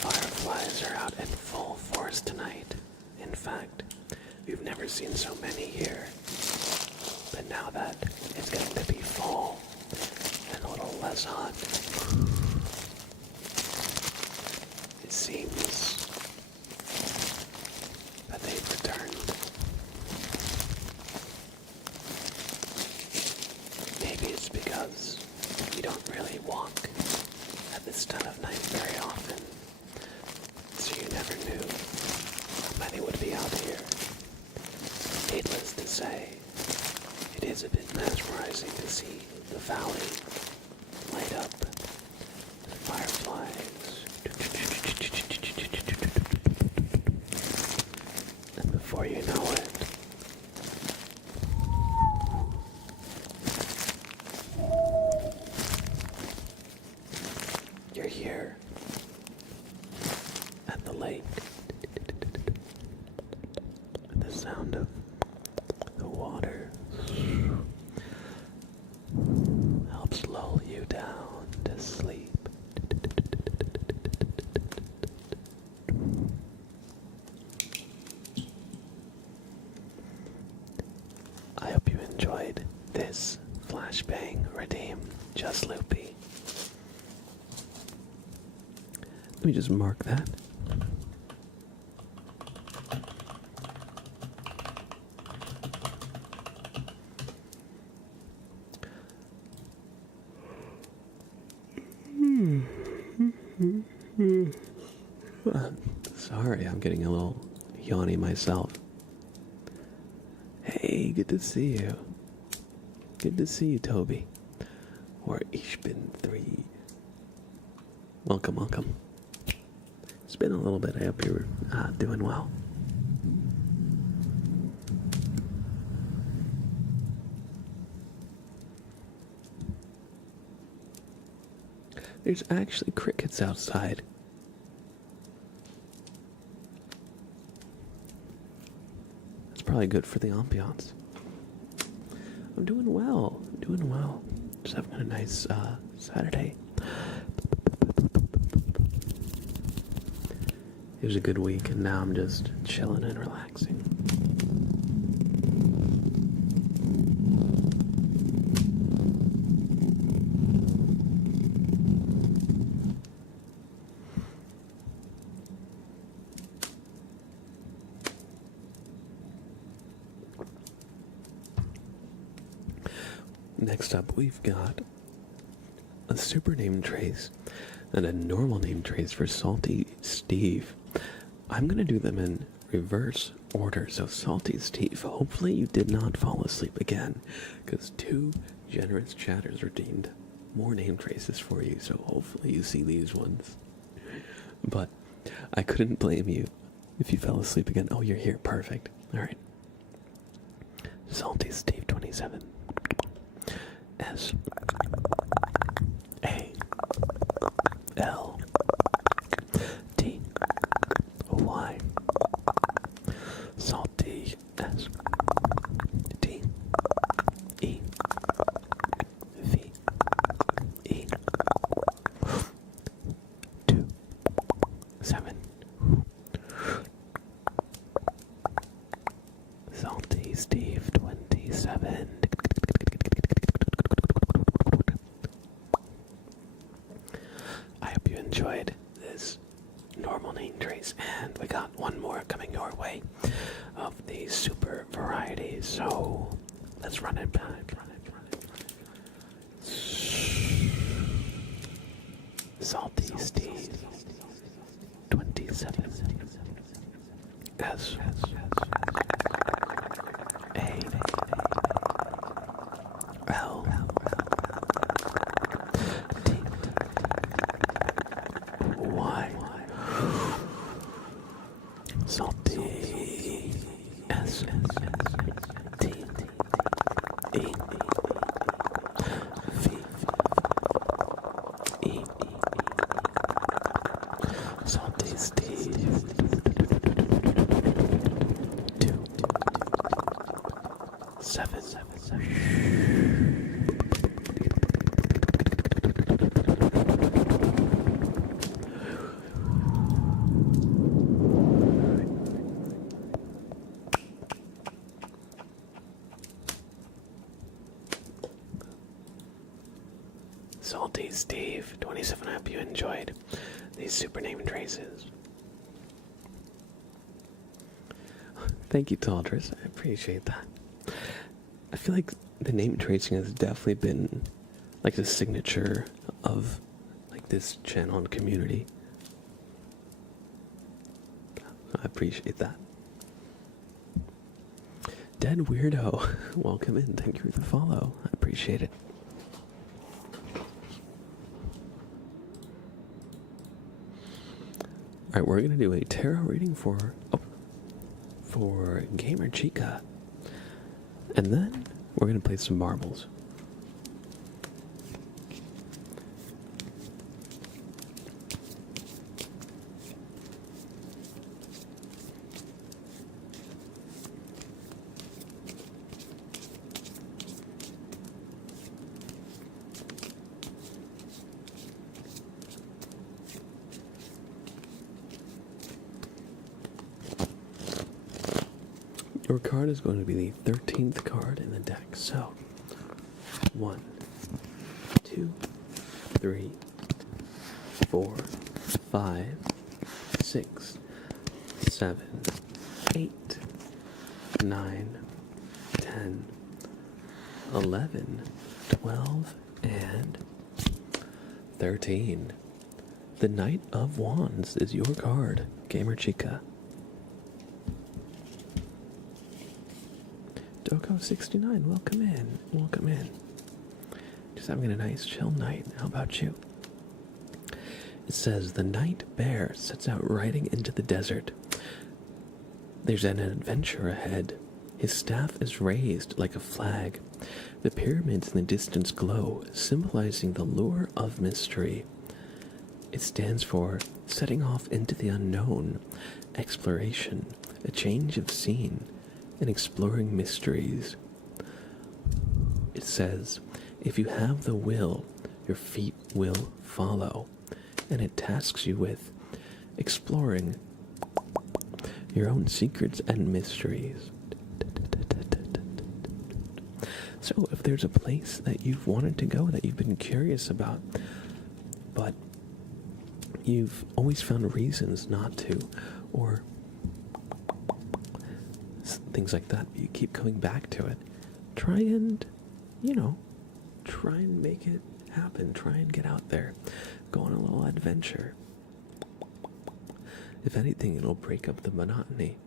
Fireflies are out in full force tonight. In fact, we've never seen so many here. But now that it's getting to be fall and a little less hot, it seems that they've returned. Maybe it's because we don't really walk at this time of night very often, so you never knew how many would be out here. Needless to say, it is a bit mesmerizing to see the valley light up with fireflies. And before you know it, you're here at the lake. And the sound of the water helps lull you down to sleep. I hope you enjoyed this flashbang redeem, Just Loopy. Let me just mark that. Sorry, I'm getting a little yawny myself. Hey, good to see you. Good to see you, Toby. Or Ich bin 3. Welcome, welcome. It's been a little bit. I hope you're doing well. There's actually crickets outside. It's probably good for the ambiance. I'm doing well. Doing well. just having a nice Saturday. It was a good week, and now I'm just chilling and relaxing. Next up, we've got a super name trace and a normal name trace for Salty Steve. I'm going to do them in reverse order. So Salty Steve, hopefully you did not fall asleep again, because 2 generous chatters redeemed more name traces for you, so hopefully you see these ones. But I couldn't blame you if you fell asleep again. Oh, you're here. Perfect. All right. Salty Steve 27. S A L T Y. Salty. S T E V E 2 7. Salty Steve 27. I hope you enjoyed this normal name trace, and we got one more coming your way of these super varieties. So let's run it back. Salty Steve 27. S A L T Y. Salty. S T E V E. Salty Steve 2 7. Salty Steve 27. I hope you enjoyed these super name traces. Thank you, Taldris. I appreciate that. I feel like the name tracing has definitely been like the signature of like this channel and community. I appreciate that. Dead Weirdo, welcome in. Thank you for the follow. I appreciate it. Alright, we're going to do a tarot reading for Gamer Chica. And then we're going to play some marbles. Your card is going to be the 13th card in the deck. So, 1, 2, 3, 4, 5, 6, 7, 8, 9, 10, 11, 12, and 13. The Knight of Wands is your card, Gamer Chica. Doko69, welcome in. Welcome in. Just having a nice chill night. How about you? It says, the night bear sets out riding into the desert. There's an adventure ahead. His staff is raised like a flag. The pyramids in the distance glow, symbolizing the lure of mystery. It stands for setting off into the unknown, exploration, a change of scene, and exploring mysteries. It says, If you have the will, your feet will follow, and it tasks you with exploring your own secrets and mysteries. So if there's a place that you've wanted to go, that you've been curious about, but you've always found reasons not to, or things like that, but you keep coming back to it, try and make it happen. Try and get out there, go on a little adventure. If anything, it'll break up the monotony,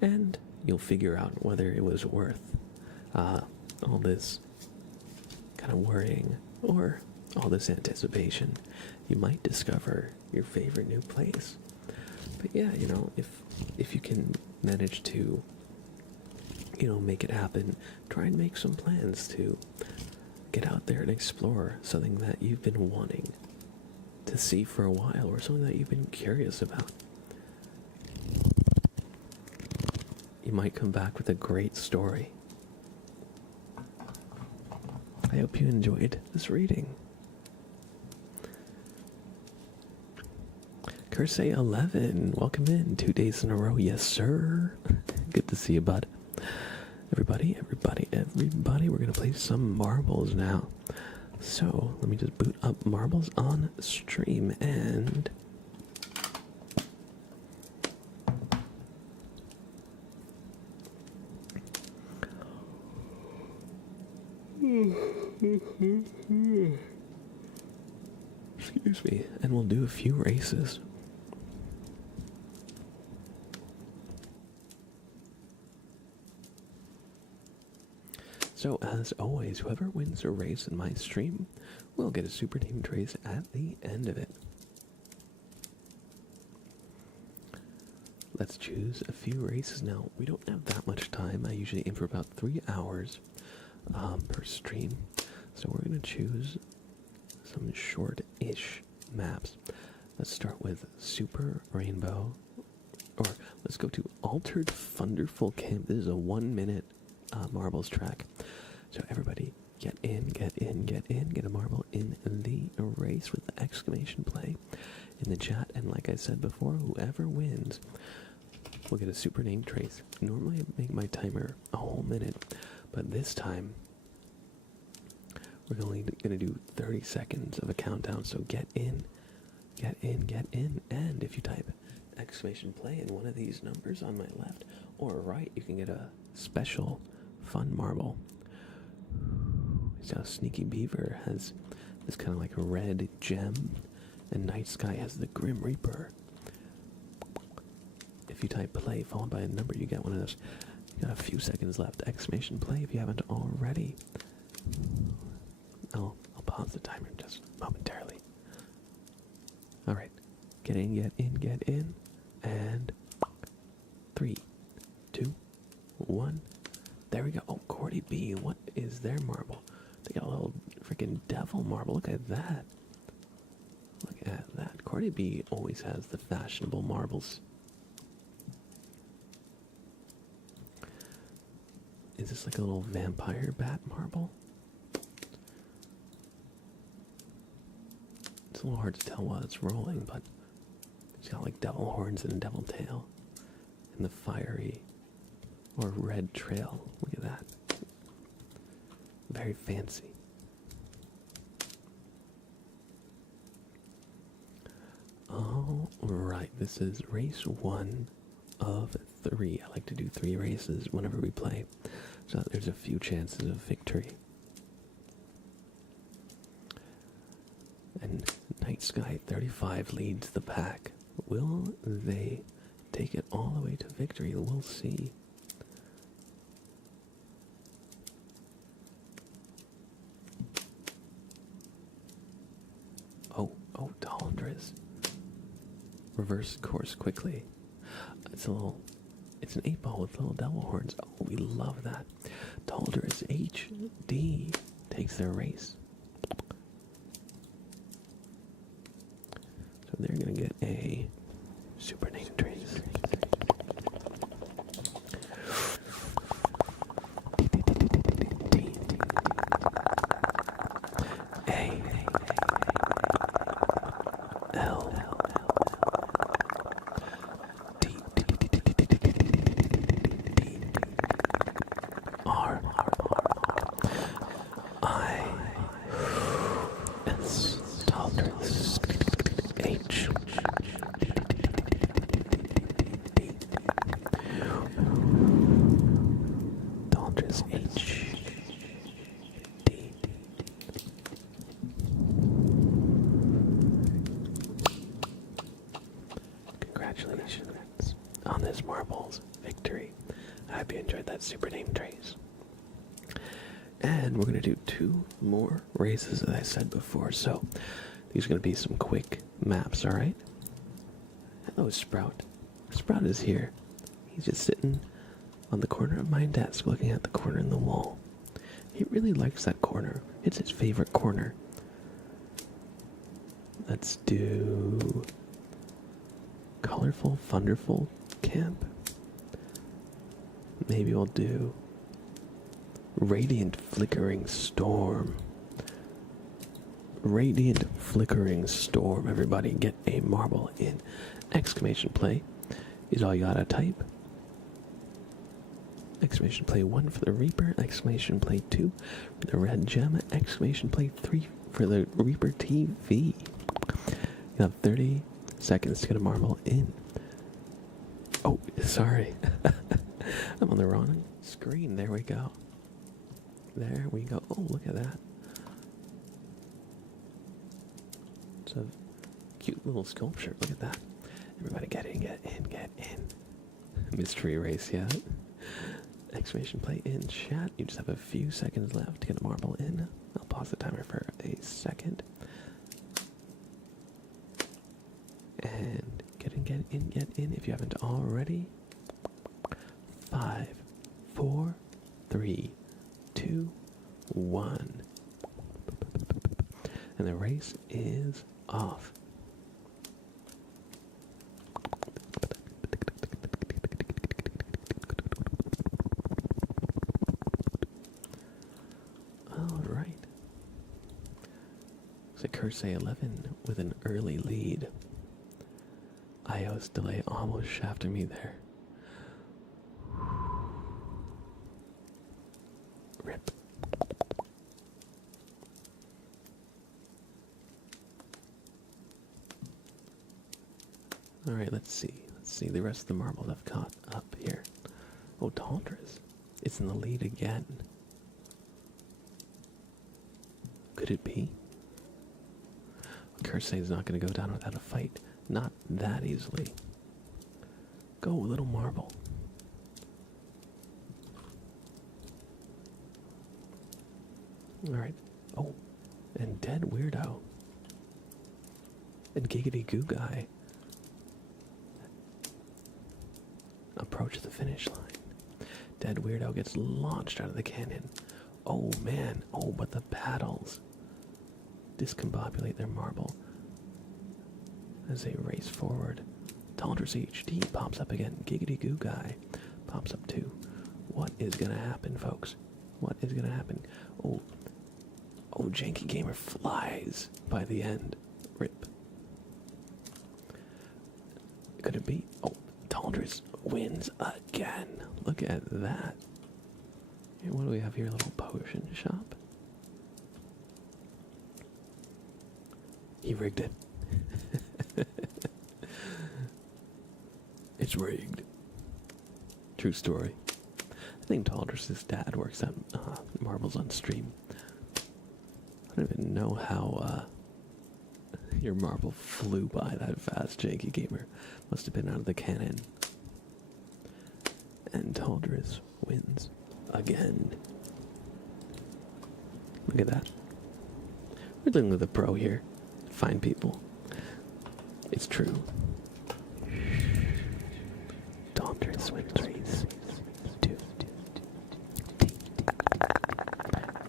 and you'll figure out whether it was worth all this kind of worrying or all this anticipation. You might discover your favorite new place. But yeah, if you can manage to make it happen, try and make some plans to get out there and explore something that you've been wanting to see for a while, or something that you've been curious about. You might come back with a great story. I hope you enjoyed this reading. Cursey 11, welcome in. 2 days in a row, yes sir. Good to see you, bud. Everybody, we're gonna play some marbles now. So, let me just boot up marbles on stream, and excuse me, and we'll do a few races. So, as always, whoever wins a race in my stream will get a super named race at the end of it. Let's choose a few races now. We don't have that much time. I usually aim for about 3 hours per stream. So we're going to choose some short-ish maps. Let's start with Super Rainbow. Or let's go to Altered Thunderful Camp. This is a 1-minute marbles track. So everybody get in, get a marble in the race with the exclamation play in the chat. And like I said before, whoever wins will get a super named trace. Normally I make my timer a whole minute, but this time we're only going to do 30 seconds of a countdown. So get in, and if you type exclamation play in one of these numbers on my left or right, you can get a special fun marble. So Sneaky Beaver has this kind of like a red gem, and Night Sky has the Grim Reaper. If you type play followed by a number, you get one of those. You got a few seconds left. Exclamation play if you haven't already. I'll pause the timer just momentarily. Alright. Get in, and 3, 2, 1. There we go. Oh, Cordy B, what is their marble? They got a little freaking devil marble. Look at that. Look at that. Cordy B always has the fashionable marbles. Is this like a little vampire bat marble? It's a little hard to tell while it's rolling, but it's got like devil horns and a devil tail. And the fiery or red trail. Look at that. Very fancy. Alright, this is race 1 of 3. I like to do 3 races whenever we play, so that there's a few chances of victory. And Night Sky 35 leads the pack. Will they take it all the way to victory? We'll see. Oh, Taldris. Reverse course quickly. It's an 8-ball with little devil horns. Oh, we love that. Taldris HD takes their race. So they're going to get a super name trace. on this marbles victory. I hope you enjoyed that super name trace. And we're going to do 2 more races, as I said before. So these are going to be some quick maps, alright? Hello, Sprout. Sprout is here. He's just sitting on the corner of my desk looking at the corner in the wall. He really likes that corner. It's his favorite corner. Let's do Colorful Thunderful Camp. Maybe we'll do Radiant Flickering Storm. Radiant Flickering Storm. Everybody get a marble in. Exclamation play is all you gotta type. Exclamation play 1 for the Reaper. Exclamation play 2 for the Red Gem. Exclamation play 3 for the Reaper TV. You have 30 seconds to get a marble in. Oh, sorry. I'm on the wrong screen. There we go. There we go. Oh, look at that. It's a cute little sculpture. Look at that. Everybody get in, get in, get in. Mystery race yet? Exclamation play in chat. You just have a few seconds left to get a marble in. I'll pause the timer for a second. And get in, get in, get in if you haven't already. 5, 4, 3, 2, 1. And the race is off. Alright. So Cursey 11 with an early lead. iOS delay almost shafted me there. Rip. Alright, let's see. Let's see the rest of the marbles I've caught up here. Oh, Taldras. It's in the lead again. Could it be? Cursey's not going to go down without a fight. Not that easily. Go, little marble. Alright. Oh, and Dead Weirdo. And Giggity Goo Guy. Approach the finish line. Dead Weirdo gets launched out of the cannon. Oh man, oh, but the paddles discombobulate their marble as they race forward. Taldras HD pops up again. Giggity Goo Guy pops up too. What is gonna happen, folks? What is gonna happen? Oh, Janky Gamer flies by the end. Rip. Could it be? Oh, Taldras wins again. Look at that. Here, what do we have here? A little potion shop. He rigged it. It's rigged. True story. I think Taldras' dad works at Marbles on Stream. I don't even know how your marble flew by that fast, Janky Gamer. Must have been out of the cannon. And Taldras wins again. Look at that. We're dealing with a pro here. Fine people. It's true. Taldras wins race 2.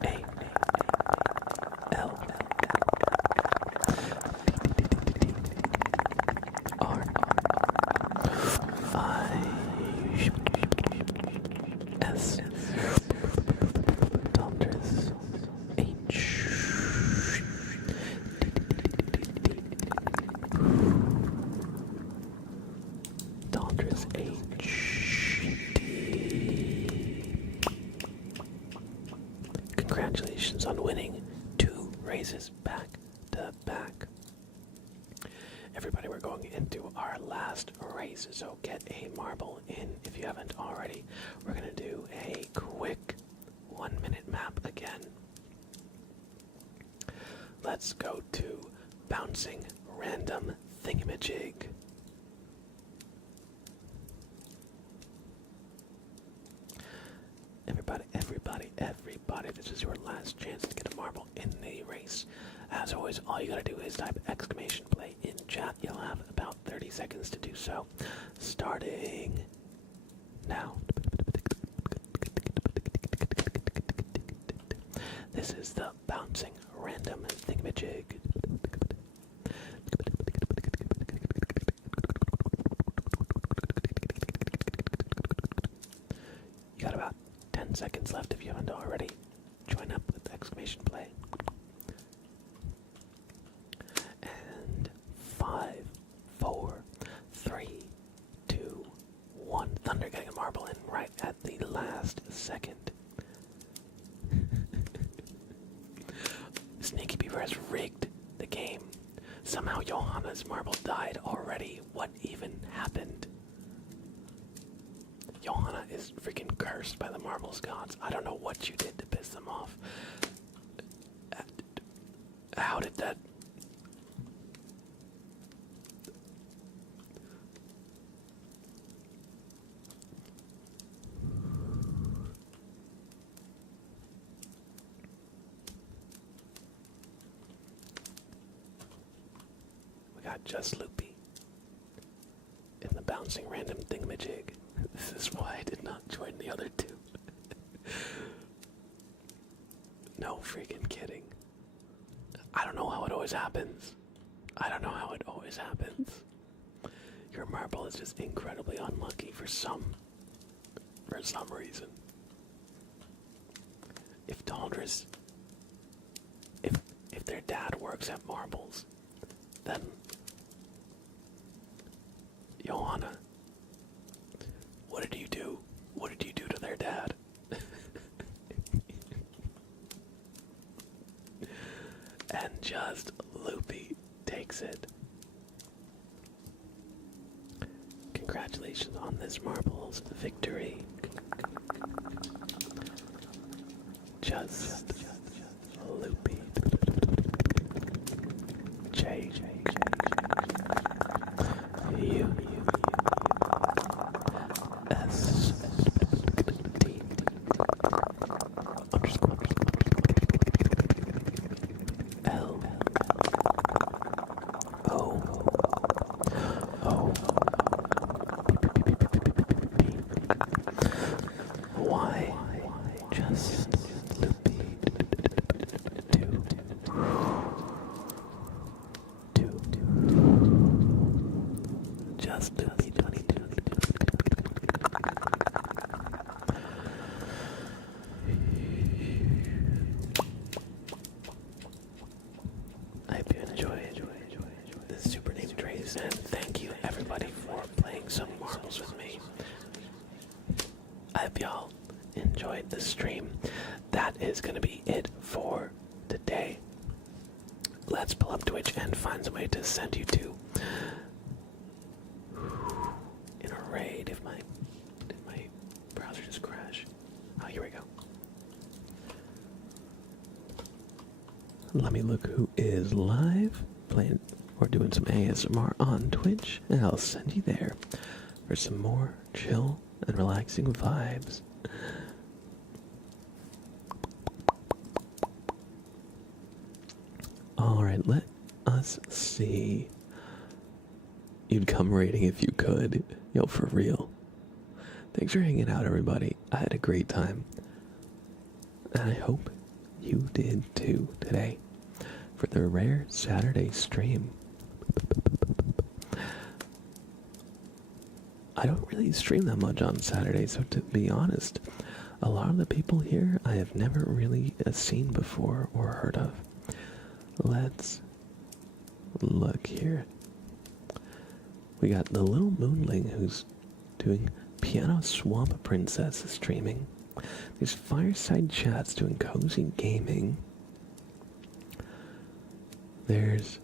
A L R I S Taldras H Taldras HD. Congratulations on winning 2 races back to back. Everybody, we're going into our last race, so get a marble in if you haven't already. We're going to do a quick 1-minute map again. Let's go to Bouncing Random Thingamajig. everybody, this is your last chance to get a marble in the race. As always, all you gotta do is type exclamation play in chat. You'll have about 30 seconds to do so. Starting now. This is the bouncing random thingamajig. You got about 10 seconds left if you haven't already. Join up with exclamation play. And 5, 4, 3, 2, 1. Thunder getting a marble in right at the last second. Sneaky Beaver has rigged the game. Somehow Johanna's marble died already. What even happened? Johanna is freaking cursed by the marbles gods. I don't know what you did to piss them off. How did that... We got just Loopy in the bouncing random thingamajig. This is why I did not join the other two. No freaking kidding. I don't know how it always happens. Your marble is just incredibly unlucky for some reason. If Taldra's... If their dad works at marbles, then... Johanna... What did you do? What did you do to their dad? And just Loopy takes it. Congratulations on this marbles victory. Just Loopy. J. U. S. T. Underscore. L. O. O. Y. Just Loopy. 2. 2. Just Loopy 22. I hope you enjoy this Super Name Trace, and thank you everybody for playing some marbles with me. I hope y'all enjoyed the stream. That is going to be it for today. Let's pull up Twitch and find some way to send you to in a raid. Did my browser just crash? Oh, here we go. Let me look who is live playing or doing some ASMR on Twitch, and I'll send you there for some more chill and relaxing vibes. Alright, let us see. You'd come raiding if you could. Yo, for real. Thanks for hanging out, everybody. I had a great time. And I hope you did too today for the rare Saturday stream. I don't really stream that much on Saturday, so to be honest, a lot of the people here I have never really seen before or heard of. Let's look here. We got the little moonling who's doing Piano Swamp Princess streaming. There's Fireside Chats doing cozy gaming. There's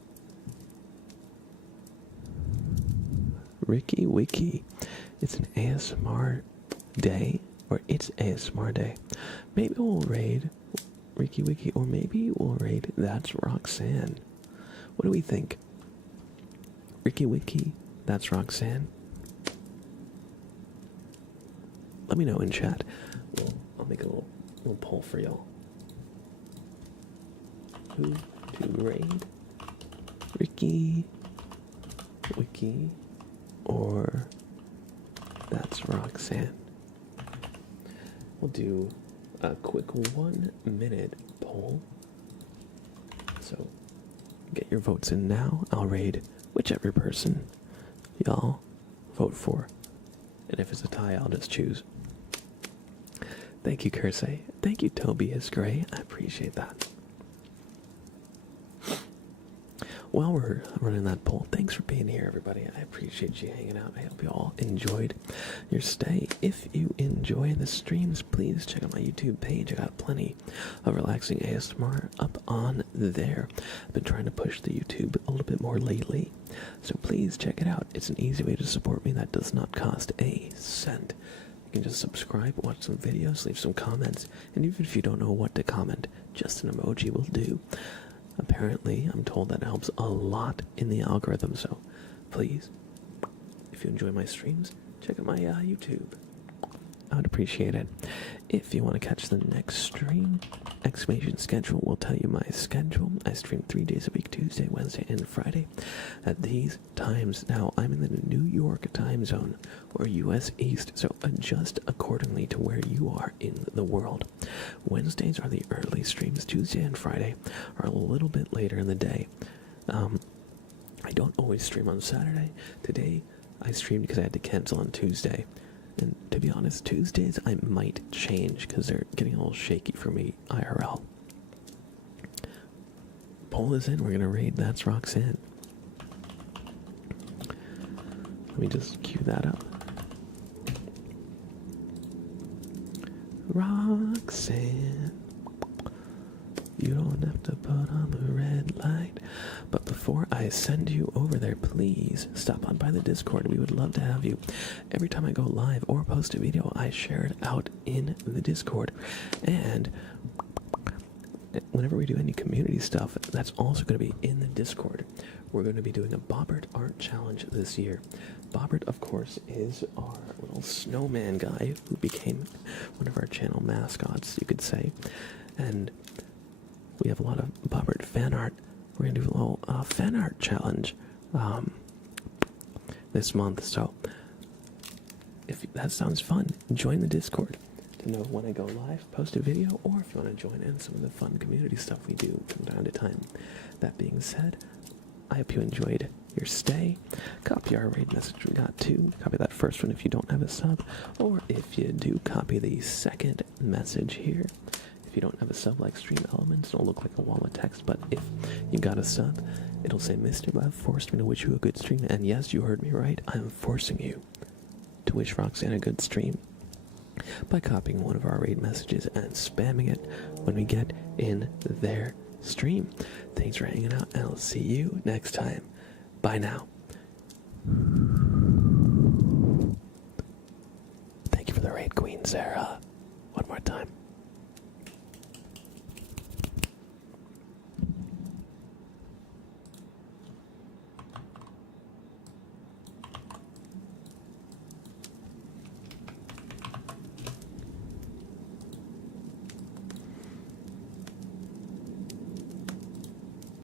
Ricky Wiki. It's an ASMR day, or it's ASMR day. Maybe we'll raid Ricky Wiki, or maybe we'll raid That's Roxanne. What do we think? Ricky Wiki, That's Roxanne? Let me know in chat. I'll make a little little poll for y'all. Who to raid? Ricky, Wiki, or that's Roxanne? We'll do a quick 1 minute poll. So get your votes in now. I'll raid whichever person y'all vote for. And if it's a tie, I'll just choose. Thank you, Kersey. Thank you, Tobias Gray. I appreciate that. While we're running that poll, thanks for being here, everybody. I appreciate you hanging out. I hope you all enjoyed your stay. If you enjoy the streams, please check out my YouTube page. I got plenty of relaxing ASMR up on there. I've been trying to push the YouTube a little bit more lately, so please check it out. It's an easy way to support me that does not cost a cent. You can just subscribe, watch some videos, leave some comments, and even if you don't know what to comment, just an emoji will do. Apparently, I'm told that helps a lot in the algorithm, so please, if you enjoy my streams, check out my YouTube. I would appreciate it. If you want to catch the next stream, exclamation schedule will tell you my schedule. I stream 3 days a week, Tuesday, Wednesday, and Friday at these times. Now, I'm in the New York time zone, or US East, so adjust accordingly to where you are in the world. Wednesdays are the early streams. Tuesday and Friday are a little bit later in the day. I don't always stream on Saturday. Today, I streamed because I had to cancel on Tuesday. And to be honest, Tuesdays I might change because they're getting a little shaky for me IRL. Poll is in. We're going to raid That's Roxanne. Let me just cue that up. Roxanne, you don't have to put on the red light. But before I send you over there, please stop on by the Discord. We would love to have you. Every time I go live or post a video, I share it out in the Discord. And whenever we do any community stuff, that's also going to be in the Discord. We're going to be doing a Bobbert art challenge this year. Bobbert, of course, is our little snowman guy who became one of our channel mascots, you could say. And we have a lot of Bobbert fan art. We're going to do a little fan art challenge this month. So if that sounds fun, join the Discord to know when I go live, post a video, or if you want to join in some of the fun community stuff we do from time to time. That being said, I hope you enjoyed your stay. Copy our raid message we got too. Copy that first one if you don't have a sub, or if you do, copy the second message here. If you don't have a sub like Stream Elements, it'll look like a wall of text, but if you got a sub, it'll say, Mr. Bob forced me to wish you a good stream. And yes, you heard me right, I'm forcing you to wish Roxanne a good stream by copying one of our raid messages and spamming it when we get in their stream. Thanks for hanging out, and I'll see you next time. Bye now. Thank you for the raid, Queen Sarah. One more time.